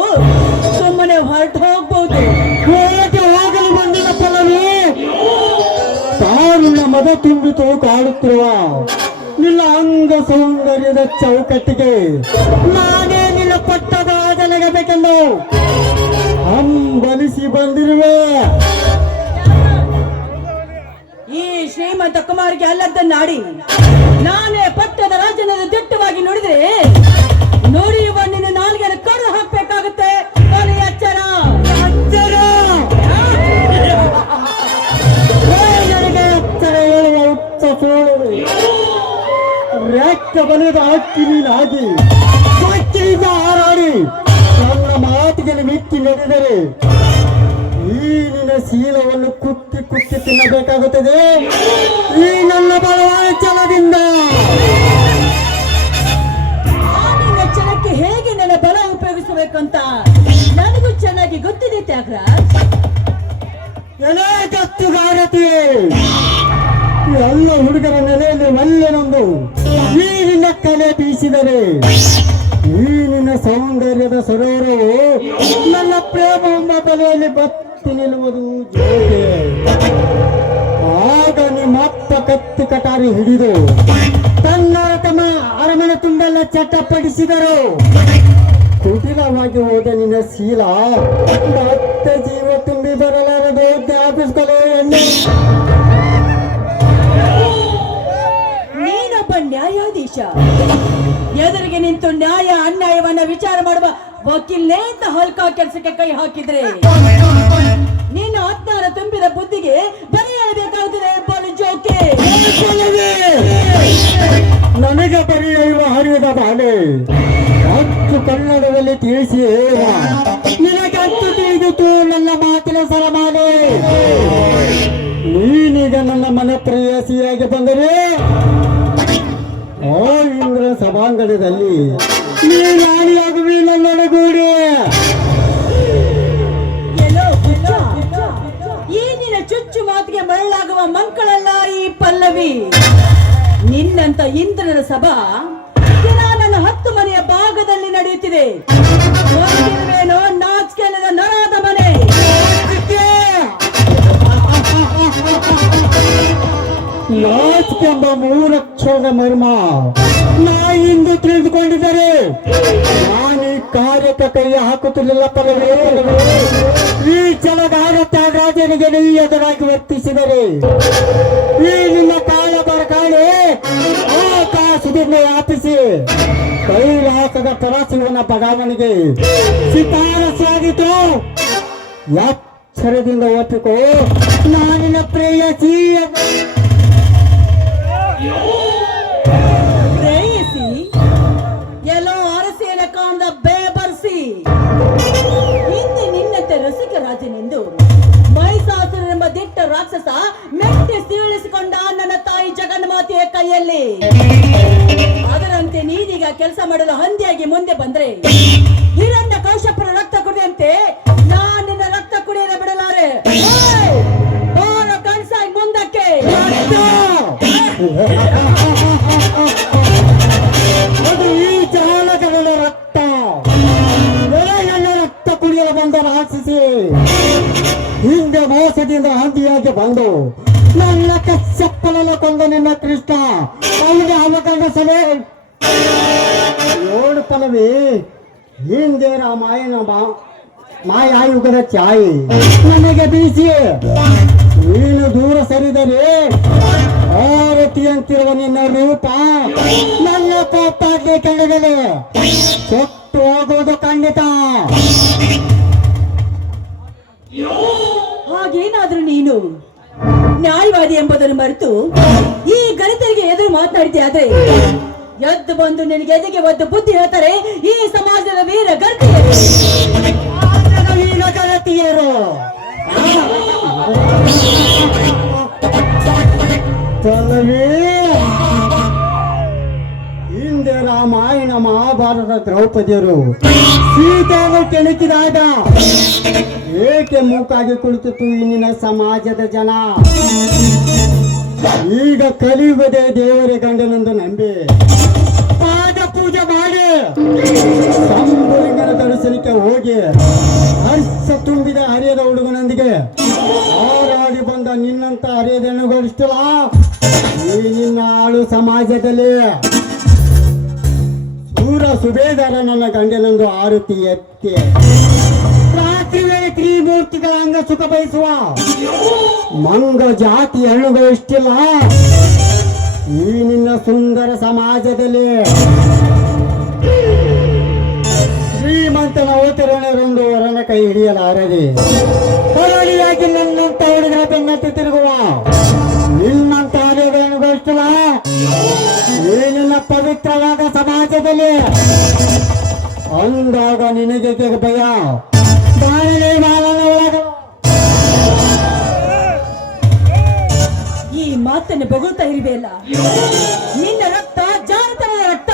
ಸುಮ್ಮನೆ ಹೊರಟು ಹೋಗ್ಬೋದು. ಹೋಗಲು ಬಂದಿನ ಫಲವೇ ತಾನು ಮದ ತುಂಬಿತು ಕಾಡುತ್ತಿರುವ ನಿನ್ನ ಅಂಗ ಸೌಂದರ್ಯದ ಚೌಕಟ್ಟಿಗೆ ನಾನೇ ನಿನ್ನ ಪಟ್ಟದ ಜನಗಬೇಕೆಂದು ಹಂಬಲಿಸಿ ಬಂದಿರುವೆ. ಈ ಶ್ರೀಮಂತ ಕುಮಾರಿಗೆ ಅಲ್ಲದ್ದನ್ನಾಡಿ ನಾನೇ ಪಟ್ಟದ ರಾಜನ ದಿಟ್ಟವಾಗಿ ನುಡಿದ್ರೆ ನುಡಿಯುವ ನಿನ್ನ ಬಲಿದ ಹಕ್ಕಿ ನೀನಾಗಿ ಹಕ್ಕಿಯಿಂದ ಹಾರಾಡಿ ನನ್ನ ಮಾತಿಗೆ ಮಿಕ್ಕಿ ನಡೆದರೆ ಈ ನಿನ್ನ ಶೀಲವನ್ನು ಕುಕ್ಕಿ ಕುಕ್ಕಿ ತಿನ್ನಬೇಕಾಗುತ್ತದೆ ಈ ನನ್ನ ಬಲವಾದ ಛಲದಿಂದ. ನಿನ್ನ ಛಲಕ್ಕೆ ಹೇಗೆ ನನ್ನ ಬಲ ಉಪಯೋಗಿಸಬೇಕಂತ ನನಗೂ ಚೆನ್ನಾಗಿ ಗೊತ್ತಿದೆ ತ್ಯಾಗರಾಜ್. ಎಲೆ ಕತ್ತುಗಾರತಿ ಎಲ್ಲ ಹುಡುಗರ ನೆಲೆಯಲ್ಲಿ ಒಳ್ಳೆನೊಂದು ಈ ನಿನ್ನ ಕಲೆ ಬೀಸಿದರೆ ಈ ನಿನ್ನ ಸೌಂದರ್ಯದ ಸರೋವರವು ನನ್ನ ಪ್ರೇಮ ಎಂಬ ತಲೆಯಲ್ಲಿ ಬತ್ತಿ ನಿಲ್ಲುವುದು ಜೋಗೆ. ಆಗ ನಿಮ್ಮಪ್ಪ ಕತ್ತಿ ಕಟಾರಿ ಹಿಡಿದು ತನ್ನ ತಮ್ಮ ಅರಮನೆ ತುಂಬೆಲ್ಲ ಚಟ್ಟಪಡಿಸಿದರು. ಕುಟಿಲವಾಗಿ ಹೋದ ನಿನ್ನ ಶೀಲ ಮತ್ತೆ ಜೀವ ತುಂಬಿ ಬರಲಾರದು ಜ್ಞಾಪಿಸ್ಕೊಳ್ಳೋ ಎಣ್ಣೆ. ನೀನೊಬ್ಬ ನ್ಯಾಯಾಧೀಶ, ಎದುರಿಗೆ ನಿಂತು ನ್ಯಾಯ ಅನ್ಯಾಯವನ್ನ ವಿಚಾರ ಮಾಡುವ ವಕೀಲನೇ ಅಂತ ಹಲ್ಕ ಕೆಲಸಕ್ಕೆ ಕೈ ಹಾಕಿದ್ರೆ ನಿನ್ನ ಅಜ್ಞಾನ ತುಂಬಿದ ಬುದ್ಧಿಗೆ ಬಲಿ ಹೇಳಬೇಕಾಗುತ್ತದೆ ಬಲು ಜೋಕೆ. ನನಗೆ ಪರಿಯವ ಹರಿಯದ ಬಾಲೆ ಅಚ್ಚು ಕನ್ನಡದಲ್ಲಿ ತಿಳಿಸಿ ನಿನಗೆ ಅಚ್ಚು ತಿಳಿದಿತು ನನ್ನ ಮಾತಿನ ಸರಮಾಲೆ. ನೀನೀಗ ನನ್ನ ಮನೆ ಪ್ರೇಯಸಿಯಾಗಿ ಬಂದರೆ ಆ ಇಂದ್ರ ಸಭಾಂಗಣದಲ್ಲಿ ನೀ ರಾಣಿಯಾಗುವಿ ನನ್ನೊಳಗೂಡಿ. ಈ ನಿನ್ನ ಚುಚ್ಚು ಮಾತಿಗೆ ಮರಳಾಗುವ ಮಂಕಳಲ್ಲ ಈ ಪಲ್ಲವಿ. ನಿನ್ನಂತ ಇಂದ್ರನ ಸಭಾ ದಿನ ನನ್ನ 10 ಮನೆಯ ಭಾಗದಲ್ಲಿ ನಡೆಯುತ್ತಿದೆ. ಗೊತ್ತಿರುವೇನೋ ನಾಚಿಕೆಲ್ಲದ ನರಾದ ಮನೆ. ನಾಚಿಕೆಂಬ 3 ಅಕ್ಷರದ ಮರ್ಮ ನಾ ಇಂದು ತಿಳಿದುಕೊಂಡಿದ್ದರೆ ನಾನು ಈ ಕಾರ್ಯಕ್ಕೆ ಕೈ ಹಾಕುತ್ತಿರಲಿಲ್ಲ ಪಲ್ಲವಿ. ಈ ಛಲಗಾರ ತ್ಯಾಗರಾಜನಿಗೆ ನೀ ಎದುರಾಗಿ ವರ್ತಿಸಿದರೆ ಈ ನಿನ್ನ ಕಾಲ ಬರಕಾಳೆ ಆಕಾಶದಿಂದ ವ್ಯಾಪಿಸಿ ಕೈಲಾಸದ ಪರಶಿವನ ಬಡಾವಣೆಗೆ ಶಿಫಾರಸಾಗಿತ್ತು. ಎಚ್ಚರದಿಂದ ಒಪ್ಪಿಕೋ ನಾನಿನ ಪ್ರೇಯಸಿ. ಪ್ರೇಯಸಿ ಎಲ್ಲೋ ಅರಸಿಯನ ಕಾಂದ ಬೇಬರ್ಸಿ ಹಿಂದೆ ನಿನ್ನಂತೆ ರಸಿಕ ರಾಜನೆಂದು ಮೈಸಾಸುರನೆಂಬ ದಿಟ್ಟ ರಾಕ್ಷಸ ಮೆಟ್ಟಿ ಸೀಳಿಸಿಕೊಂಡ ನನ್ನ ತಾಯಿ ಜಗನ್ಮಾತೆಯ ಕೈಯಲ್ಲಿ. ಅದರಂತೆ ನೀನೀಗ ಕೆಲಸ ಮಾಡಲು ಹಂದಿಯಾಗಿ ಮುಂದೆ ಬಂದ್ರೆ ಹಿರಣ್ಯ ಕೌಶಪುರ ರಕ್ತ ಕುಡಿಯಂತೆ ನಾನು ನಿನ್ನ ರಕ್ತ ಕುಡಿಯಲು ಬಿಡಲಾರೆ. ಕಣ್ಸಾಯಿ ಮುಂದಕ್ಕೆ. ಅದು ಈ ಚಾಲಕಗಳ ರಕ್ತ ಎಲ್ಲ ರಕ್ತ ಕುಡಿಯಲು ಬಂದ ರಾಕ್ಷಸಿ ಹಿಂದೆ ಮೋಸದಿಂದ ಹಂದಿಯಾಗಿ ಬಂದು ನನ್ನ ಚಪ್ಪಲಲ್ಲ ಕೊಂದ ನಿನ್ನ ಕೃಷ್ಣ ಅವನಿಗೆ ಅವಕಾಶ ಸಭೆ 7 ಪಲ್ಲವಿ ಹಿಂದೆ ರಾಮಾಯಣ ಮಾಯಾಯುಗದ ಛಾಯಿ ನನಗೆ ಬೀಸಿ ನೀನು ದೂರ ಸರಿದರೆ ಆರತಿಯಂತಿರುವ ನಿನ್ನ ರೂಪ ನನ್ನ ಕೋಪಾಗ್ಲಿ ಕಂಡಗಲೆ ಸೊಟ್ಟು ಹೋಗುವುದು ಖಂಡಿತ. ಹಾಗೇನಾದ್ರೂ ನೀನು ನ್ಯಾಯವಾದಿ ಎಂಬುದನ್ನು ಮರೆತು ಈ ಗಣಿತರಿಗೆ ಎದುರು ಮಾತನಾಡ್ತೀಯಾದ್ರೆ ಎದ್ದು ಬಂದು ನಿನಗೆ ಎದೆಗೆ ಒದ್ದು ಬುದ್ಧಿ ಹೇಳ್ತಾರೆ ಈ ಸಮಾಜದ ವೀರ ಗಣತಿಯರು. ಹಿಂದೆ ರಾಮಾಯಣ ಮಹಾಭಾರತ ದ್ರೌಪದಿಯರು ಸೀತೆಯನ್ನು ಕೆಣಕಿದಾಗ ಏಕೆ ಮೂಕಾಗಿ ಕುಳಿತಿತ್ತು ಇಂದಿನ ಸಮಾಜದ ಜನ. ಈಗ ಕಲಿಯುಗದೇ ದೇವರ ಗಂಡನೆಂದು ನಂಬಿ ಪಾದ ಪೂಜೆ ಮಾಡಿ ಸಂಬುಲಿಂಗನ ದರ್ಶನಕ್ಕೆ ಹೋಗಿ ಹರ್ಷ ತುಂಬಿದ ಹರಿಯದ ಹುಡುಗನೊಂದಿಗೆ ಹೋರಾಡಿ ಬಂದ ನಿನ್ನಂತ ಹರಿಯದ ಹೆಣ್ಣುಗಳಿಷ್ಟಲ್ಲ ಈ ನಿನ್ನ ಆಳು ಸಮಾಜದಲ್ಲಿ. ಸೂರ ಸುಬೇದಾರ ನನ್ನ ಗಂಡನೆಂದು ಆರುತಿ ಎತ್ತಿ ರಾತ್ರಿ ವೇಳೆ ತ್ರಿಮೂರ್ತಿಗಳ ಅಂಗ ಸುಖ ಬಯಸುವ ಮಂಗ ಜಾತಿ ಹೆಣ್ಣುಗಳಿಷ್ಟಿಲ್ಲ ಈ ನಿನ್ನ ಸುಂದರ ಸಮಾಜದಲ್ಲಿ. ಶ್ರೀಮಂತನ ಓತಿರಣರೊಂದು ವರನ ಕೈ ಹಿಡಿಯಲಾರದೆ ಹೊರಳಿಯಾಗಿ ನನ್ನಂತ ಹುಡುಗರ ಬೆನ್ನತ್ತಿ ತಿರುಗುವ ನಿನ್ನಂತ ಹರಿಯಗಳನ್ನು ಗಳಿಸಲ್ಲ ಈ ನಿನ್ನ ಪವಿತ್ರವಾದ ಸಮಾಜದಲ್ಲಿ ಅಂದಾಗ ನಿನಗೆ ಭಯ ಬಾಳನೆ ಬಾಳನ ಒಳಗ ಈ ಮಾತನ್ನು ಬಗುಳ್ತಾ ಇರುವೆಯಲ್ಲ, ನಿನ್ನ ರಕ್ತ ಜಾನತನದ ರಕ್ತ.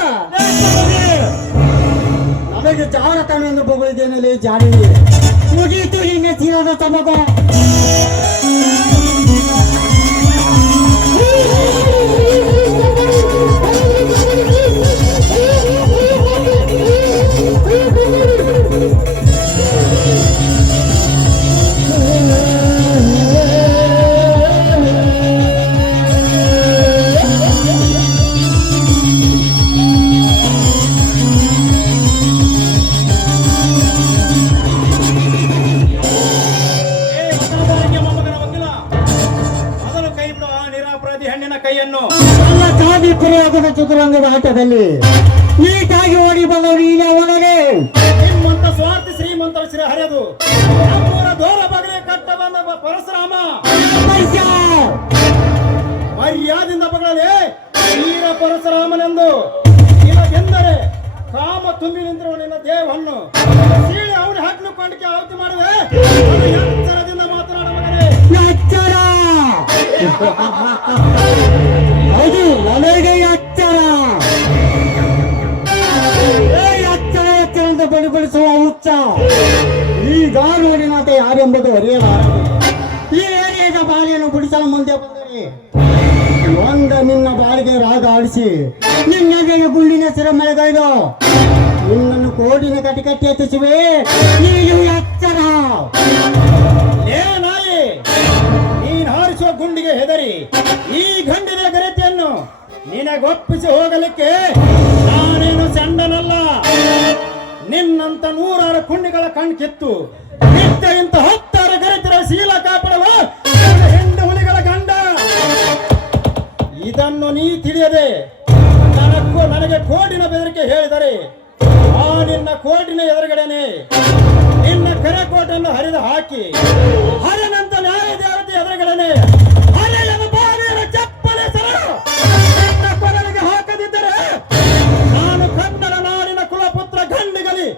ನನಗೆ ಜಾರತನ ಎಂದು ಬಗಳಿದ್ದೇನಲ್ಲಿ ಜಾರಿ ಮುಗೀತು ನಿನ್ನ ಚೀಲದ ತಮಗ. ಮೊದಲು ಕೈ ಬಿಡು ಆ ನಿರಪರಾಧಿ ಹೆಣ್ಣಿನ ಕೈಯನ್ನು. ಎಲ್ಲ ಜಾತಿ ಪ್ರಯೋಗದ ಚತುರಂಗದ ಆಟದಲ್ಲಿ ನೀಟಾಗಿ ಓಡಿ ಬಂದವರು ಈಗ ಒಳಗೆ ನಿಮ್ಮಂತ ಸ್ವಾರ್ಥಿ ಶ್ರೀಮಂತರ ಶ್ರೀ ಹರಿದು ನಮ್ಮೂರ ದೂರ ಬಗಲೆ ಕಟ್ಟ ಬಂದ ಪರಶುರಾಮ ಮರ್ಯಾದಿಂದ ಬಗಲೇ ವೀರ ಪರಶುರಾಮನೆಂದು ಇಲ್ಲವೆಂದರೆ ಕಾಮ ತುಂಬಿ ನಿಂತಿರುವ ನಿನ್ನ ದೇಹವನ್ನು ಸೀಳಿ ಅವನ ಹಣ್ಣು ಕೊಂಡಕ್ಕೆ ಆಹುತಿ ಮಾಡುವೆ. ಎಚ್ಚರದಿಂದ ಮಾತನಾಡ ಮಗನೇ. ಎಚ್ಚರ ಹೌದು, ನನಗೆ ಎಚ್ಚರ. ಎಚ್ಚರ ಎಚ್ಚರ ಅಂತ ಬಡಿಬಡಿಸುವ ಹುಚ್ಚ ಈಗ ನೋಡಿನಾತ ಯಾರೆಂಬುದು ಅರಿಯಲಾರದು. ಈ ಏರಿಯಾದ ಬಾಲಿಯನ್ನು ಬಿಡಿಸಲು ಮುಂದೆ ಬಂದರೆ ಒಂದ ನಿನ್ನ ಬಾಳಿಗೆ ರಾಗ ಆಡಿಸಿ ನಿನ್ನೆಗೆ ಗುಂಡಿನ ಸಿರ ಮಳೆಗೈದು ನಿನ್ನನ್ನು ಕೋಡಿನ ಕಟ್ಟಿ ಕಟ್ಟಿ ಎತ್ತಿಸುವೆ. ನೀನು ಎಚ್ಚರ. ಏ ನಾಯಿ, ನೀನ್ ಹಾರಿಸುವ ಗುಂಡಿಗೆ ಹೆದರಿ ಈ ಗಂಡಿನ ಗರತಿಯನ್ನು ನಿನಗೊಪ್ಪಿಸಿ ಹೋಗಲಿಕ್ಕೆ ನಾನೇನು ಚಂಡನಲ್ಲ. ನಿನ್ನಂತ 100 ಕುಂಡಿಗಳ ಕಣ್ಕಿತ್ತು ಇಂತ 10 ಗರತಿರ ಶೀಲ ಕಾಪಾಡುವ ಹೆಂಡು ಹುಲಿಗಳ ಗಂಡ. ಇದನ್ನು ನೀ ತಿಳಿಯದೆ ನನಗೆ ಕೋಟಿನ ಬೆದರಿಕೆ ಹೇಳಿದರೆ ಆ ನಿನ್ನ ಕೋಟಿನ ಎದುರುಗಡೆನೆ ನಿನ್ನ ಕರೆ ಕೋಟನ್ನು ಹರಿದು ಹಾಕಿ ಹರನಂತ ನ್ಯಾಯ ದೇವತೆ ಎದುರುಗಡೆನೆ ಹರೆಯದ ಬಾವಿಯ ಚಪ್ಪಲೆ ಸರು ನಿನ್ನ ಕೊರಳಿಗೆ ಹಾಕದಿದ್ದರೆ ನಾನು ಕನ್ನಡ ನಾಡಿನ ಕುಲಪುತ್ರ ಗಂಡಿಗಲಿ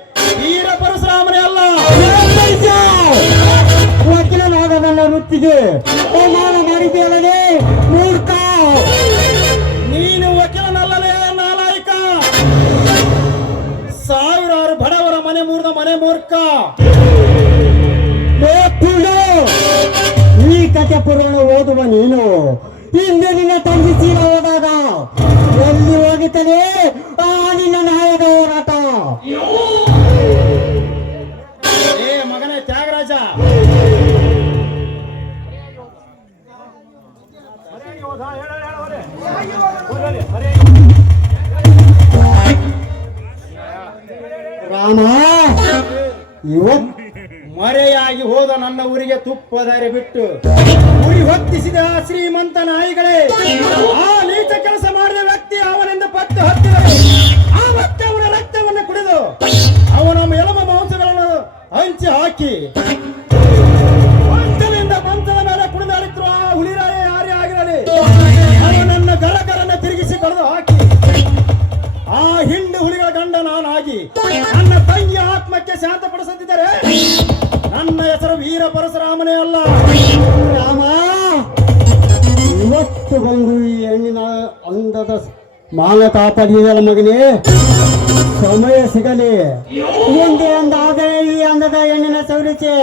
ವೀರ ಪರಶುರಾಮನೇ ಅಲ್ಲ. ವಕೀಲನಾದ ನನ್ನ ವೃತ್ತಿಗೆ ಅವಮಾನ ಮಾಡಿದ್ದೇನೆ ಮೂರ್ಖ. ನೀನು ವಕೀಲನಲ್ಲಲೇ ನಾಲಾಯಕ. ಸಾವಿರಾರು ಬಡವರ ಮನೆ ಮುರಿದ ಮನೆ ಮೂರ್ಖ. ಈ ಕಥೆ ಪುರಾಣ ಓದುವ ನೀನು ಹಿಂದೆ ನಿನ್ನ ತಂದೆ ಚೀಲ ಹೋದಾಗ ಎಲ್ಲಿ ಹೋಗುತ್ತದೆ ಆ ನಿನ್ನ ನ್ಯಾಯದ ಹೋರಾಟ. ಏ ಮಗನೇ ತ್ಯಾಗರಾಜ, ರಾಮ ಇವತ್ತು ಮರೆಯಾಗಿ ಹೋದ ನನ್ನ ಊರಿಗೆ ತುಪ್ಪದರೆ ಬಿಟ್ಟು ಉರಿ ಹೊತ್ತಿಸಿದ ಆ ಶ್ರೀಮಂತ ನಾಯಿಗಳೇ, ಆ ನೀಚ ಕೆಲಸ ಮಾಡಿದ ವ್ಯಕ್ತಿ ಅವನಿಂದ ಪತ್ತು ಹತ್ತಿದರು. ಆ ವ್ಯಕ್ತಿ ಅವನ ರಕ್ತವನ್ನು ಕುಡಿದು ಅವನ ಎಲುಬ ಮಾಂಸಗಳನ್ನು ಹಂಚಿ ಹಾಕಿ ಮಂಚದಿಂದ ಮಂಚದ ಮೇಲೆ ಕುಡಿದಾಡಿದ್ರು ಆ ಹುಲಿರಾಯ ಯಾರೇ ಆಗಿರಲಿ ಅವನನ್ನ ಗರಗರನ್ನ ತಿರುಗಿಸಿ ಕಳೆದು ಹಾಕಿ ಆ ಹಿಂಡು ಹುಲಿಗಳ ಗಂಡ ನಾನಾಗಿ ನನ್ನ ತಂಗಿಯ ಆತ್ಮಕ್ಕೆ ಶಾಂತಪಡಿಸುತ್ತಿದ್ದರೆ ನನ್ನ ಹೆಸರು ವೀರ ಪರಶುರಾಮನೇ ಅಲ್ಲ. ರಾಮ ಇವತ್ತು ಬಂದು ಈ ಹೆಣ್ಣಿನ ಅಂದದ ಮಾನ ಕಾಪಾಡಿದಲ್ಲ ಮಗನೇ. ಸಮಯ ಸಿಗಲಿ ಮುಂದೆ ಒಂದಾದರೆ ಈ ಅಂದದ ಹೆಣ್ಣಿನ ಸೌರಿಕೆ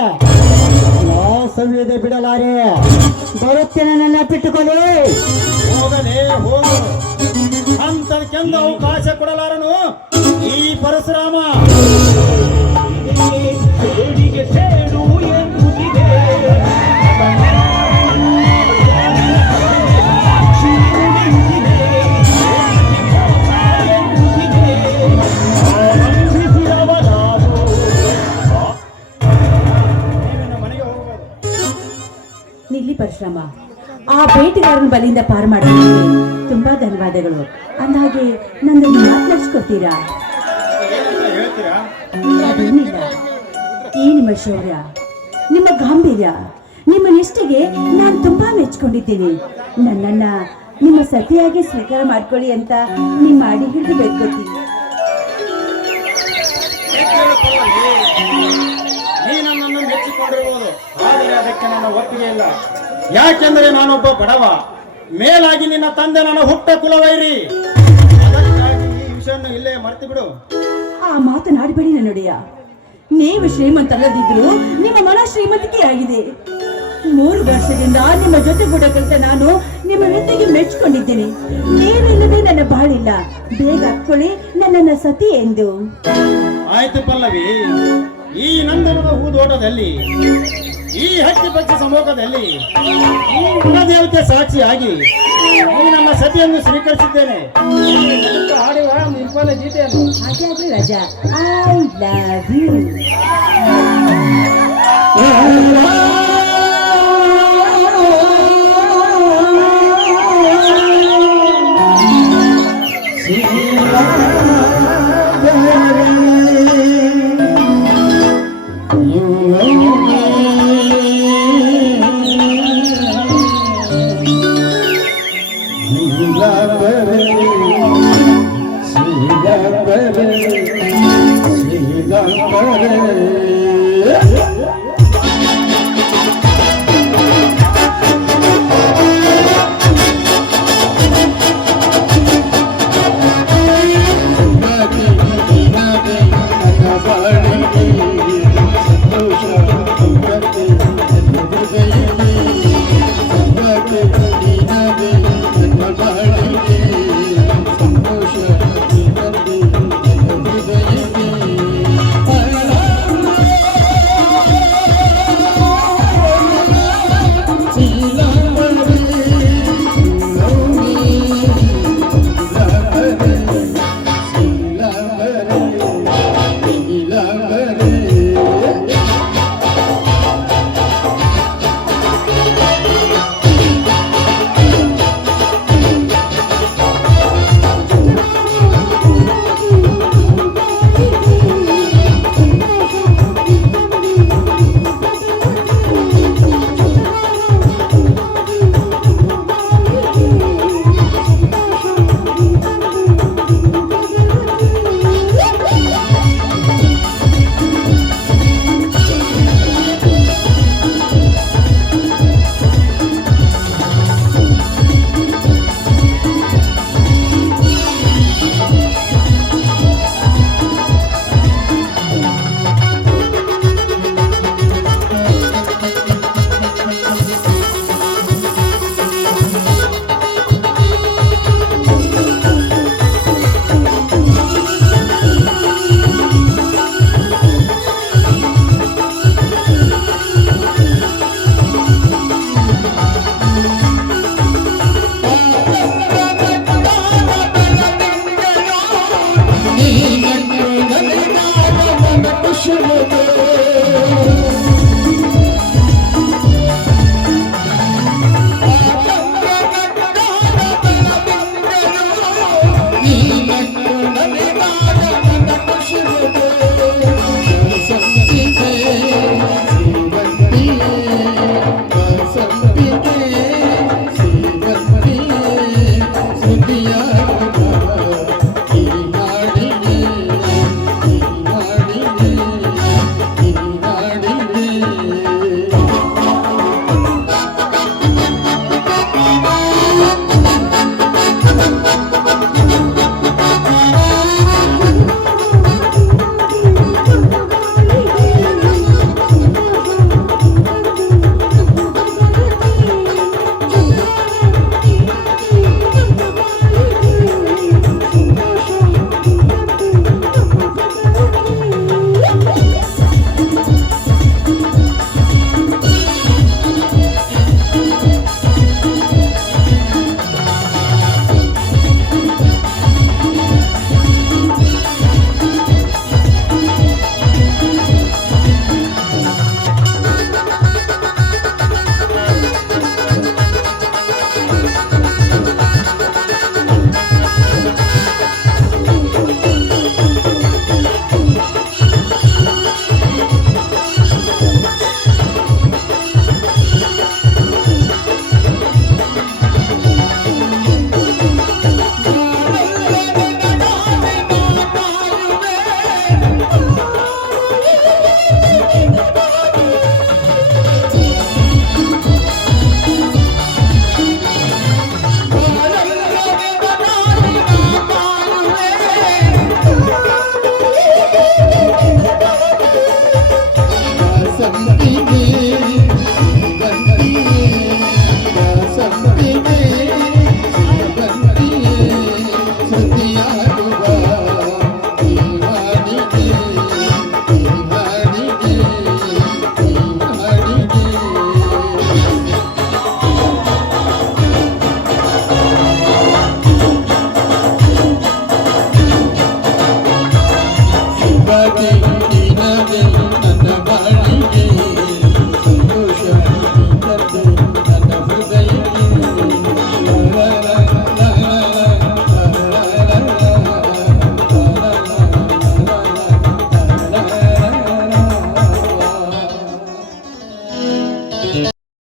ನಾ ಸವಿಯದೆ ಬಿಡಲಾರೆ. ಬರುತ್ತೇನೆ, ನನ್ನ ಬಿಟ್ಟುಕೊಳ್ಳಿ. ಹೋಗಲೇ ಹೋಗು, ಅಂತದಕ್ಕೆಂದು ಅವಕಾಶ ಕೊಡಲಾರನು ಈ ಪರಶುರಾಮ. ಸೇಡಿಗೆ ಸೇಡು ಎಂಬುದಿದೆ. ನಿಲ್ಲಿ ಪರಶುರಾಮ, ಆ ಬೇಟೆಗಾರನ ಬಲಿಯಿಂದ ಪಾರು ಮಾಡೋದಕ್ಕೆ ತುಂಬಾ ಧನ್ಯವಾದಗಳು. ಅಂದಹಾಗೆ ನನ್ನನ್ನು ಮಾತನಾಡಿಸ್ಕೊಡ್ತೀರಾ? ಹೇಳ್ತೀರಾ? ಅದೇನಿಲ್ಲ, ಈ ನಿಮ್ಮ ಶೌರ್ಯ, ನಿಮ್ಮ ಗಾಂಭೀರ್ಯ, ನಿಮ್ಮ ನಿಷ್ಠೆಗೆ ನಾನು ತುಂಬಾ ಮೆಚ್ಕೊಂಡಿದ್ದೀನಿ. ನನ್ನನ್ನ ನಿಮ್ಮ ಸತಿಯಾಗಿ ಸ್ವೀಕಾರ ಮಾಡ್ಕೊಳ್ಳಿ ಅಂತ ನಿಮ್ಮ ಮಾಡಿ ಹಿಡಿದು ಬೇಡ್ಕೊತೀನಿ. ನೀ ನನ್ನನ್ನು ಮೆಚ್ಚಿಕೊಂಡಿರಬಹುದು, ಆದರೆ ಅದಕ್ಕೆ ನನ್ನ ಒಪ್ಪಿಗೆ ಇಲ್ಲ. ಯಾಕೆಂದರೆ ನಾನೊಬ್ಬ ಬಡವ, ಮೇಲಾಗಿ ನಿನ್ನ ತಂದೆ ನನ್ನ ಹುಟ್ಟ ಕುಲವೈರಿ. ಅದಕ್ಕಾಗಿ ಈ ವಿಷಯವನ್ನು ಇಲ್ಲೇ ಮರೆತು ಬಿಡು. ಆ ಮಾತನಾಡಬೇಡಿ ನನ್ನೊಡೆಯ. ನೀವು ಶ್ರೀಮಂತಲ್ಲದಿದ್ರು ನಿಮ್ಮ ಮನ ಶ್ರೀಮಂತಿಕೆಯಾಗಿದೆ. 3 ವರ್ಷದಿಂದ ನಿಮ್ಮ ಜೊತೆಗೂಡ ಕಲಿತ ನಾನು ನಿಮ್ಮ ವ್ಯಕ್ತಿಗೆ ಮೆಚ್ಚಿಕೊಂಡಿದ್ದೇನೆ. ನೀವಿಲ್ಲದೆ ನನ್ನ ಬಾಳಿಲ್ಲ. ಬೇಗ ಹಾಕೊಳ್ಳಿ ನನ್ನನ್ನ ಸತಿ ಎಂದು. ಆಯ್ತು ಪಲ್ಲವಿ, ಈ ನಂದನದ ಹೂದೋಟದಲ್ಲಿ, ಈ ಹಕ್ಕಿ ಪಕ್ಷಿ ಸಮೂಹದಲ್ಲಿ, ಈ ಕುಲದೇವತೆ ಸಾಕ್ಷಿಯಾಗಿ ಈ ನನ್ನ ಸತಿಯನ್ನು ಸ್ವೀಕರಿಸಿದ್ದೇನೆ. ಹಾಡುವ ನಿರ್ಮಲ ಗೀತೆಯನ್ನು. ಹಾಗೆ ಆಗ್ಲಿ Raja. I love you. Santhosh